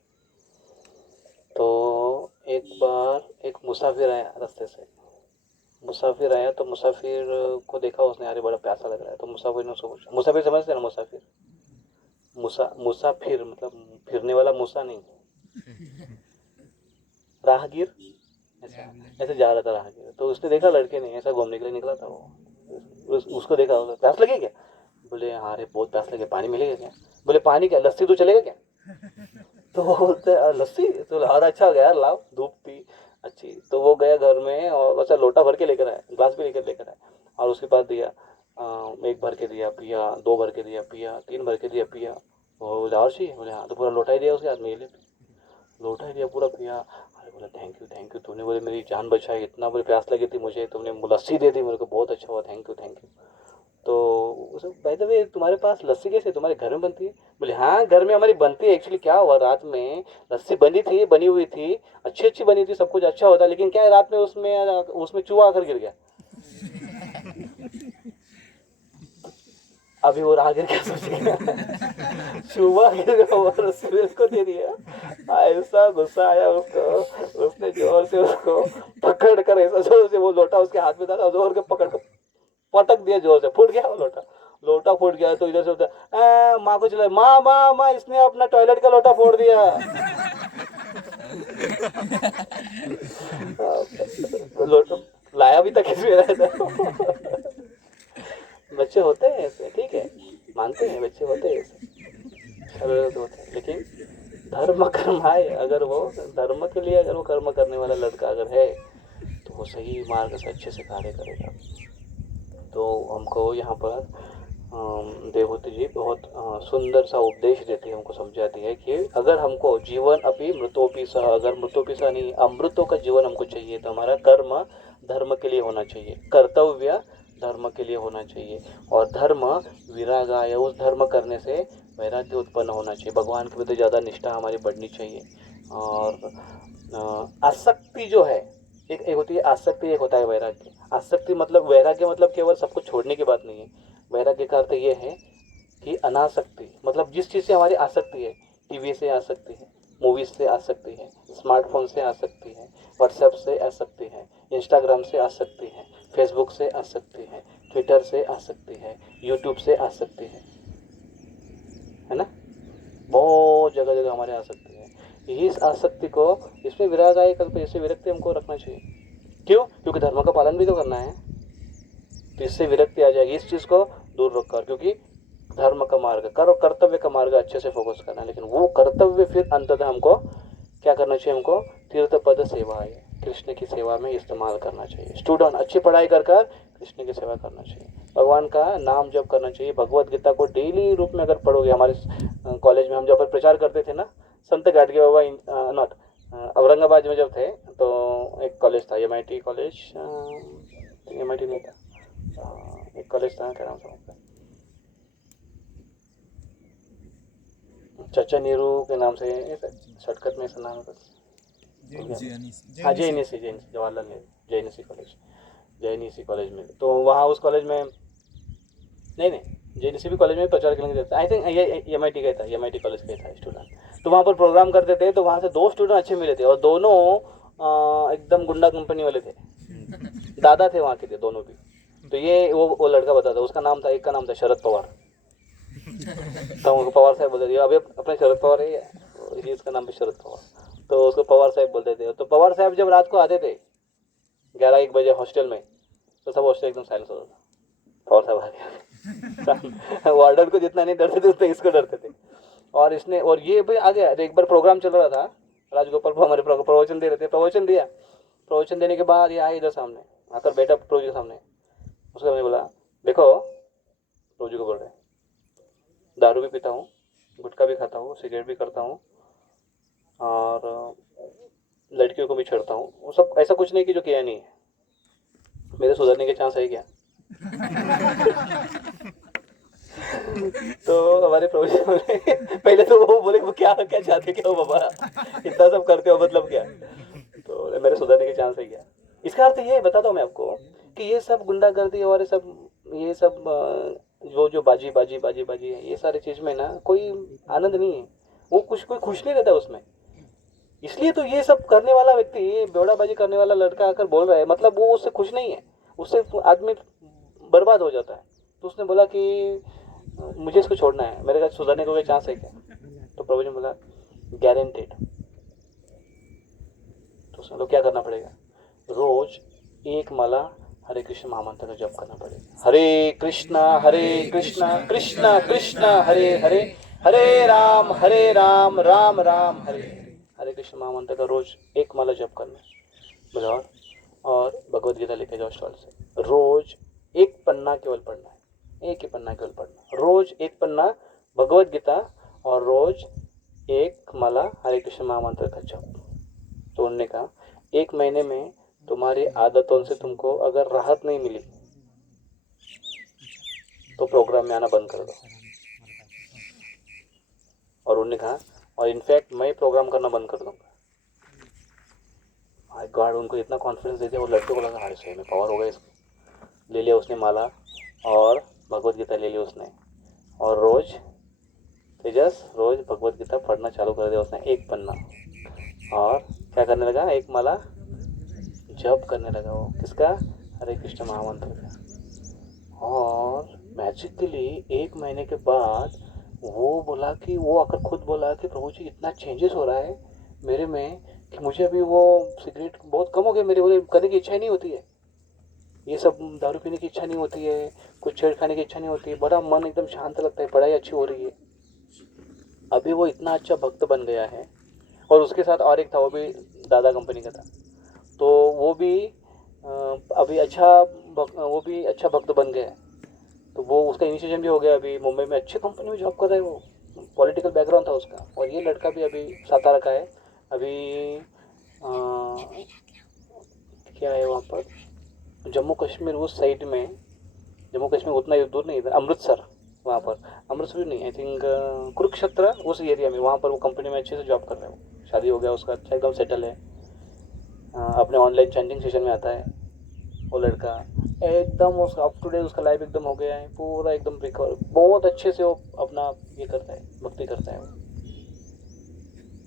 तो एक बार एक मुसाफिर आया रास्ते से, मुसाफिर आया तो मुसाफिर को देखा उसने, अरे बड़ा प्यासा लग रहा है। तो मुसाफिर ने उसको पूछा, मुसाफिर समझते ना, मुसाफिर मुसाफिर मतलब फिरने वाला, मूसा नहीं, राहगीर। ऐसा ऐसे जा रहा था राहगीर। तो उसने देखा लड़के ने ऐसा घूमने के लिए निकला था वो, उसको देखा, प्यास लगे क्या? बोले हाँ रे बहुत प्यास लगे, पानी मिलेगा क्या? बोले पानी क्या, लस्सी तो चलेगा क्या? तो वो बोलते लस्सी तो और अच्छा हो गया यार, लाओ, धूप थी अच्छी। तो वो गया घर में और अच्छा लोटा भर के लेकर आया, ग्लास भी लेकर आया, और उसके बाद दिया, एक भर के दिया पिया, दो भर के दिया पिया, तीन भर के दिया पिया। वो बोले और चाहिए? बोले हाँ। तो पूरा लोटा ही दिया उसके हाथ में, ले लोटा ही दिया पूरा पिया। अरे बोला थैंक यू, तूने बोले मेरी जान बचाई, इतना बोले प्यास लगी थी मुझे, तुमने लस्सी दे दी मेरे को, बहुत अच्छा हुआ, थैंक यू। तो उसे बाय द वे तुम्हारे पास लस्सी कैसे, तुम्हारे घर में बनती है? बोले हाँ घर में हमारी बनती है। एक्चुअली क्या हुआ, रात में लस्सी बनी हुई थी, अच्छी बनी थी, सब कुछ अच्छा होता, लेकिन क्या है रात में उसमें चूहा आकर गिर गया। अभी वो राहगीर क्या सोचेगा, चूहा गिर गया और लस्सी मेरे को दे दिया। ऐसा गुस्सा आया उसको, उसने जोर से उसको पकड़ कर, ऐसा जोर से, वो लोटा उसके हाथ में था, जोर के पकड़ कर पटक दिया, जोर से फूट गया वो लोटा फूट गया। तो इधर से होता माँ को चिल्लाया, माँ इसने अपना टॉयलेट का लोटा फोड़ दिया। लोटा लाया भी था किस में रहता, वाला लड़का अगर है तो वो सही मार्ग से अच्छे से कार्य करेगा। तो हमको यहाँ पर देवहूति जी बहुत सुंदर सा उपदेश देती है, हमको समझाती है कि अगर हमको जीवन अपि मृतोपि सह, अगर मृतोपि सह नहीं अमृतों का जीवन हमको चाहिए तो हमारा कर्म धर्म के लिए होना चाहिए, कर्तव्य धर्म के लिए होना चाहिए, और धर्म विरागाय, उस धर्म करने से वैराग्य उत्पन्न होना चाहिए, भगवान के प्रति ज़्यादा निष्ठा हमारी बढ़नी चाहिए। और आसक्ति जो है, एक होती है आसक्ति, एक होता है वैराग्य। आसक्ति मतलब, वैराग्य मतलब केवल सब कुछ छोड़ने की बात नहीं है। वैराग्य का अर्थ ये है कि अनासक्ति, मतलब जिस चीज़ से हमारी आसक्ति है, टीवी से आसक्ति है, मूवीज से आसक्ति है, स्मार्टफोन से आसक्ति है, व्हाट्सएप से आसक्ति है, इंस्टाग्राम से आसक्ति है, फेसबुक से आसक्ति है, ट्विटर से आसक्ति है, यूट्यूब से आसक्ति है ना, बहुत जगह जगह हमारे आसक्ति है। इस आसक्ति को, इसमें विराग आए कल्प, इससे विरक्ति हमको रखना चाहिए। क्यों? क्योंकि धर्म का पालन भी तो करना है, तो इससे विरक्ति आ जाएगी। इस चीज़ को दूर रखकर, क्योंकि धर्म का मार्ग, कर्तव्य का मार्ग अच्छे से फोकस करना है, लेकिन वो कर्तव्य फिर अंततः हमको क्या करना चाहिए, हमको तीर्थ पद सेवा है, कृष्ण की सेवा में इस्तेमाल करना चाहिए। स्टूडेंट अच्छी पढ़ाई कर कर कृष्ण की सेवा करना चाहिए, भगवान का नाम जप करना चाहिए। भगवत गीता को डेली रूप में अगर पढ़ोगे, हमारे कॉलेज में हम जब पर प्रचार करते थे ना, संत गाडगे बाबा नॉट औरंगाबाद में जब थे, तो एक कॉलेज था MIT कॉलेज, MIT नहीं था, एक कॉलेज था, क्या नाम था उसका, चाचा नेहरू के नाम से शॉर्टकट में ऐसा नाम है, हाँ JNC Jawaharlal Nehru JNC college में। तो वहाँ उस कॉलेज में नहीं JNC भी कॉलेज में प्रचार करने के लिए, आई थिंक ये MIT का था, MIT कॉलेज का था स्टूडेंट। तो वहाँ पर प्रोग्राम करते थे, तो वहाँ से 2 स्टूडेंट अच्छे मिले थे, और दोनों एकदम गुंडा कंपनी वाले थे, दादा थे वहाँ के थे दोनों भी। तो ये वो लड़का बता था, उसका नाम था, एक का नाम था शरद पवार, तो उनको पवार साहब बोलते थे। अभी अपने शरद पवार है, इसका नाम भी शरद पवार, तो उसको पवार साहब बोलते थे। तो पवार साहब जब रात को आते थे 11-1 बजे हॉस्टल में, तो सब हॉस्टल एकदम साइलेंस होता था, पवार साहब आ गया। वार्डन को जितना नहीं डरते थे उतना इसको डरते थे। और इसने, और ये भी आ गया। एक बार प्रोग्राम चल रहा था, राजगोपाल हमारे प्रवचन दे रहे थे, प्रवचन दिया, प्रवचन देने के बाद ये आए इधर सामने, आकर बैठा प्रोजी के सामने। उसको मैंने बोला, देखो, प्रोजी को बोल रहे, दारू भी पीता हूँ, गुटखा भी खाता हूँ, सिगरेट भी करता हूँ, और लड़कियों को भी छेड़ता हूँ, वो सब ऐसा कुछ नहीं कि जो किया नहीं है। मेरे सुधरने के चांस है क्या? तो हमारे प्रोफेसर बोले, पहले तो वो बोले, वो क्या क्या चाहते, क्या हो बाबा, इतना सब करते हो, मतलब क्या? तो मेरे सुधरने के चांस है क्या? इसका अर्थ ये बताता हूँ मैं आपको कि ये सब गुंडागर्दी और ये सब जो बाजी है, ये सारी चीज में ना कोई आनंद नहीं है, वो कोई खुश नहीं रहता उसमें। इसलिए तो ये सब करने वाला व्यक्ति, ये बेवड़ाबाजी करने वाला लड़का आकर बोल रहा है, मतलब वो उससे खुश नहीं है, उससे आदमी बर्बाद हो जाता है। तो उसने बोला कि मुझे इसको छोड़ना है, मेरे साथ सुधरने का कोई चांस है क्या? तो प्रभु जी बोला, गारंटेड। तो उसने क्या करना पड़ेगा? रोज 1 माला हरे कृष्ण महामंत्र का जप करना पड़ेगा। हरे कृष्णा कृष्णा कृष्णा हरे हरे, हरे राम राम राम हरे हरे। हरे कृष्ण महामंत्र का रोज 1 माला जप करना, बुझाओ। और भगवत गीता लेके जाओ स्टॉल से, रोज 1 पन्ना केवल पढ़ना है, 1 ही पन्ना केवल पढ़ना, रोज 1 पन्ना भगवत गीता, और रोज 1 माला हरे कृष्ण महामंत्र का जप। तो उन्होंने कहा 1 महीने में तुम्हारी आदतों से तुमको अगर राहत नहीं मिली तो प्रोग्राम में आना बंद कर दो। और उन्होंने कहा, और इनफैक्ट मैं प्रोग्राम करना बंद कर दूंगा। हाय गॉड, उनको इतना कॉन्फिडेंस दे दिया, वो लड़के को लगा हाय सही में पावर हो गया इसको। ले लिया उसने माला और भगवत गीता ले ली उसने, और रोज भगवत गीता पढ़ना चालू कर दिया उसने, 1 पन्ना। और क्या करने लगा? 1 माला जप करने लगा वो, किसका? हरे कृष्ण महामंत्र का। और मैजिकली 1 महीने के बाद वो बोला कि, वो आकर खुद बोला कि प्रभु जी इतना चेंजेस हो रहा है मेरे में कि मुझे अभी वो सिगरेट बहुत कम हो गया, मेरे बोले करने की इच्छा ही नहीं होती है, ये सब दारू पीने की इच्छा नहीं होती है, कुछ छेड़ खाने की इच्छा नहीं होती है, बड़ा मन एकदम शांत लगता है, पढ़ाई अच्छी हो रही है। अभी वो इतना अच्छा भक्त बन गया है। और उसके साथ और एक था, वो भी दादा कंपनी का था, तो वो भी अभी वो भी अच्छा भक्त बन गया है। तो वो उसका इनिशिएशन भी हो गया, अभी मुंबई में अच्छी कंपनी में जॉब कर रहा है वो। पॉलिटिकल बैकग्राउंड था उसका। और ये लड़का भी अभी सातारा का है। अभी क्या है वहाँ पर, जम्मू कश्मीर उस साइड में, जम्मू कश्मीर उतना ही दूर नहीं था, अमृतसर वहाँ पर, अमृतसर भी नहीं, आई थिंक कुरुक्षेत्र उस एरिया में, वहाँ पर वो कंपनी में अच्छे से जॉब कर रहे हो। शादी हो गया उसका, अच्छा एकदम सेटल है। अपने ऑनलाइन चैंटिंग सेशन में आता है वो लड़का। एकदम उसका अप टू डेट, उसका लाइफ एकदम हो गया है पूरा, एकदम रिकवर, बहुत अच्छे से वो अपना ये करता है, भक्ति करता है वो।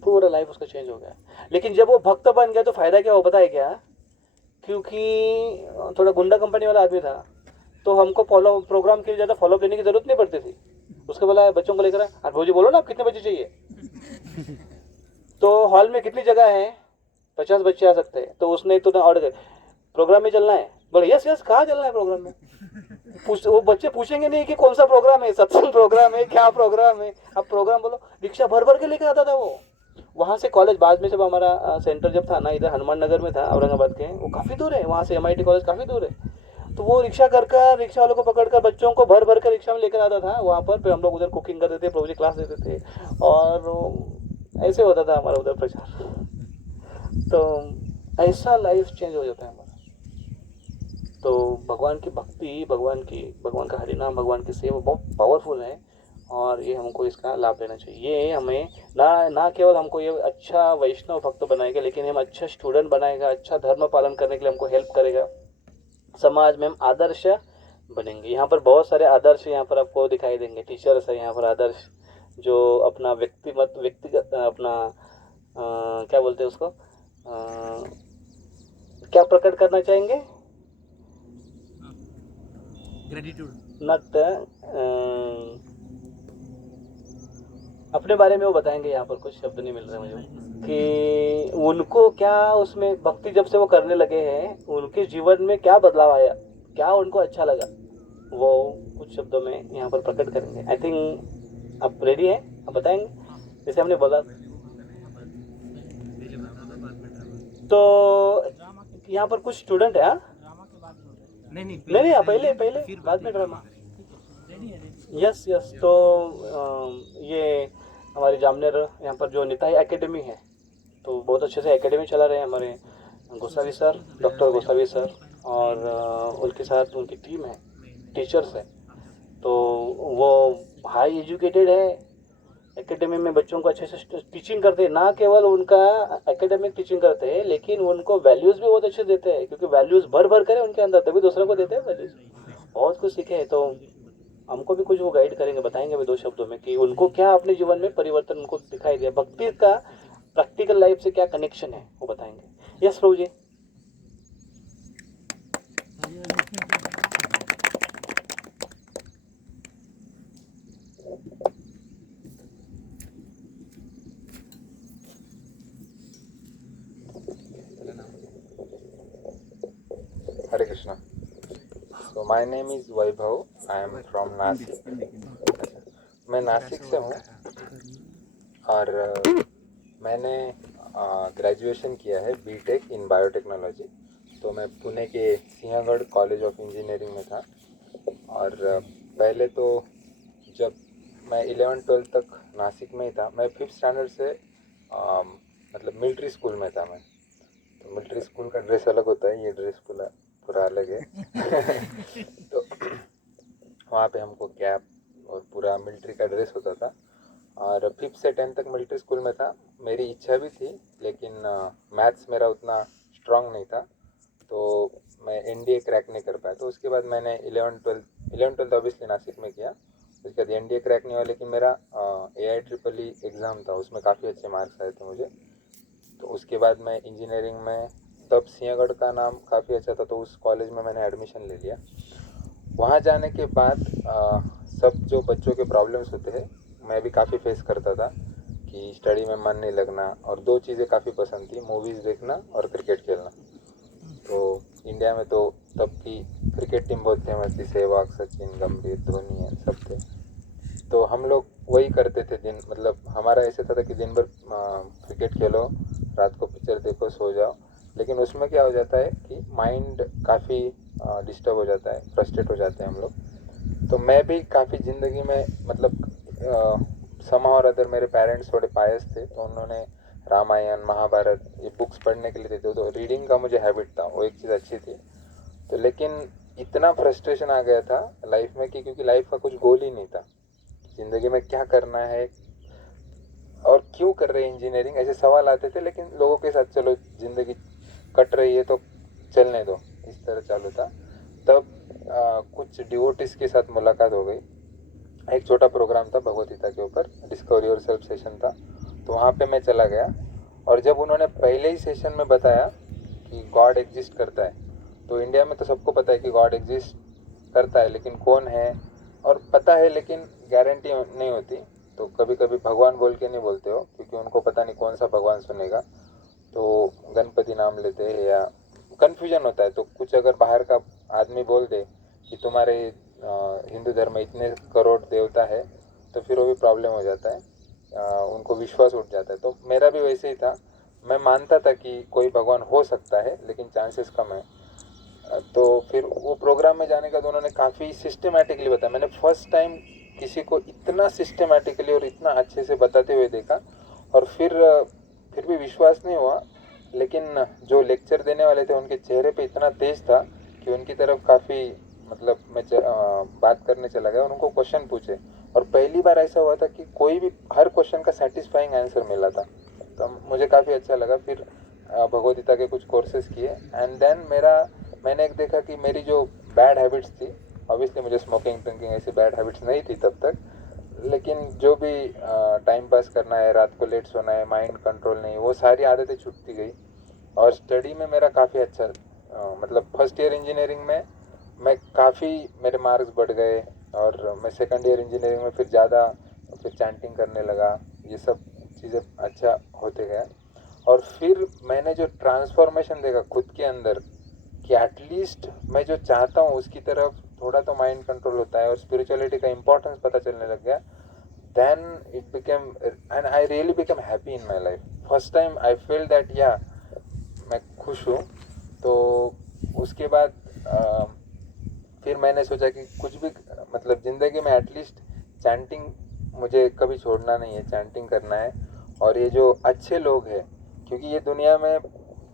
पूरा लाइफ उसका चेंज हो गया। लेकिन जब वो भक्त बन गया तो फ़ायदा क्या हो, बताए क्या? क्योंकि थोड़ा गुंडा कंपनी वाला आदमी था, तो हमको फॉलो प्रोग्राम के लिए ज़्यादा फॉलो करने की ज़रूरत नहीं पड़ती थी। उसके बोला बच्चों को लेकर आज भौजी बोलो ना आप कितने बच्चे चाहिए। तो हॉल में कितनी जगह है, 50 बच्चे आ सकते हैं। तो उसने तो ऑर्डर कर, प्रोग्राम में चलना है, बोले यस यस, कहाँ चलना है प्रोग्राम में? वो बच्चे पूछेंगे नहीं कि कौन सा प्रोग्राम है, सत्संग प्रोग्राम है, क्या प्रोग्राम है, अब प्रोग्राम बोलो। रिक्शा भर भर के लेकर आता था वो। वहाँ से कॉलेज बाद में, जब हमारा सेंटर जब था ना इधर हनुमान नगर में था औरंगाबाद के, वो काफ़ी दूर है वहाँ से, MIT कॉलेज काफ़ी दूर है। तो वो रिक्शा कर रिक्शा वालों को पकड़ कर बच्चों को भर भर कर रिक्शा में लेकर आता था वहाँ पर। फिर हम लोग उधर कुकिंग करते थे, प्रभु जी क्लास देते थे, और ऐसे होता था हमारा उधर प्रचार। तो ऐसा लाइफ चेंज हो जाता है हमारा। तो भगवान की भक्ति, भगवान का हरिनाम, भगवान की सेवा बहुत पावरफुल है। और ये हमको इसका लाभ लेना चाहिए। ये हमें ना केवल हमको ये अच्छा वैष्णव भक्त बनाएगा, लेकिन हम अच्छा स्टूडेंट बनाएगा, अच्छा धर्म पालन करने के लिए हमको हेल्प करेगा। समाज में हम आदर्श बनेंगे। यहाँ पर बहुत सारे आदर्श यहाँ पर आपको दिखाई देंगे। टीचर्स है यहाँ पर आदर्श, जो अपना व्यक्तिगत अपना क्या बोलते हैं उसको, क्या प्रकट करना चाहेंगे? ग्रेटिट्यूड। नत अपने बारे में वो बताएंगे। यहाँ पर कुछ शब्द नहीं मिल रहे मुझे, कि उनको क्या उसमें भक्ति जब से वो करने लगे हैं, उनके जीवन में क्या बदलाव आया, क्या उनको अच्छा लगा, वो कुछ शब्दों में यहाँ पर प्रकट करेंगे। आई थिंक आप रेडी हैं, आप बताएंगे जैसे हमने बोला। तो यहाँ पर कुछ स्टूडेंट है। नहीं नहीं नहीं नहीं, पहले बाद में ड्रामा। Yes yes. तो ये हमारे जामनेर यहाँ पर जो निताई एकेडमी है, तो बहुत अच्छे से एकेडमी चला रहे हैं हमारे Gosavi sir, doctor Gosavi sir, और उनके साथ उनकी टीम है, टीचर्स है। तो वो हाई एजुकेटेड है, एकेडमी में बच्चों को अच्छे से टीचिंग करते हैं। ना केवल उनका एकेडमिक टीचिंग करते हैं, लेकिन उनको वैल्यूज़ भी बहुत अच्छे देते हैं, क्योंकि वैल्यूज़ भर भर करें उनके अंदर, तभी दूसरों को देते हैं वैल्यूज़। बहुत कुछ सीखे हैं। तो हमको भी कुछ वो गाइड करेंगे, बताएंगे भी 2 शब्दों में कि उनको क्या अपने जीवन में परिवर्तन उनको दिखाई दिया, भक्ति का प्रैक्टिकल लाइफ से क्या कनेक्शन है वो बताएंगे। Yes Prabhu ji. Hare Krishna. So my name is Vaibhav. I am from Nashik. मैं नासिक से हूँ और मैंने ग्रेजुएशन किया है बीटेक इन बायोटेक्नोलॉजी। तो मैं पुणे के सिंहगढ़ कॉलेज ऑफ इंजीनियरिंग में था। और पहले तो जब मैं 11-12 तक नासिक में ही था। मैं 5th स्टैंडर्ड से मतलब मिलिट्री स्कूल में था मैं। तो मिलिट्री स्कूल का ड्रेस अलग होता है, ये ड्रेस पूरा अलग है। तो वहाँ पे हमको कैप और पूरा मिलिट्री का ड्रेस होता था। और 5th से 10th तक मिलिट्री स्कूल में था। मेरी इच्छा भी थी, लेकिन मैथ्स मेरा उतना स्ट्रांग नहीं था, तो मैं NDA क्रैक नहीं कर पाया। तो उसके बाद मैंने 11-12 ऑब्वियसली नासिक में किया। उसके बाद NDA क्रैक नहीं हुआ, लेकिन मेरा AIEEE एग्ज़ाम था, उसमें काफ़ी अच्छे मार्क्स आए थे मुझे। तो उसके बाद मैं इंजीनियरिंग में, तब सिंहगढ़ का नाम काफ़ी अच्छा था, तो उस कॉलेज में मैंने एडमिशन ले लिया। वहाँ जाने के बाद सब जो बच्चों के प्रॉब्लम्स होते हैं, मैं भी काफ़ी फेस करता था कि स्टडी में मन नहीं लगना। और 2 चीज़ें काफ़ी पसंद थी, मूवीज़ देखना और क्रिकेट खेलना। तो इंडिया में तो तब की क्रिकेट टीम बहुत फेमस थी, सहवाग, सचिन, गंभीर, धोनी है, सब थे। तो हम लोग वही करते थे दिन, मतलब हमारा ऐसे था कि दिन भर क्रिकेट खेलो, रात को पिक्चर देखो, सो जाओ। लेकिन उसमें क्या हो जाता है कि माइंड काफ़ी डिस्टर्ब हो जाता है, फ्रस्ट्रेट हो जाते हैं हम लोग। तो मैं भी काफ़ी ज़िंदगी में मतलब समा और अदर मेरे पेरेंट्स थोड़े पायस थे, तो उन्होंने रामायण महाभारत ये बुक्स पढ़ने के लिए देते, तो रीडिंग का मुझे हैबिट था, वो एक चीज़ अच्छी थी। तो लेकिन इतना फ्रस्ट्रेशन आ गया था लाइफ में कि क्योंकि लाइफ का कुछ गोल ही नहीं था, ज़िंदगी में क्या करना है और क्यों कर रहे हैं इंजीनियरिंग, ऐसे सवाल आते थे। लेकिन लोगों के साथ चलो ज़िंदगी कट रही है तो चलने दो, इस तरह चालू था। तब कुछ डिवोटिस के साथ मुलाकात हो गई। एक छोटा प्रोग्राम था भगवद गीता के ऊपर, डिस्कवर योर सेल्फ सेशन था, तो वहाँ पे मैं चला गया। और जब उन्होंने पहले ही सेशन में बताया कि गॉड एग्जिस्ट करता है, तो इंडिया में तो सबको पता है कि गॉड एग्जिस्ट करता है, लेकिन कौन है और पता है लेकिन गारंटी नहीं होती। तो कभी कभी भगवान बोल के नहीं बोलते हो, क्योंकि उनको पता नहीं कौन सा भगवान सुनेगा, तो गणपति नाम लेते हैं या कन्फ्यूजन होता है। तो कुछ अगर बाहर का आदमी बोल दे कि तुम्हारे हिंदू धर्म में इतने करोड़ देवता है, तो फिर वो भी प्रॉब्लम हो जाता है, उनको विश्वास उठ जाता है। तो मेरा भी वैसे ही था, मैं मानता था कि कोई भगवान हो सकता है लेकिन चांसेस कम है। तो फिर वो प्रोग्राम में जाने का तो उन्होंने काफ़ी सिस्टमेटिकली बताया। मैंने फर्स्ट टाइम किसी को इतना सिस्टमेटिकली और इतना अच्छे से बताते हुए देखा, और फिर भी विश्वास नहीं हुआ। लेकिन जो लेक्चर देने वाले थे उनके चेहरे पे इतना तेज था कि उनकी तरफ काफ़ी मतलब मैं बात करने चला गया और उनको क्वेश्चन पूछे, और पहली बार ऐसा हुआ था कि कोई भी हर क्वेश्चन का सेटिस्फाइंग आंसर मिला था। तो मुझे काफ़ी अच्छा लगा। फिर भगवद गीता के कुछ कोर्सेज किए, एंड देन मैंने एक देखा कि मेरी जो बैड हैबिट्स थी, ऑब्वियसली मुझे स्मोकिंग ड्रिंकिंग ऐसी बैड हैबिट्स नहीं थी तब तक, लेकिन जो भी टाइम पास करना है, रात को लेट सोना है, माइंड कंट्रोल नहीं, वो सारी आदतें छूटती गई। और स्टडी में मेरा काफ़ी अच्छा मतलब फर्स्ट ईयर इंजीनियरिंग में मैं काफ़ी मेरे मार्क्स बढ़ गए, और मैं सेकंड ईयर इंजीनियरिंग में फिर चैंटिंग करने लगा, ये सब चीज़ें अच्छा होते गया। और फिर मैंने जो ट्रांसफॉर्मेशन देखा खुद के अंदर कि एटलीस्ट मैं जो चाहता हूँ उसकी तरफ थोड़ा तो माइंड कंट्रोल होता है, और स्पिरिचुअलिटी का इंपॉर्टेंस पता चलने लग गया। Then it became and I really became happy in my life. First time I feel that या मैं खुश हूँ। तो उसके बाद फिर मैंने सोचा कि कुछ भी मतलब ज़िंदगी में एटलीस्ट चैंटिंग मुझे कभी छोड़ना नहीं है, चैंटिंग करना है। और ये जो अच्छे लोग हैं, क्योंकि ये दुनिया में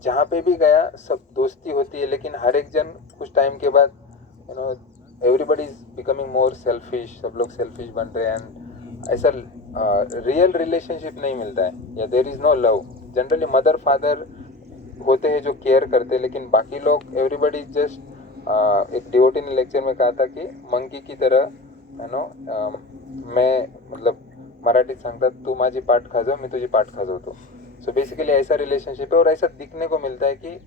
जहाँ पे भी गया सब दोस्ती होती है, लेकिन हर एक जन कुछ टाइम के बाद you know everybody is becoming more selfish, सब लोग सेल्फिश बन रहे हैं, एंड ऐसा रियल रिलेशनशिप नहीं मिलता है, या there is no love. Generally mother father होते हैं जो केयर करते हैं, लेकिन बाकी लोग एवरीबडी जस्ट एक डिवोटी ने लेक्चर में कहा था कि मंकी की तरह यू नो मैं मतलब मराठीत सांगतात तू माझी पाठ खाजव मी तुझी पाठ खाजवतो। सो बेसिकली ऐसा रिलेशनशिप है, और ऐसा दिखने को मिलता है कि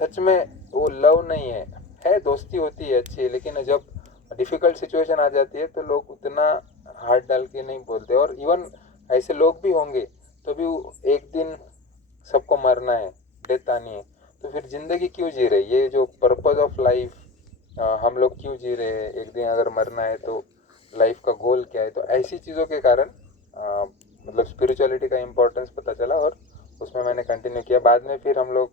सच में वो लव नहीं है दोस्ती होती है अच्छी है, लेकिन जब डिफ़िकल्ट सिचुएशन आ जाती है तो लोग उतना हाथ डाल के नहीं बोलते। और इवन ऐसे लोग भी होंगे तो भी एक दिन सबको मरना है, डेथ आनी है, तो फिर ज़िंदगी क्यों जी रहे? ये जो पर्पस ऑफ लाइफ हम लोग क्यों जी रहे हैं? एक दिन अगर मरना है तो लाइफ का गोल क्या है? तो ऐसी चीज़ों के कारण मतलब स्पिरिचुअलिटी का इम्पोर्टेंस पता चला, और उसमें मैंने कंटिन्यू किया। बाद में फिर हम लोग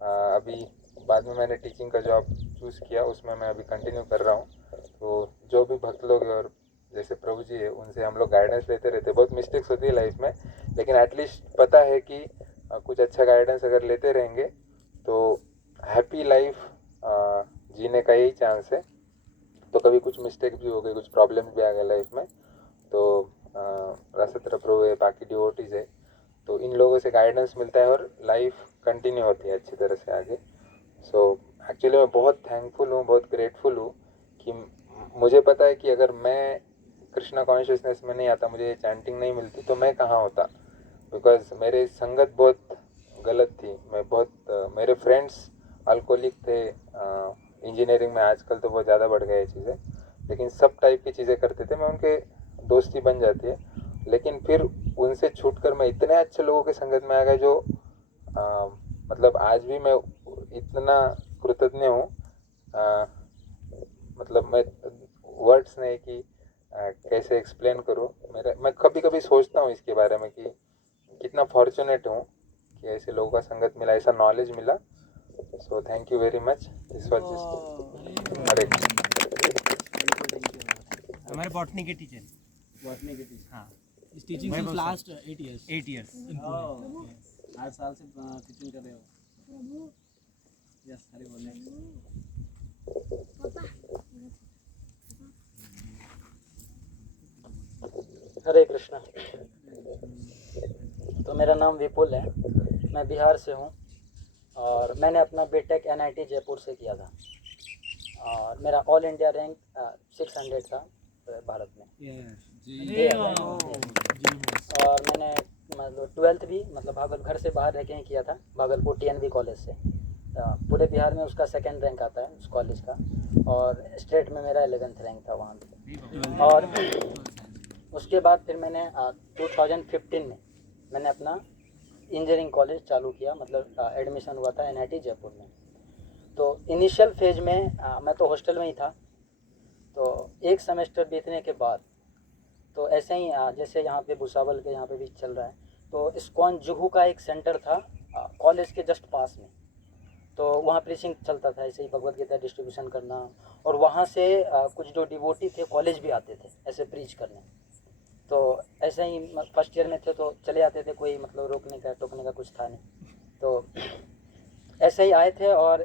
अभी बाद में मैंने टीचिंग का जॉब चूज़ किया, उसमें मैं अभी कंटिन्यू कर रहा हूँ। तो जो भी भक्त लोग हैं और जैसे प्रभु जी है, उनसे हम लोग गाइडेंस लेते रहते। बहुत मिस्टेक्स होती है लाइफ में, लेकिन एटलीस्ट पता है कि कुछ अच्छा गाइडेंस अगर लेते रहेंगे तो हैप्पी लाइफ जीने का यही चांस है। तो कभी कुछ मिस्टेक भी हो गई, कुछ प्रॉब्लम्स भी आ गए लाइफ में, तो रासत्र प्रभु है, बाकी डिवोटीज है, तो इन लोगों से गाइडेंस मिलता है और लाइफ कंटिन्यू होती है अच्छी तरह से आगे। सो एक्चुअली मैं बहुत थैंकफुल हूँ, बहुत ग्रेटफुल हूँ कि मुझे पता है कि अगर मैं कृष्णा कॉन्शियसनेस में नहीं आता, मुझे ये चैंटिंग नहीं मिलती, तो मैं कहाँ होता। बिकॉज मेरी संगत बहुत गलत थी, मैं बहुत मेरे फ्रेंड्स अल्कोहलिक थे इंजीनियरिंग में, आजकल तो बहुत ज़्यादा बढ़ गए ये चीज़ें, लेकिन सब टाइप की चीज़ें करते थे। मैं उनके दोस्ती बन जाती है, लेकिन फिर उनसे छूटकर मैं इतने अच्छे लोगों के संगत में आ गया जो मतलब आज भी मैं इतना कृतज्ञ हूँ। मतलब मैं वर्ड्स नहीं कि कैसे एक्सप्लेन करूँ। मैं कभी कभी सोचता हूँ इसके बारे में कि कितना फॉर्चुनेट हूँ कि ऐसे लोगों का संगत मिला, ऐसा नॉलेज मिला. So thank you very much. This was just हरे हमारे बॉटनी के टीचर. बॉटनी के टीचर. हाँ. इस टीचिंग वही सिंस बहुत लास्ट 8 इयर्स. 8 years. 8 साल से टीचिंग कर रहे हो. यस, हरे बोले. हरे कृष्णा. तो मेरा नाम विपुल है, मैं बिहार से हूँ और मैंने अपना बीटेक NIT जयपुर से किया था और मेरा ऑल इंडिया रैंक 600 था भारत में. और मैंने मतलब 12th भी मतलब घर से बाहर रह के ही किया था, भागलपुर TNV कॉलेज से. पूरे बिहार में उसका 2nd रैंक आता है उस कॉलेज का और स्टेट में मेरा 11th रैंक था वहाँ पे. और उसके बाद फिर मैंने 2015 में मैंने अपना इंजीनियरिंग कॉलेज चालू किया, मतलब एडमिशन हुआ था NIT जयपुर में. तो इनिशियल फेज में मैं तो हॉस्टल में ही था. तो एक सेमेस्टर बीतने के बाद तो ऐसे ही जैसे यहाँ पे भुसावल के यहाँ पे भी चल रहा है, तो इस्कॉन जुहू का एक सेंटर था कॉलेज के जस्ट पास में. तो वहाँ प्रीचिंग चलता था, ऐसे ही भगवत गीता डिस्ट्रीब्यूशन करना. और वहाँ से कुछ जो डिवोटी थे कॉलेज भी आते थे ऐसे प्रीच करने. तो ऐसे ही फर्स्ट ईयर में थे तो चले आते थे, कोई मतलब रोकने का टोकने का कुछ था नहीं. तो ऐसे ही आए थे और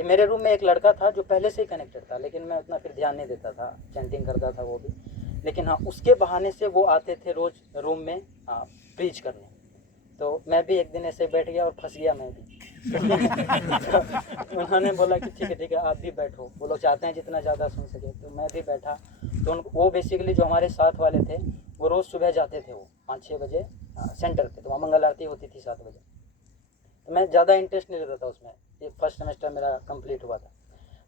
मेरे रूम में एक लड़का था जो पहले से ही कनेक्टेड था, लेकिन मैं उतना फिर ध्यान नहीं देता था, चैंटिंग करता था वो भी. लेकिन हाँ, उसके बहाने से वो आते थे रोज़ रूम में प्रीच करने. तो मैं भी एक दिन ऐसे बैठ गया और फंस गया मैं भी. तो उन्होंने बोला कि ठीक है आप भी बैठो, वो लोग चाहते हैं जितना ज़्यादा सुन सके. तो मैं भी बैठा. तो वो बेसिकली जो हमारे साथ वाले थे वो रोज़ सुबह जाते थे, वो 5-6 बजे सेंटर पे. तो वहाँ मंगल आरती होती थी 7 बजे. तो मैं ज़्यादा इंटरेस्ट नहीं लेता था उसमें. ये फर्स्ट सेमेस्टर मेरा कंप्लीट हुआ था.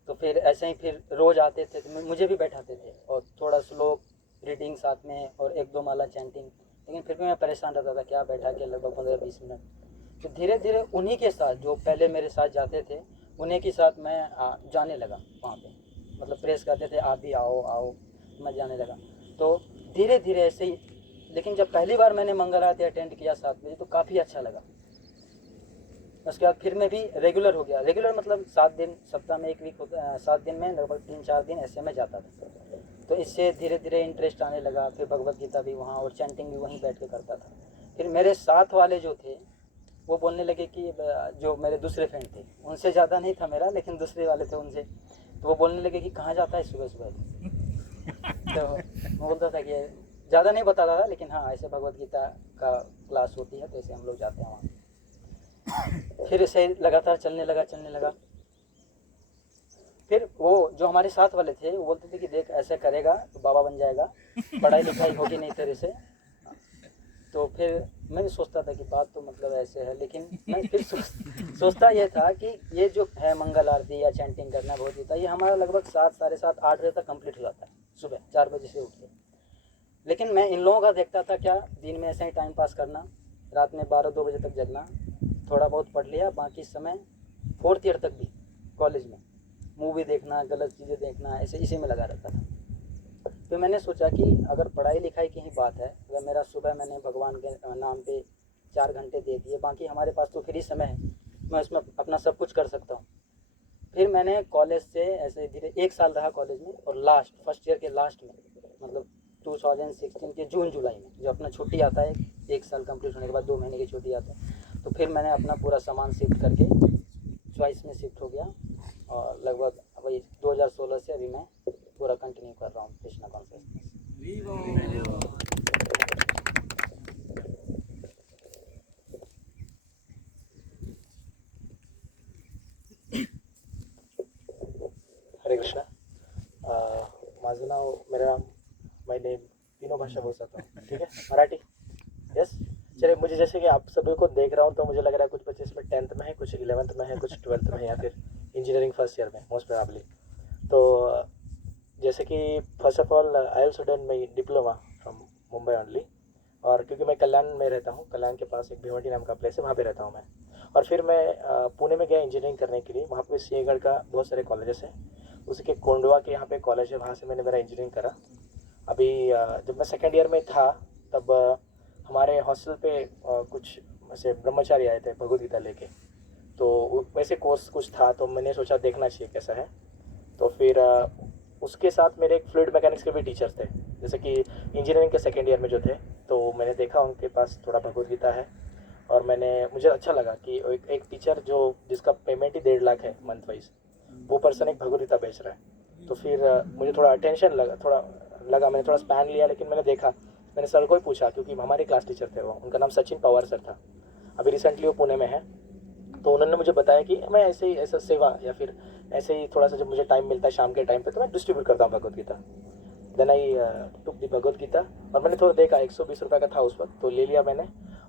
तो फिर ऐसे ही फिर रोज़ आते थे तो मुझे भी बैठाते थे और थोड़ा श्लोक रीडिंग साथ में और 1-2 माला चैंटिंग. लेकिन फिर भी मैं परेशान रहता था, क्या बैठा के लगभग 15-20 मिनट. तो धीरे धीरे उन्हीं के साथ जो पहले मेरे साथ जाते थे उन्हीं के साथ मैं जाने लगा वहाँ पे. मतलब प्रेस करते थे आप भी आओ आओ, मैं जाने लगा. तो धीरे धीरे ऐसे ही. लेकिन जब पहली बार मैंने मंगल आरती अटेंड किया 7 बजे तो काफ़ी अच्छा लगा. उसके बाद फिर मैं भी रेगुलर हो गया. रेगुलर मतलब 7 दिन सप्ताह में, 1 वीक होता 7 दिन में लगभग 3-4 दिन ऐसे में जाता था. तो इससे धीरे धीरे इंटरेस्ट आने लगा. फिर भगवत गीता भी वहाँ और चैंटिंग भी वहीं बैठ के करता था. फिर मेरे साथ वाले जो थे वो बोलने लगे कि जो मेरे दूसरे फ्रेंड थे, उनसे ज़्यादा नहीं था मेरा लेकिन दूसरे वाले थे उनसे. तो वो बोलने लगे कि कहाँ जाता है सुबह सुबह. तो मैं बोलता था कि ज़्यादा नहीं बताता था, लेकिन हाँ ऐसे भगवत गीता का क्लास होती है तो ऐसे हम लोग जाते हैं वहाँ. फिर ऐसे लगातार चलने लगा. फिर वो जो हमारे साथ वाले थे वो बोलते थे कि देख ऐसे करेगा तो बाबा बन जाएगा, पढ़ाई लिखाई होगी नहीं तेरे से. तो फिर मैं भी सोचता था कि बात तो मतलब ऐसे है, लेकिन मैं फिर सोचता ये था कि ये जो है मंगल आरती या चैंटिंग करना बहुत होता है, ये हमारा लगभग 7, 7:30, 8 बजे तक कंप्लीट हो जाता है सुबह 4 बजे से उठ के. लेकिन मैं इन लोगों का देखता था क्या, दिन में ऐसे ही टाइम पास करना, रात में 12-2 बजे तक जगना, थोड़ा बहुत पढ़ लिया, बाकी समय 4th ईयर तक भी कॉलेज में मूवी देखना, गलत चीज़ें देखना, ऐसे इसी में लगा रहता था. तो मैंने सोचा कि अगर पढ़ाई लिखाई की ही बात है, अगर मेरा सुबह मैंने भगवान के नाम पे 4 घंटे दे दिए, बाकी हमारे पास तो फ्री समय है, मैं उसमें अपना सब कुछ कर सकता हूँ. फिर मैंने कॉलेज से ऐसे धीरे 1 साल रहा कॉलेज में और फर्स्ट ईयर के लास्ट में मतलब 2016 के जून-जुलाई में जो अपना छुट्टी आता है 1 साल कंप्लीट होने के बाद 2 महीने की छुट्टी आता है, तो फिर मैंने अपना पूरा सामान शिफ्ट करके चॉइस में शिफ्ट हो गया. और लगभग वही 2016 से अभी मैं पूरा कंटिन्यू कर रहा हूँ कृष्णा कॉन्शियसनेस. हरे कृष्णा. माझं नाव मेरा माय नेम तीनों भाषा बोल सकता हूँ, ठीक है. मराठी, यस. चलिए, मुझे जैसे कि आप सभी को देख रहा हूँ तो मुझे लग रहा है कुछ बच्चे इसमें 10th में है, कुछ 11th में है, कुछ 12th में है, या फिर इंजीनियरिंग फर्स्ट ईयर में मोस्ट प्रोबेबली. तो जैसे कि first of all I also done my diploma from Mumbai only. और क्योंकि मैं कल्याण में रहता हूँ, कल्याण के पास एक भिवंडी नाम का प्लेस है, वहाँ पे रहता हूँ मैं. और फिर मैं पुणे में गया इंजीनियरिंग करने के लिए. वहाँ पे सिंहगढ़ का बहुत सारे कॉलेजेस हैं, उसके कोंडवा के यहाँ पे कॉलेज है, वहाँ से मैंने मेरा इंजीनियरिंग करा. अभी जब मैं 2nd ईयर में था तब हमारे हॉस्टल पे कुछ ऐसे ब्रह्मचारी आए थे भगवद गीता लेके, तो वैसे कोर्स कुछ था, तो मैंने सोचा देखना चाहिए कैसा है। तो फिर उसके साथ मेरे एक फ्लूइड मैकेनिक्स के भी टीचर थे, जैसे कि इंजीनियरिंग के सेकेंड ईयर में जो थे, तो मैंने देखा उनके पास थोड़ा भगवद गीता है, और मुझे अच्छा लगा कि एक टीचर जो जिसका पेमेंट ही 1.5 लाख है मंथ वाइज, वो पर्सन एक भगवद गीता बेच रहा है। तो फिर मुझे थोड़ा अटेंशन लगा, मैंने थोड़ा स्पैन लिया, लेकिन मैंने देखा, मैंने सर को ही पूछा, क्योंकि हमारे क्लास टीचर थे वो, उनका नाम सचिन पवार सर था, अभी रिसेंटली वो पुणे में है। तो उन्होंने मुझे बताया कि मैं ऐसे ही ऐसा सेवा या फिर ऐसे ही थोड़ा सा जब मुझे टाइम मिलता है शाम के टाइम पे, तो मैं डिस्ट्रीब्यूट करता हूँ भगवद गीता। देन आई टुक दी भगवद गीता, और मैंने थोड़ा देखा 120 रुपये का था उस वक्त, तो ले लिया मैंने।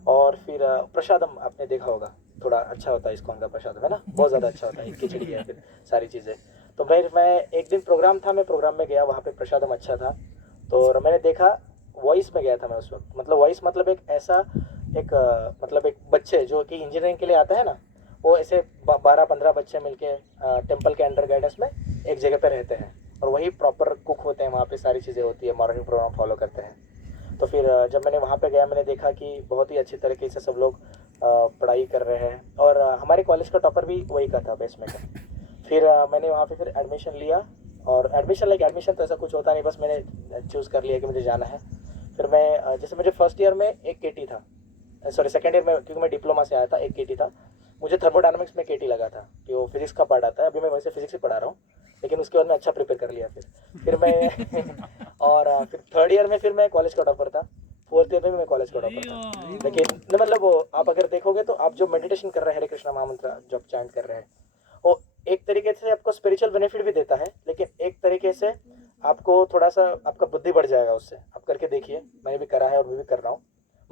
और फिर प्रसादम आपने देखा होगा, थोड़ा अच्छा होता है इस्कॉन का प्रसादम, है ना, बहुत ज़्यादा अच्छा होता है, खिचड़ी है फिर सारी चीज़ें। तो मैं एक दिन प्रोग्राम था, मैं प्रोग्राम में गया, वहाँ पे प्रसादम अच्छा था, तो मैंने देखा, वॉइस में गया था मैं उस वक्त, मतलब वॉइस मतलब एक ऐसा मतलब एक बच्चे जो कि इंजीनियरिंग के लिए आता है ना, वो ऐसे 12-15 बच्चे मिलके टेम्पल के अंडर गाइडेंस में एक जगह पे रहते हैं, और वही प्रॉपर कुक होते हैं, वहाँ पे सारी चीज़ें होती है, मॉर्निंग प्रोग्राम फॉलो करते हैं। तो फिर जब मैंने वहाँ पे गया, मैंने देखा कि बहुत ही अच्छी तरीके से सब लोग पढ़ाई कर रहे हैं, और हमारे कॉलेज का टॉपर भी वही का था, बेसमेंट का। फिर मैंने वहाँ पे फिर एडमिशन लिया, और एडमिशन तो ऐसा कुछ होता नहीं, बस मैंने चूज़ कर लिया कि मुझे जाना है। फिर मैं जैसे मुझे फर्स्ट ईयर में एक केटी था, सॉरी सेकेंड ईयर में, क्योंकि मैं डिप्लोमा से आया था, एक केटी था, मुझे थर्मोडायनामिक्स में केटी लगा था कि वो फिजिक्स का पार्ट आता है, अभी मैं वैसे फिजिक्स ही पढ़ा रहा हूँ, लेकिन उसके बाद मैं अच्छा प्रिपेयर कर लिया फिर मैं और फिर थर्ड ईयर में फिर मैं कॉलेज का टॉपर था, फोर्थ ईयर में भी मैं कॉलेज का टॉपर था। लेकिन मतलब वो आप अगर देखोगे तो आप जो मेडिटेशन कर रहे हैं, हरे कृष्णा महामंत्र जब चैंट कर रहे हैं, वो एक तरीके से आपको स्पिरिचुअल बेनिफिट भी देता है, लेकिन एक तरीके से आपको थोड़ा सा आपका बुद्धि बढ़ जाएगा उससे। आप करके देखिए, मैंने भी करा है और मैं भी कर रहा हूँ।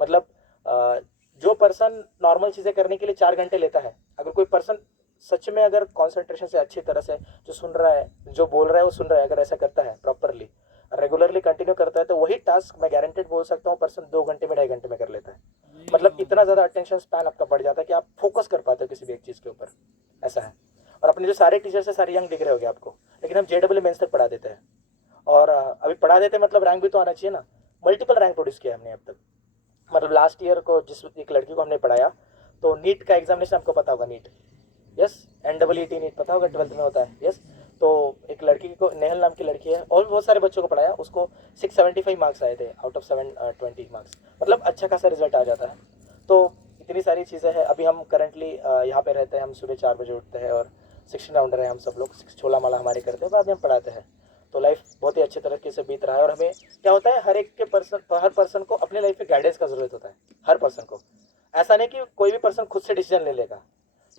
मतलब जो पर्सन नॉर्मल चीज़ें करने के लिए 4 घंटे लेता है, अगर कोई पर्सन सच में अगर कॉन्सेंट्रेशन से अच्छी तरह से जो सुन रहा है, जो बोल रहा है वो सुन रहा है, अगर ऐसा करता है प्रॉपरली, रेगुलरली कंटिन्यू करता है, तो वही टास्क मैं गारंटेड बोल सकता हूँ पर्सन 2 घंटे में 2.5 घंटे में कर लेता है। मतलब इतना ज़्यादा अटेंशन स्पैन आपका बढ़ जाता है कि आप फोकस कर पाते हो किसी भी एक चीज़ के ऊपर, ऐसा है। और अपने जो सारे टीचर्स है सारे यंग दिख रहे होंगे आपको, लेकिन हम JEE मेंस तक पढ़ा देते हैं, और अभी पढ़ा देते मतलब रैंक भी तो आना चाहिए ना। मल्टीपल रैंक प्रोड्यूस किया हमने अब तक। मतलब लास्ट ईयर को जिस एक लड़की को हमने पढ़ाया, तो नीट का एग्जामिनेशन आपको पता होगा, नीट, यस, NEET नीट पता होगा, 12th में होता है, यस। तो एक लड़की को, नेहल नाम की लड़की है, और भी बहुत सारे बच्चों को पढ़ाया, उसको 675 मार्क्स आए थे आउट ऑफ 720 मार्क्स, मतलब अच्छा खासा रिजल्ट आ जाता है। तो इतनी सारी चीज़ें हैं। अभी हम करंटली यहाँ पे रहते हैं, हम सुबह 4 बजे उठते हैं, और 16 राउंडर हैं हम सब लोग, 6 छोला माला हमारे करते हैं, बाद में हम पढ़ाते हैं। तो लाइफ बहुत ही अच्छे तरीके से बीत रहा है, और हमें क्या होता है, हर पर्सन को अपने लाइफ में गाइडेंस का ज़रूरत होता है, हर पर्सन को। ऐसा नहीं कि कोई भी पर्सन खुद से डिसीजन ले लेगा।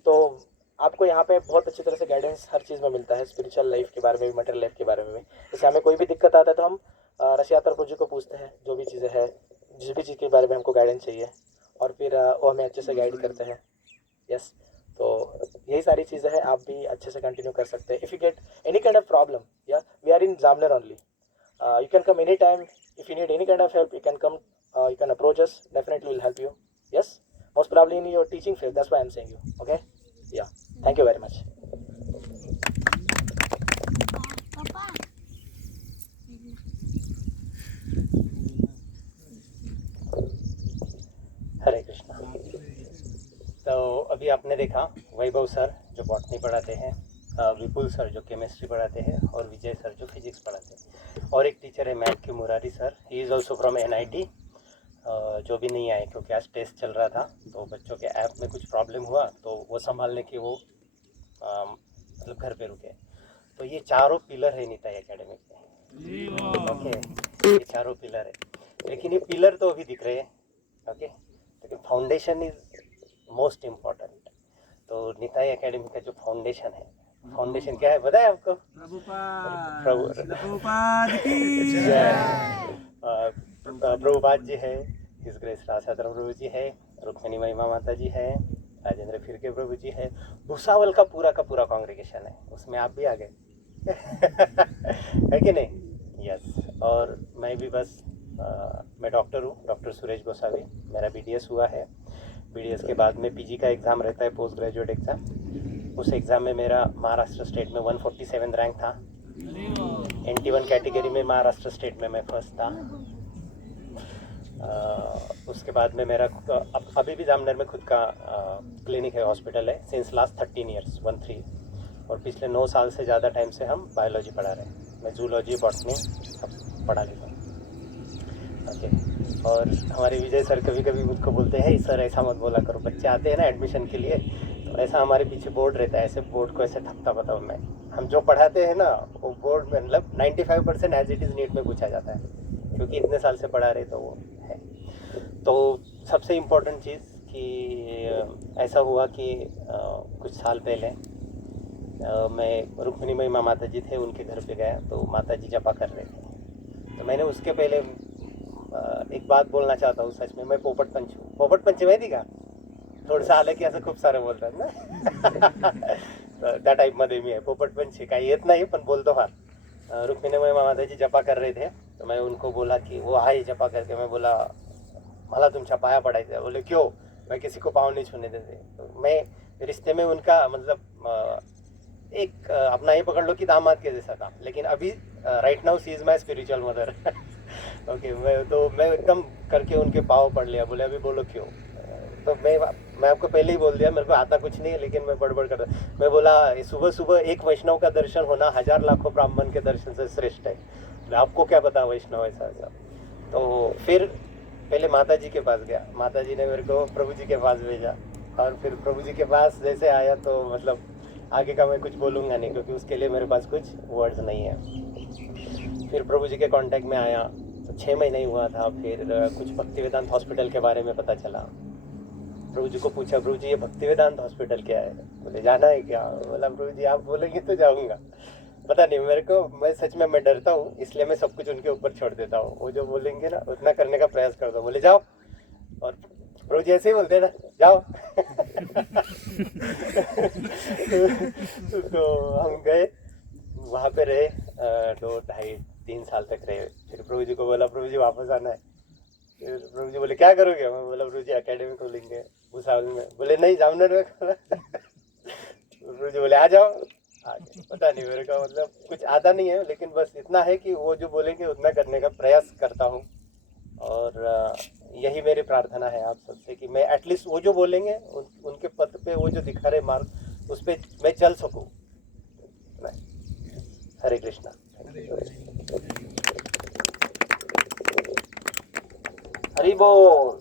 तो आपको यहाँ पे बहुत अच्छी तरह से गाइडेंस हर चीज़ में मिलता है, स्पिरिचुअल लाइफ के बारे में भी, मटेरियल लाइफ के बारे में भी। जैसे हमें कोई भी दिक्कत आता है तो हम रशियातर प्रभु जी को पूछते हैं, जो भी चीज़ें हैं, जिस भी चीज़ के बारे में हमको गाइडेंस चाहिए, और फिर वो हमें अच्छे से गाइड करते हैं, यस। तो यही सारी चीज़ें हैं, आप भी अच्छे से कंटिन्यू कर सकते हैं। If you get any kind of problem, या we are in Jamner only, you can come anytime. If you need any kind of help, you can come, you can approach us, definitely we'll help you, yes. Most probably in your teaching field, that's why I'm saying you, okay. Yeah, thank you very much. हरे कृष्णा। तो अभी आपने देखा वैभव sir जो botany पढ़ाते हैं, विपुल sir जो chemistry पढ़ाते हैं, और विजय सर जो फिजिक्स पढ़ाते हैं, और एक टीचर है मैथ के Murari sir, he is also from NIT, जो भी नहीं आए क्योंकि आज टेस्ट चल रहा था, तो बच्चों के ऐप में कुछ प्रॉब्लम हुआ, तो वो संभालने के वो मतलब घर पे रुके। तो ये चारों पिलर है नीताई एकेडमी के, ओके, ये चारों पिलर है, लेकिन ये पिलर तो अभी दिख रहे हैं, ओके, लेकिन फाउंडेशन इज मोस्ट इम्पॉर्टेंट। तो नीताई एकेडमी का जो फाउंडेशन है, फाउंडेशन क्या है पता है आपको? प्रभुपाद जी है, हिज ग्रेस राजसाधन प्रभु जी है, रुक्मिणी महिमा माता जी है, राजेंद्र फिरके प्रभु जी है, भूसावल का पूरा कांग्रेगेशन है, उसमें आप भी आ गए है कि नहीं? यस। और मैं भी बस मैं डॉक्टर हूँ, डॉक्टर सुरेश गोसावी, मेरा BDS हुआ है। BDS के बाद में PG का एग्ज़ाम रहता है, पोस्ट ग्रेजुएट एग्ज़ाम। उस एग्ज़ाम में मेरा महाराष्ट्र स्टेट में 147 रैंक था। NT1 कैटेगरी में महाराष्ट्र स्टेट में मैं फर्स्ट था। उसके बाद में मेरा अभी भी जामनगर में खुद का क्लिनिक है, हॉस्पिटल है सिंस लास्ट 13 ईयर्स 13। और पिछले 9 साल से ज़्यादा टाइम से हम बायोलॉजी पढ़ा रहे हैं। मैं जूलॉजी बॉटनी सब पढ़ा लेता हूँ। ओके। और हमारे विजय सर कभी कभी मुझको बोलते हैं सर ऐसा मत बोला करो, बच्चे आते हैं ना एडमिशन के लिए तो ऐसा हमारे पीछे बोर्ड रहता है, ऐसे बोर्ड को ऐसे थकता बताऊँ मैं। हम जो पढ़ाते हैं ना वो बोर्ड में मतलब 95% एज इट इज़ नीट में पूछा जाता है, क्योंकि इतने साल से पढ़ा रहे तो वो है। तो सबसे इम्पोर्टेंट चीज़ कि ऐसा हुआ कि कुछ साल पहले मैं रुक्मिणी महिमा माता जी थे उनके घर पे गया, तो माता जी जपा कर रहे थे। तो मैंने उसके पहले एक बात बोलना चाहता हूँ, सच में मैं पोपट पंच हूँ। पोपट पंच माहिती का? थोडंसं आलं की असं खूप सारं बोलतात ना त्या टाईपमध्ये मी आहे। पोपट पंच काही येत नाही पण बोलतो फार। रुक्मिणी महिमा माता जी जपा कर रहे थे, तो मैं उनको बोला कि वो आए जपा करके। मैं बोला मला तुमच्या पाया पडायचं है। बोले क्यों? मैं किसी को पाँव नहीं छूने देते। तो मैं रिश्ते में उनका मतलब एक अपना ये पकड़ लो कि दामाद के जैसा था, लेकिन अभी right now see is my spiritual mother. Okay. मैं एकदम करके उनके पाँव पड़ लिया। बोले अभी बोलो क्यों? तो मैं आपको पहले ही बोल दिया मेरे को आता कुछ नहीं है, लेकिन मैं बड़बड़ कर रहा। मैं बोला सुबह सुबह एक वैष्णव का दर्शन होना 1000 लाखों ब्राह्मण के दर्शन से श्रेष्ठ है। आपको क्या पता वैष्णव ऐसा ऐसा। तो फिर पहले माता जी के पास गया, माता जी ने मेरे को प्रभु जी के पास भेजा, और फिर प्रभु जी के पास जैसे आया तो मतलब आगे का मैं कुछ बोलूँगा नहीं, क्योंकि उसके लिए मेरे पास कुछ वर्ड्स नहीं है। फिर प्रभु जी के कांटेक्ट में आया तो 6 महीने ही हुआ था। फिर कुछ भक्ति वेदांत हॉस्पिटल के बारे में पता चला। प्रभु जी को पूछा, प्रभु जी ये भक्ति वेदांत हॉस्पिटल क्या है? बोले जाना है क्या? बोला प्रभु जी आप बोलेंगे तो जाऊँगा। पता नहीं मेरे को, मैं सच में मैं डरता हूँ, इसलिए मैं सब कुछ उनके ऊपर छोड़ देता हूँ। वो जो बोलेंगे ना उतना करने का प्रयास करता हूँ। बोले जाओ, और प्रभु जी ऐसे ही बोलते हैं ना, जाओ। तो हम गए, वहाँ पे रहे 2, 2.5, 3 साल तक रहे। फिर प्रभु जी को बोला प्रभु जी वापस आना है। फिर प्रभु जी बोले क्या करोगे? मैं बोला प्रभु जी अकेडमी खोलेंगे भूसावल में। बोले नहीं जामनगर में खोला। प्रभु जी बोले आ जाओ। आगे पता नहीं मेरे का मतलब कुछ आता नहीं है, लेकिन बस इतना है कि वो जो बोलेंगे उतना करने का प्रयास करता हूँ। और यही मेरी प्रार्थना है आप सबसे कि मैं एटलीस्ट वो जो बोलेंगे उनके पथ पे, वो जो दिखा रहे मार्ग, उस पर मैं चल सकूँ। हरे कृष्णा। हरि बोल।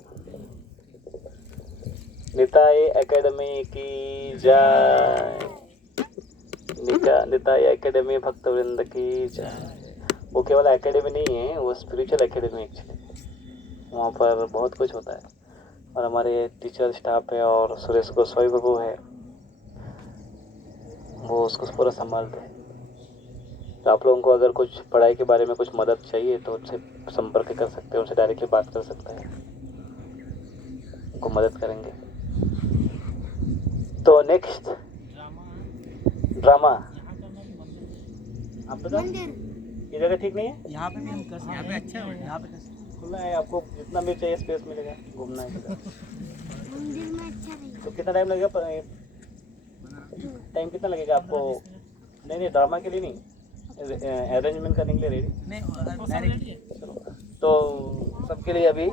निताई एकेडमी की जय। निताई एकेडमी भक्तवृंद की जय। वो केवल एकेडमी नहीं है, वो स्पिरिचुअल एकेडमी एक्चुअली। वहाँ पर बहुत कुछ होता है, और हमारे टीचर स्टाफ है, और सुरेश गोस्वामी प्रभु है, वो उसको पूरा संभालते हैं। तो आप लोगों को अगर कुछ पढ़ाई के बारे में कुछ मदद चाहिए तो उनसे संपर्क कर सकते हैं, उनसे डायरेक्टली बात कर सकते हैं, उनको मदद करेंगे। तो नेक्स्ट ड्रामा आप बताओ। ये जगह ठीक नहीं है? यहाँ पे भी हम कर सकते हैं। यहाँ पे अच्छा है, यहाँ पे खुला है, आपको जितना भी चाहिए स्पेस मिलेगा, घूमना है तो। मंदिर में अच्छा नहीं। तो कितना टाइम लगेगा? टाइम कितना लगेगा आपको? नहीं ड्रामा के लिए नहीं, अरेंजमेंट करने के लिए रेडी। नहीं चलो, तो सबके लिए अभी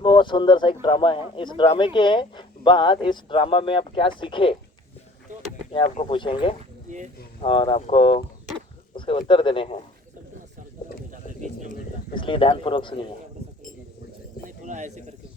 बहुत सुंदर सा एक ड्रामा है। इस ड्रामे के बाद इस ड्रामा में आप क्या सीखे ये आपको पूछेंगे, और आपको उसके उत्तर देने हैं, इसलिए ध्यानपूर्वक सुनिए। थोड़ा ऐसे करके